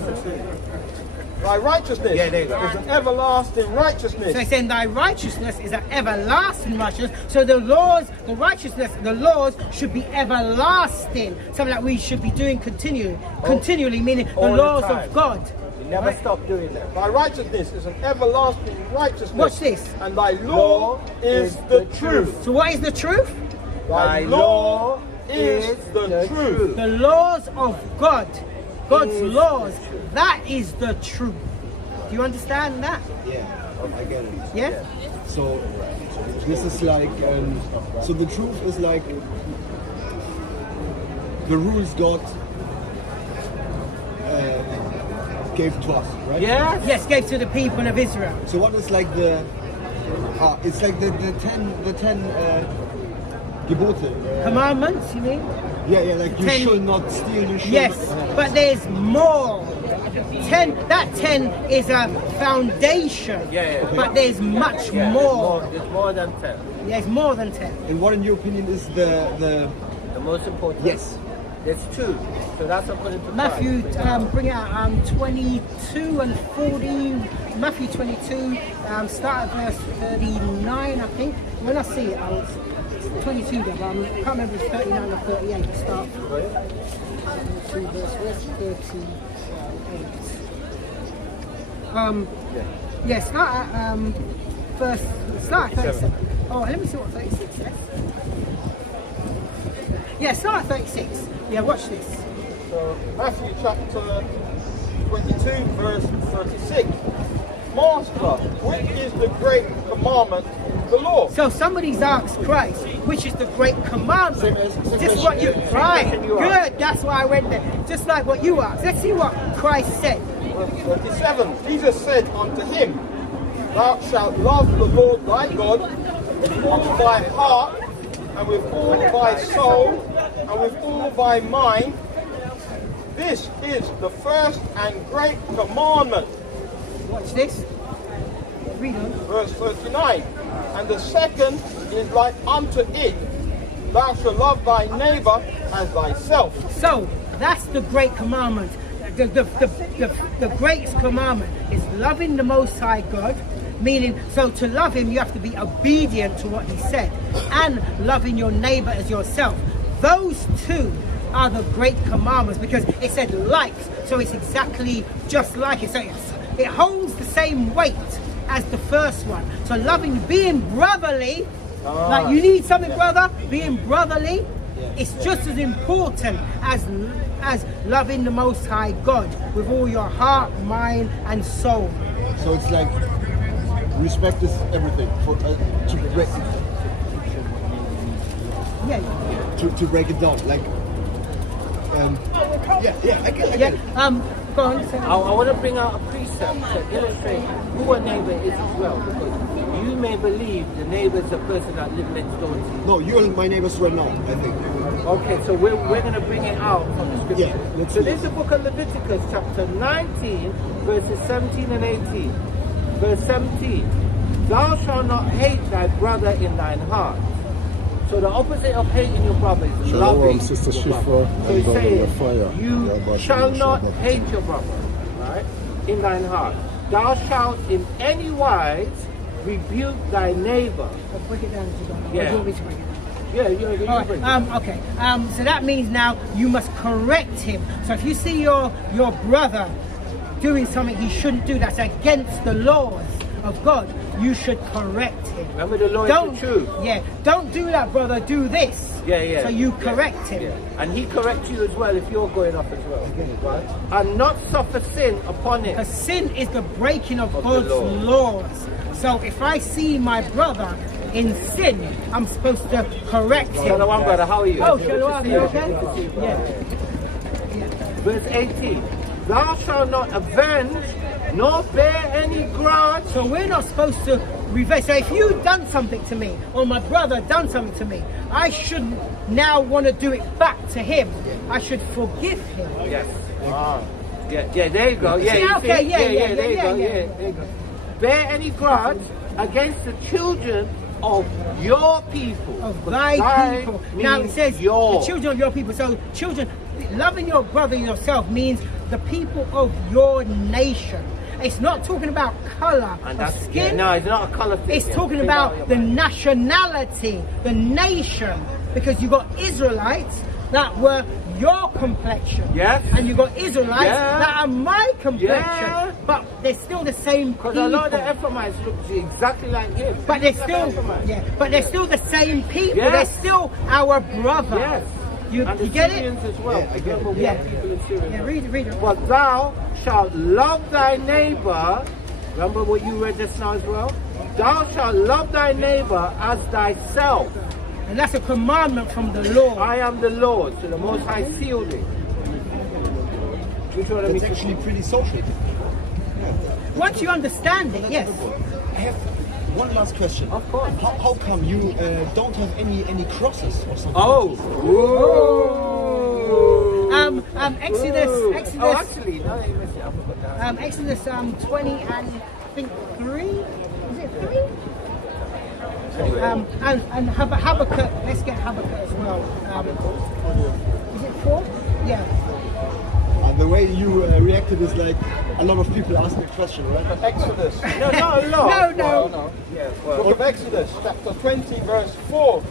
Thy righteousness Yeah, there you go. is an everlasting righteousness. So he's saying thy righteousness is an everlasting righteousness. So the laws should be everlasting. Something that we should be doing continually, meaning the all the laws time. of God. You never stop doing that. Thy righteousness is an everlasting righteousness. Watch this. And thy law is the truth. So what is the truth? Thy law is the truth. The laws of God. God's laws. That is the truth. Do you understand that? Yeah, I get it. Yeah? So this is like, so the truth is like the rules God gave to us, right? Yeah? Yes, gave to the people of Israel. So what is like the? It's like the ten Gebote. Commandments, you mean? Yeah, like you 10 should not steal. You should. Yes, but there's more. 10, that 10 is a foundation. Yeah. But there's much more. It's more than 10. There's more than 10. And what, in your opinion, is the? The most important. Yes. There's 2. So that's according to Matthew, Christ. bring out 22 and 40. Matthew 22, start at verse 39, I think. When I see it, it's 22 there, but I can't remember if it's 39 or 38 to start. 22 verse 38. Yeah, start at start at 37. Oh, let me see what 36 says. Yeah, start at 36. Yeah, watch this. So Matthew chapter 22 verse 36. Master, which is the great commandment in the law? So somebody's asked Christ, which is the great commandment? Just what you right. Good, that's why I went there. Just like what you asked. Let's see what Christ said. Verse 37. Jesus said unto him, Thou shalt love the Lord thy God with all thy heart, and with all thy soul, and with all thy mind. This is the first and great commandment. Watch this. Read on. Verse 39. And the second is like unto it, Thou shalt love thy neighbor as thyself. So that's the great commandment. The greatest commandment is loving the Most High God, meaning, so to love Him you have to be obedient to what He said, and loving your neighbor as yourself. Those two are the great commandments, because it said likes, so it's exactly just like it. So it holds the same weight as the first one. So loving, being brotherly, like you need something, brother, being brotherly, it's just as important as loving the Most High God with all your heart, mind, and soul. So it's like respect is everything. For to break it down, like I get it. Go on. Say. I want to bring out a precept to illustrate who a neighbor is as well, because you may believe the neighbor is a person that lives next door to you. No, you're my neighbors right now, I think. Okay, so we're going to bring it out from the scripture. Yeah, let's so do this is the book of Leviticus, chapter 19, verses 17 and 18. Verse 17, thou shalt not hate thy brother in thine heart. So the opposite of hating your brother is loving Sister your Shifa, brother. So he's and saying, fire. you shall not hate your brother, right, in thine heart. Thou shalt in any wise rebuke thy neighbor. Let's break it down. Yeah. Or do you want me to break it down? Yeah, you All bring it. right, okay. So that means now you must correct him. So if you see your brother doing something he shouldn't do, that's against the laws of God, you should correct him. Remember the law is the truth. Yeah, don't do that, brother. Do this. Yeah. So you correct him. Yeah. And he corrects you as well if you're going off as well. Right? And not suffer sin upon it. Because sin is the breaking of Of the God's law. laws. So if I see my brother in sin, I'm supposed to correct him. Shalom, brother. How are you? Oh, shalom. You okay? Yeah. Verse 18. Thou shalt not avenge, nor bear any grudge. So we're not supposed to revenge. So if you've done something to me, or my brother done something to me, I shouldn't now want to do it back to him. I should forgive him. Yes. Yeah, there you go. Yeah, See, you okay, see? yeah, There you go. yeah. There you go. Bear any grudge against the children of your people. Of thy people. Now it says your. the children of your people. So children, loving your brother and yourself means the people of your nation. It's not talking about colour or skin. No, it's not a colour thing. It's talking about the nationality, the nation. Because you got Israelites that were your complexion. Yes. And you got Israelites that are my complexion. Yeah. But they're still the same people. Because a lot of the Ephraimites look exactly like him. But they're still the same people. Yes. They're still our brother. Yes. You and the get Syrians it? as well. Yeah, Remember yeah. what people in Syria. Yeah, read it. But thou shalt love thy neighbor. Remember what you read just now as well? Thou shalt love thy neighbor as thyself. And that's a commandment from the Lord. I am the Lord. So the Most High sealed it. Which one of It's actually pretty social. Once you understand it, yes. I have one last question. Of course. How come you don't have any crosses or something? Oh. Exodus. Oh, actually, no, you missed it. I forgot that. Exodus 20 and I think 3. Is it 3? And Habakkuk. Let's get Habakkuk as well. Is it 4? Yeah. The way you reacted is like a lot of people ask the question, right? Exodus. No, not a lot. No. Yeah, Book of Exodus, chapter 20, verse 4.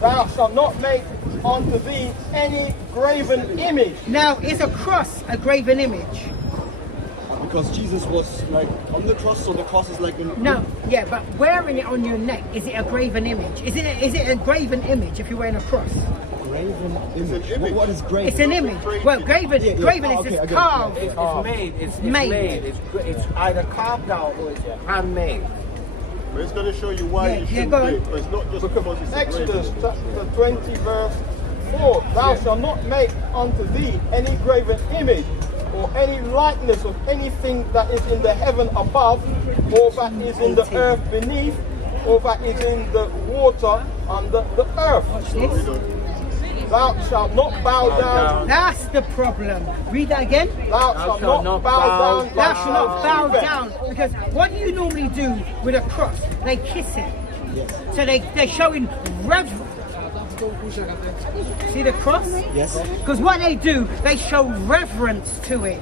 Thou shalt not make unto thee any graven image. Now, is a cross a graven image? Because Jesus was like on the cross, so the cross is like No, yeah, but wearing it on your neck, is it a graven image? Is it a graven image if you're wearing a cross? graven image. What is graven? It's an image. Well, graven is just carved. It's made. It's made. It's either carved out or it's handmade. But it's going to show you why you should do it. But it's not just because it's Exodus chapter 20 verse 4. Thou shalt not make unto thee any graven image or any likeness of anything that is in the heaven above, or that is in the earth beneath, or that is in the water under the earth. Watch this. Thou shalt not bow down. That's the problem. Read that again. Thou shalt not bow down. Thou shalt not bow down. Because what do you normally do with a cross? They kiss it. Yes. So they're showing reverence. See the cross? Yes. Because what they do, they show reverence to it.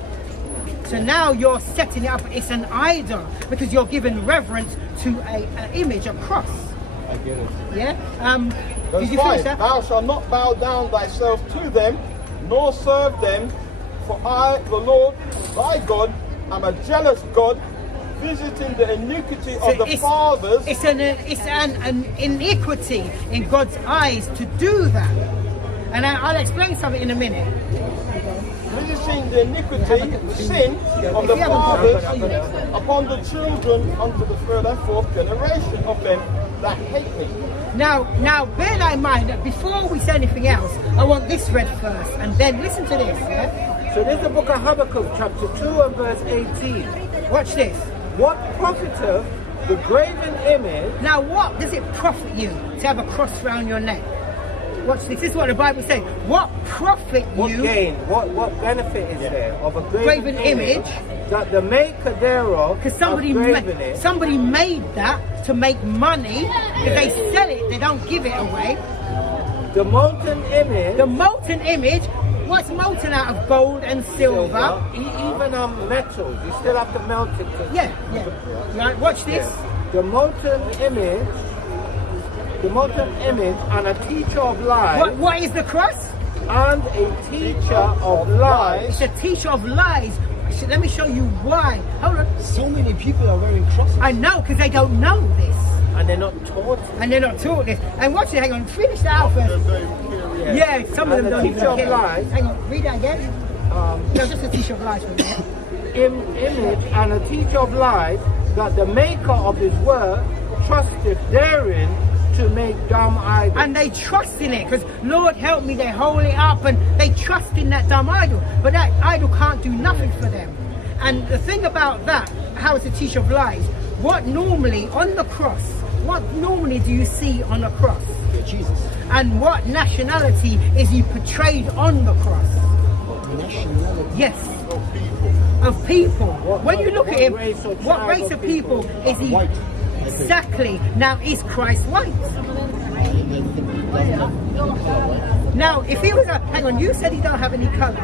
So now you're setting it up. It's an idol because you're giving reverence to an image, a cross. I get it. Yeah. Verse Did you 5, finish that? Thou shalt not bow down thyself to them, nor serve them, for I, the Lord, thy God, am a jealous God, visiting the iniquity of the fathers. It's an iniquity in God's eyes to do that. And I'll explain something in a minute. Visiting the iniquity, sin of the fathers upon the children unto the third and fourth generation of them that hate me. Now bear that in mind that before we say anything else, I want this read first, and then listen to this. Yeah? So this is the book of Habakkuk, chapter 2 and verse 18. Watch this. What profiteth the graven image? Now what does it profit you to have a cross round your neck? Watch this. This is what the Bible says. What profit What you? gain? What benefit is there of a Graven image that the maker thereof because somebody made that to make money. If they sell it, they don't give it away. The molten image. The molten image. What's molten out of gold and silver? Even on metals, you still have to melt it. Yeah. Right. Watch this. The molten image. The molten image and a teacher of lies. What is the cross? And a teacher of lies. It's a teacher of lies. Let me show you why. Hold on. So many people are wearing crosses. I know, because they don't know this. And they're not taught. And they're not taught this. And watch it, hang on, finish that out first. Yeah, some of them don't even care. Hang on, read that again. No, just a teacher of lies for a minute. Image and a teacher of lies, that the maker of his word trusteth therein to make dumb idols. And they trust in it, because Lord help me, they hold it up and they trust in that dumb idol. But that idol can't do nothing for them. And the thing about that, how it's a teacher of lies, what normally on the cross, what normally do you see on a cross? Jesus. And what nationality is he portrayed on the cross? Nationality? Yes. Of people. When you look at him, what race of people is he? White. Exactly. Now, is Christ white? Now, if he was a, hang on, you said he don't have any colour.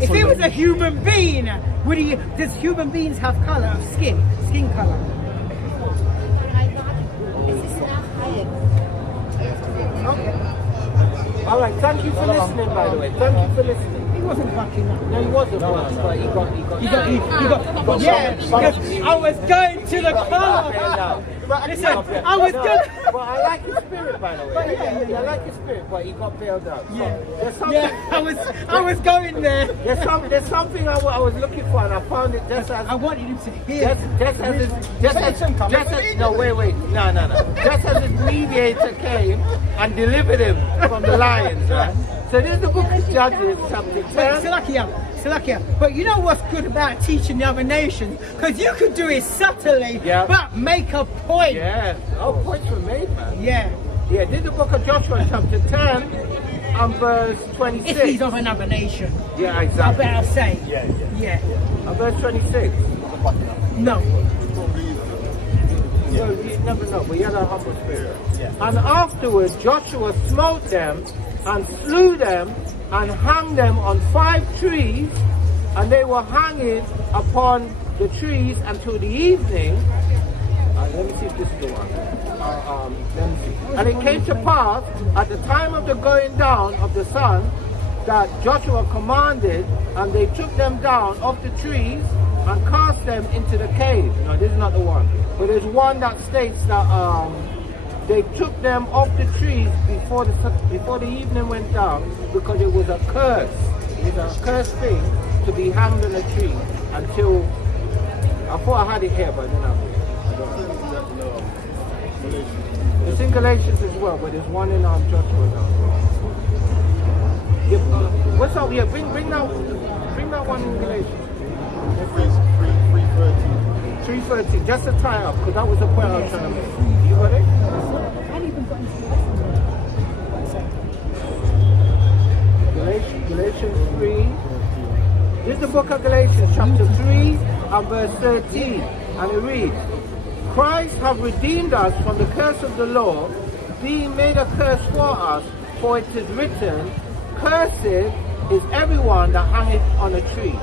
If he was a human being, would he? Does human beings have colour of skin colour? Okay. All right. Thank you for listening. By the way, thank you for listening. He wasn't backing up. No, he wasn't once, but he got. Yeah, because I was going to the car. Listen, I was going. But I like his spirit, by the way. I like his spirit, but he got bailed out. So I was going there. There's something I was looking for, and I found it just as I wanted him to hear. Just as his mediator came and delivered him from the lions, right? So this is the book of Judges, chapter 10. Salakia. But you know what's good about teaching the other nations? Because you could do it subtly, but make a point. Yeah. Oh, points were made, man. Yeah. Yeah, this is the book of Joshua, chapter 10, and verse 26. If he's of another nation. Yeah, exactly. I better say. Yeah. And verse 26. No. So you never know, but he had a humble spirit. And afterwards Joshua smote them and slew them and hanged them on 5 trees, and they were hanging upon the trees until the evening. Let me see if this is the one. Let me see. And it came to pass at the time of the going down of the sun that Joshua commanded, and they took them down off the trees and cast them into the cave. No, this is not the one. But there's one that states that they took them off the trees before the evening went down, because it was a curse. It's a cursed thing to be hanged on a tree until. I thought I had it here, but I didn't have it. It's in Galatians as well, but there's one in Joshua now. What's up? Yeah, bring that one in Galatians. 3:13. Just to tie up, because that was the point I was trying to make. You got it? Galatians 3. This is the book of Galatians, chapter 3 and verse 13. And it reads, Christ hath redeemed us from the curse of the law, being made a curse for us, for it is written, Cursed is everyone that hangeth on a tree.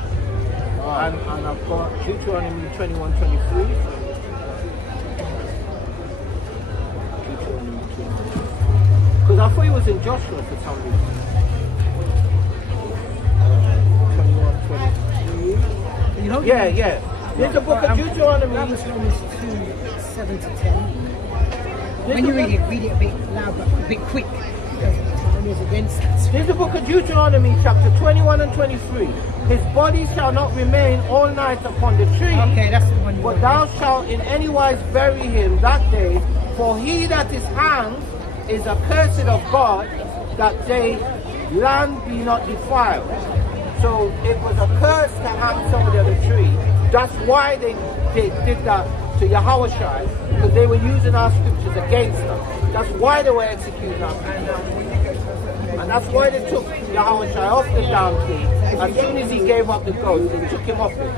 And I've got Deuteronomy 21:23. Because I thought it was in Joshua for some reason. You know? Yeah. There's the book of Deuteronomy. That was Romans 2, 7 to 10. When you read it a bit loud, but a bit quick. Because it was against it. Here's the book of Deuteronomy, chapter 21 and 23. His body shall not remain all night upon the tree. Okay, that's the one. But thou shalt in any wise bury him that day, for he that is hanged is accursed of God, that they land be not defiled. So it was a curse to hang somebody on a tree. That's why they did that to Yahushua, because they were using our scriptures against them. That's why they were executing us. And that's why they took Yahushua off the donkey. As soon as he gave up the ghost, they took him off it.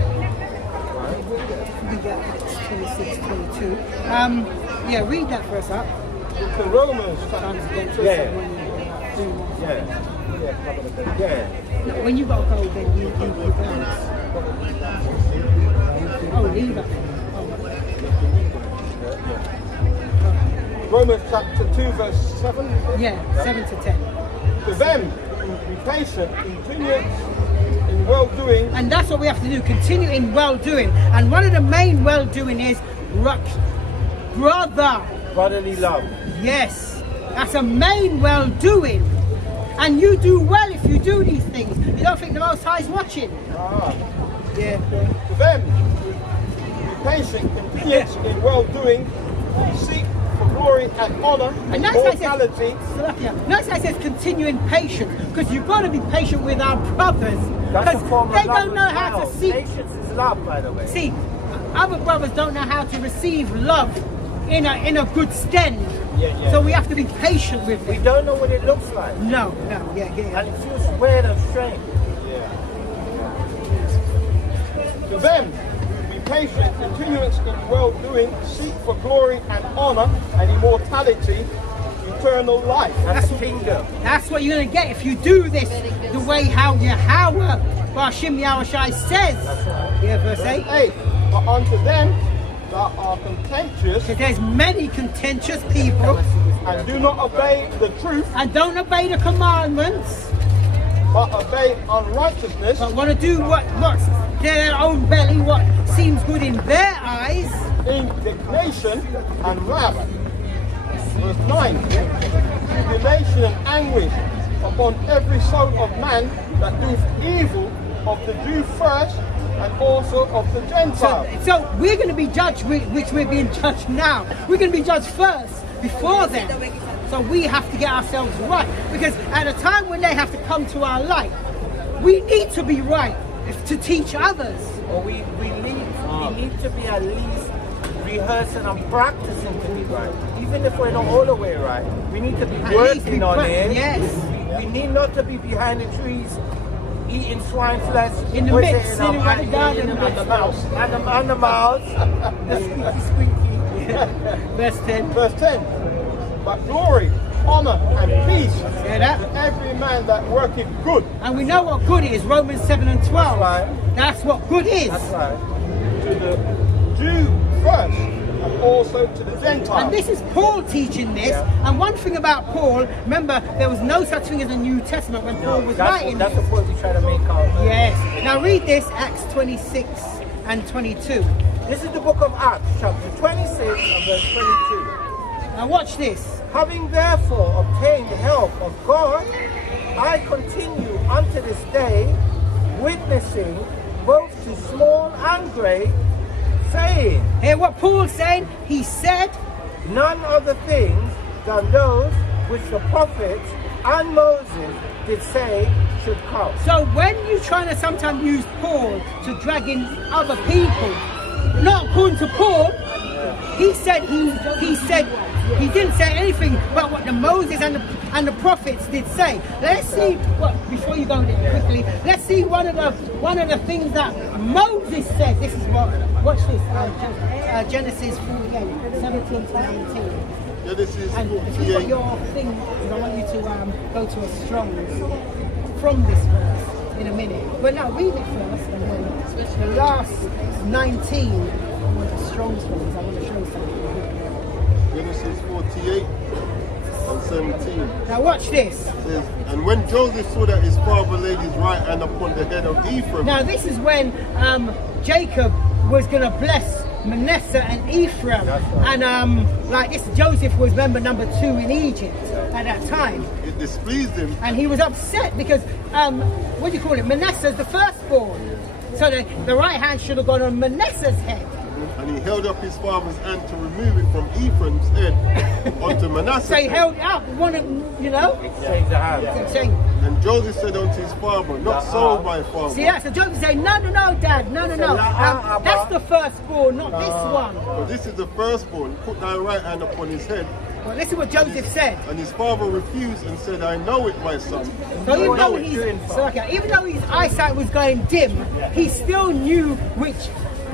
We got Acts 26, 22. Yeah, read that for us up. The Romans, Yeah. When you got to go, then you bounce. Oh, leave it. Romans chapter 2 verse 7. Yeah, 7 to 10. To them, be patient, continuance in well-doing. And that's what we have to do, continue in well-doing. And one of the main well-doing is Brotherly love. Yes, that's a main well-doing. And you do well if you do these things. You don't think the Most High is watching? Yeah. To them, be patient, continuance in well-doing, seek for glory and honor and immortality. That's why it says continue in patience, because you've got to be patient with our brothers, because they don't know how to see. Patience is love, by the way. See, other brothers don't know how to receive love in a good stand. So we have to be patient with it. We don't know what it looks like. No, yeah. And it feels weird and strange. To them, be patient, continuance in well-doing, seek for glory and honor and immortality, eternal life. That's kingdom. That's what you're going to get if you do this the way how Yahweh, Bashim Yahushai says. Yeah, verse 8. 8. But unto them that are contentious, because there's many contentious people, and do not obey the truth, and don't obey the commandments, but obey unrighteousness, but want to do what's their own belly, what seems good in their eyes, indignation and wrath. Verse 9. Tribulation and anguish upon every soul of man that doeth evil, of the Jew first, and also of the Gentile. So we're going to be judged, which we're being judged now. We're going to be judged first, before them. So we have to get ourselves right. Because at a time when they have to come to our light, we need to be right to teach others. Or we need to be at least rehearsing and practicing to be right. Even if we're not all the way right, we need to be working on it. Yes. We need not to be behind the trees eating swine flesh in the midst, sitting right in the garden, and the mouse. And the mouse, the squeaky. Verse 10. Verse 10. But glory, honor, and peace to every man that worketh good. And we know what good is, Romans 7 and 12. That's right. That's what good is. That's right. To the Jew first, and also to the Gentile. And this is Paul teaching this. And one thing about Paul, remember, there was no such thing as a New Testament when Paul was writing. That's the point we try to make out. Yes. Now read this, Acts 26 and 22. This is the book of Acts, chapter 26 and verse 22. Now watch this. Having therefore obtained the help of God, I continue unto this day, witnessing both to small and great, saying, hear what Paul's saying? He said, none other things than those which the prophets and Moses did say should come. So when you're trying to sometimes use Paul to drag in other people, not according to Paul, he said he didn't say anything about what the Moses and the prophets did say. Let's see before you go there quickly. Let's see one of the things that Moses said. This is watch this. Genesis 48, 17 to 19. Genesis and 48. if you've got your thing, I want you to go to a Strong's from this verse in a minute. But now read it first, and then the last 19. Strong's ones. I want to show something. Genesis 48. and 17. Now watch this. It says, and when Joseph saw that his father laid his right hand upon the head of Ephraim, Now this is when Jacob was going to bless Manasseh and Ephraim, and like this, Joseph was member number 2 in Egypt at that time, it displeased him, and he was upset because what do you call it? Manasseh's the firstborn, so the right hand should have gone on Manasseh's head. and he held up his father's hand to remove it from Ephraim's head onto Manasseh's So he head. held it up, wanted, you know. Exchange the hands. Saying, And Joseph said unto his father, not so, my father. see, that's a joke. Say, no, Dad, no. That's the firstborn, not this one. For this is the firstborn. Put thy right hand upon his head. Well, listen what Joseph said. And his father refused and said, I know it, my son. So even though his eyesight was going dim, he still knew which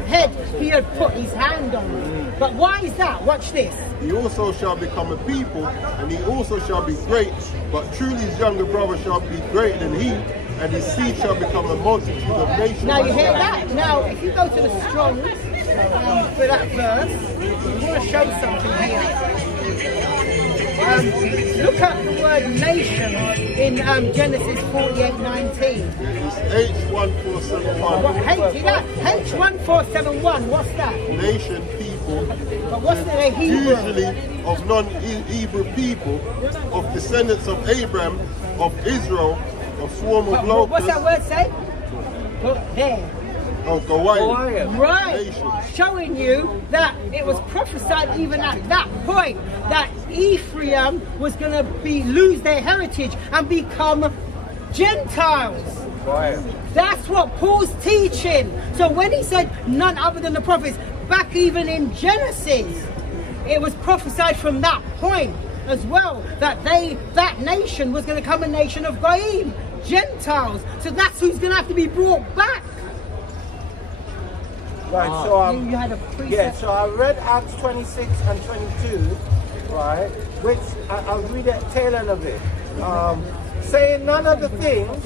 head he had put his hand on. But why is that? Watch this. He also shall become a people, and he also shall be great, but truly his younger brother shall be greater than he, and his seed shall become a multitude of nations. Now you hear that? Now if you go to the Strong's for that verse, we want to show something here. Look at the word nation in Genesis 48:19. It's H1471. What H1471? What's that? Nation, people. But what's the Hebrew? Usually of non-Hebrew people, of descendants of Abraham, of Israel, of swarm of locusts. What's that word say? Look there. Of Gawaiim. Right, Nation. showing you that it was prophesied even at that point that Ephraim was going to lose their heritage and become Gentiles. That's what Paul's teaching. So when he said none other than the prophets, back even in Genesis, it was prophesied from that point as well that that nation was going to become a nation of Goyim, Gentiles. So that's who's going to have to be brought back. Right, so You had a precept. yeah, so I read Acts 26 and 22, right, which I'll read the tail end of it. Saying none other things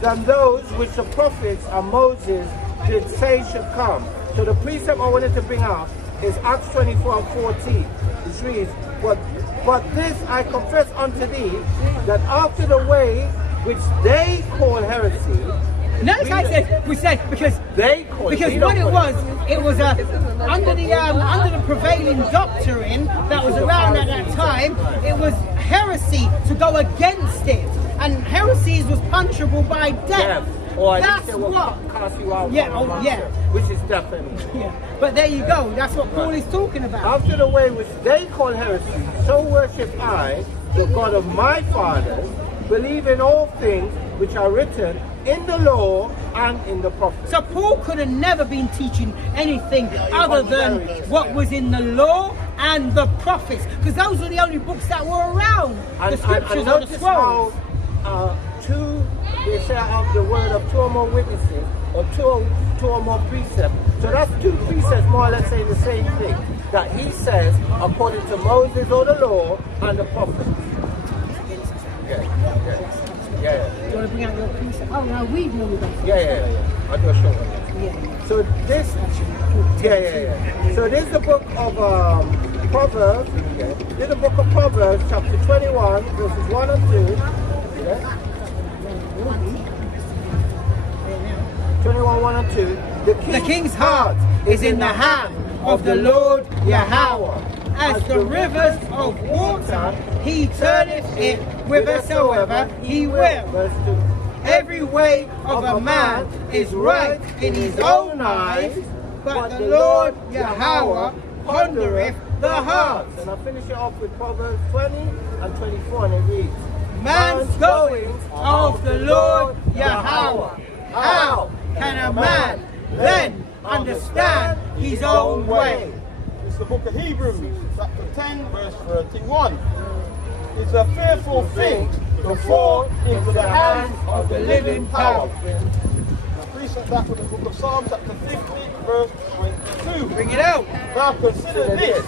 than those which the prophets and Moses did say should come. So the precept I wanted to bring out is Acts 24 and 14, which reads, but this I confess unto thee, that after the way which they call heresy, Notice how it says, we say, because they call because it, what it was under the prevailing doctrine that was around at that time, it was heresy to go against it, and heresies was punishable by death. Or That's what. cast you out. Yeah, oh, yeah. Which is definitely. Yeah. But there you go. That's what Paul is talking about. After the way which they call heresy, so worship I, the God of my fathers, believe in all things which are written in the law and in the prophets. So Paul could have never been teaching anything other than what was in the law and the prophets, because those were the only books that were around. The scriptures and or the notice scrolls. how they say of the word of 2 or more witnesses, or two or more precepts. So that's 2 precepts more or less saying the same thing. That he says according to Moses or the law and the prophets. Yeah. Do you want to bring out your piece? Oh no, we know that. Yeah. I'll do a short one. Yeah. So this, So this is the book of Proverbs. Yeah. This is the book of Proverbs, chapter 21, verses 1 and 2. Yeah. 21, 1 and 2. The king's heart is in the hand of the Lord Yahweh. As the rivers of water, he turneth it whithersoever he will. Verse 2. Every way of a man is right in his own eyes, but the Lord Yahweh pondereth the heart. And I'll finish it off with Proverbs 20 and 24, and it reads, Man's goings of the Lord Yahweh. How can a man then understand his own way? It's the book of Hebrews, chapter 10, verse 31. It's a fearful thing to fall into the hands of the living power. Now precept that with the book of Psalms, chapter 50, verse 22. Bring it out. Now consider this,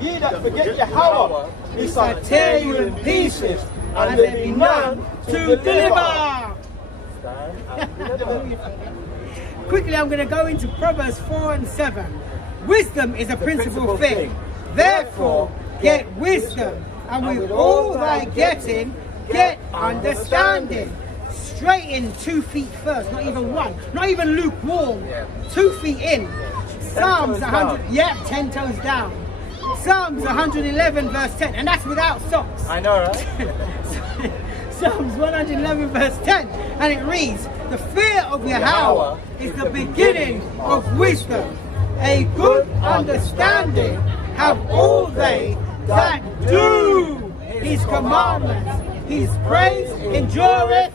ye that forget Yahweh, he shall tear you in pieces, and there be none to deliver. Quickly, I'm going to go into Proverbs 4 and 7. Wisdom is a principal thing. Therefore, get wisdom, and with all thy getting, get understanding. Straighten 2 feet first, not even one, not even lukewarm. 2 feet in. Psalms 100, 10 toes down. Psalms 111 verse 10, and that's without socks. I know, right? Psalms 111 verse 10, and it reads, the fear of Yahweh is the beginning of wisdom. A good understanding have all they that do his commandments. His praise endureth.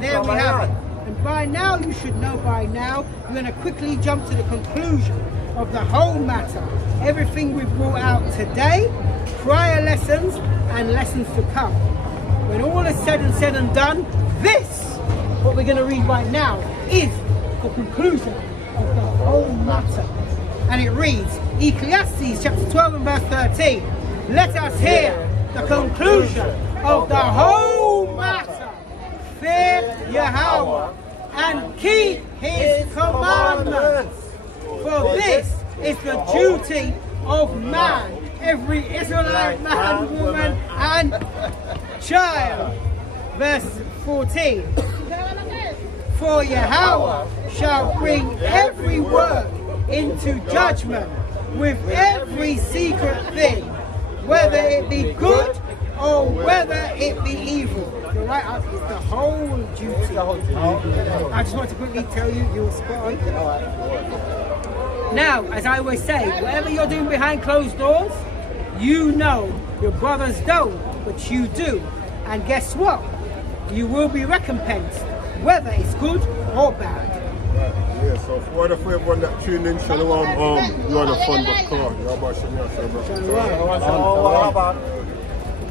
There we have it. And by now, you should know by now, we're going to quickly jump to the conclusion of the whole matter. Everything we've brought out today, prior lessons and lessons to come. When all is said and done, this, what we're going to read right now, is the conclusion of the whole matter. And it reads, Ecclesiastes chapter 12 and verse 13. Let us hear the conclusion of the whole matter. Fear Yahweh and keep his commandments. For this is the duty of man, every Israelite man, woman, and child. Verse 14. For Yahweh shall bring every work into judgment with every secret thing, whether it be good or whether it be evil. You're right, it's the whole duty. I just want to quickly tell you, you're spot on. Now, as I always say, whatever you're doing behind closed doors, you know your brothers don't, but you do. And guess what? You will be recompensed, whether it's good or bad. Yeah, so for everyone that tuned in, Shalom, you're on a fun card. Shalom.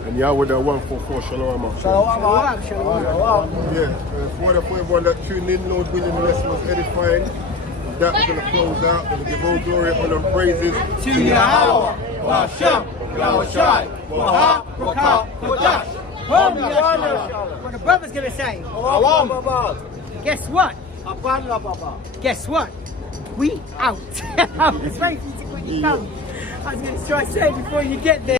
And you're with the 144, Shalom. Shalom. Yeah, for everyone that tuned in, Lord willing, the lesson was edifying. That's going to close out and give all glory and praises to Yahweh, Hashem, Yahushai, Waha, Rakah, Kodash. What the brother's going to say? Guess what? Guess what? We out. I was waiting to quickly come. I was going to try to say it before you get there.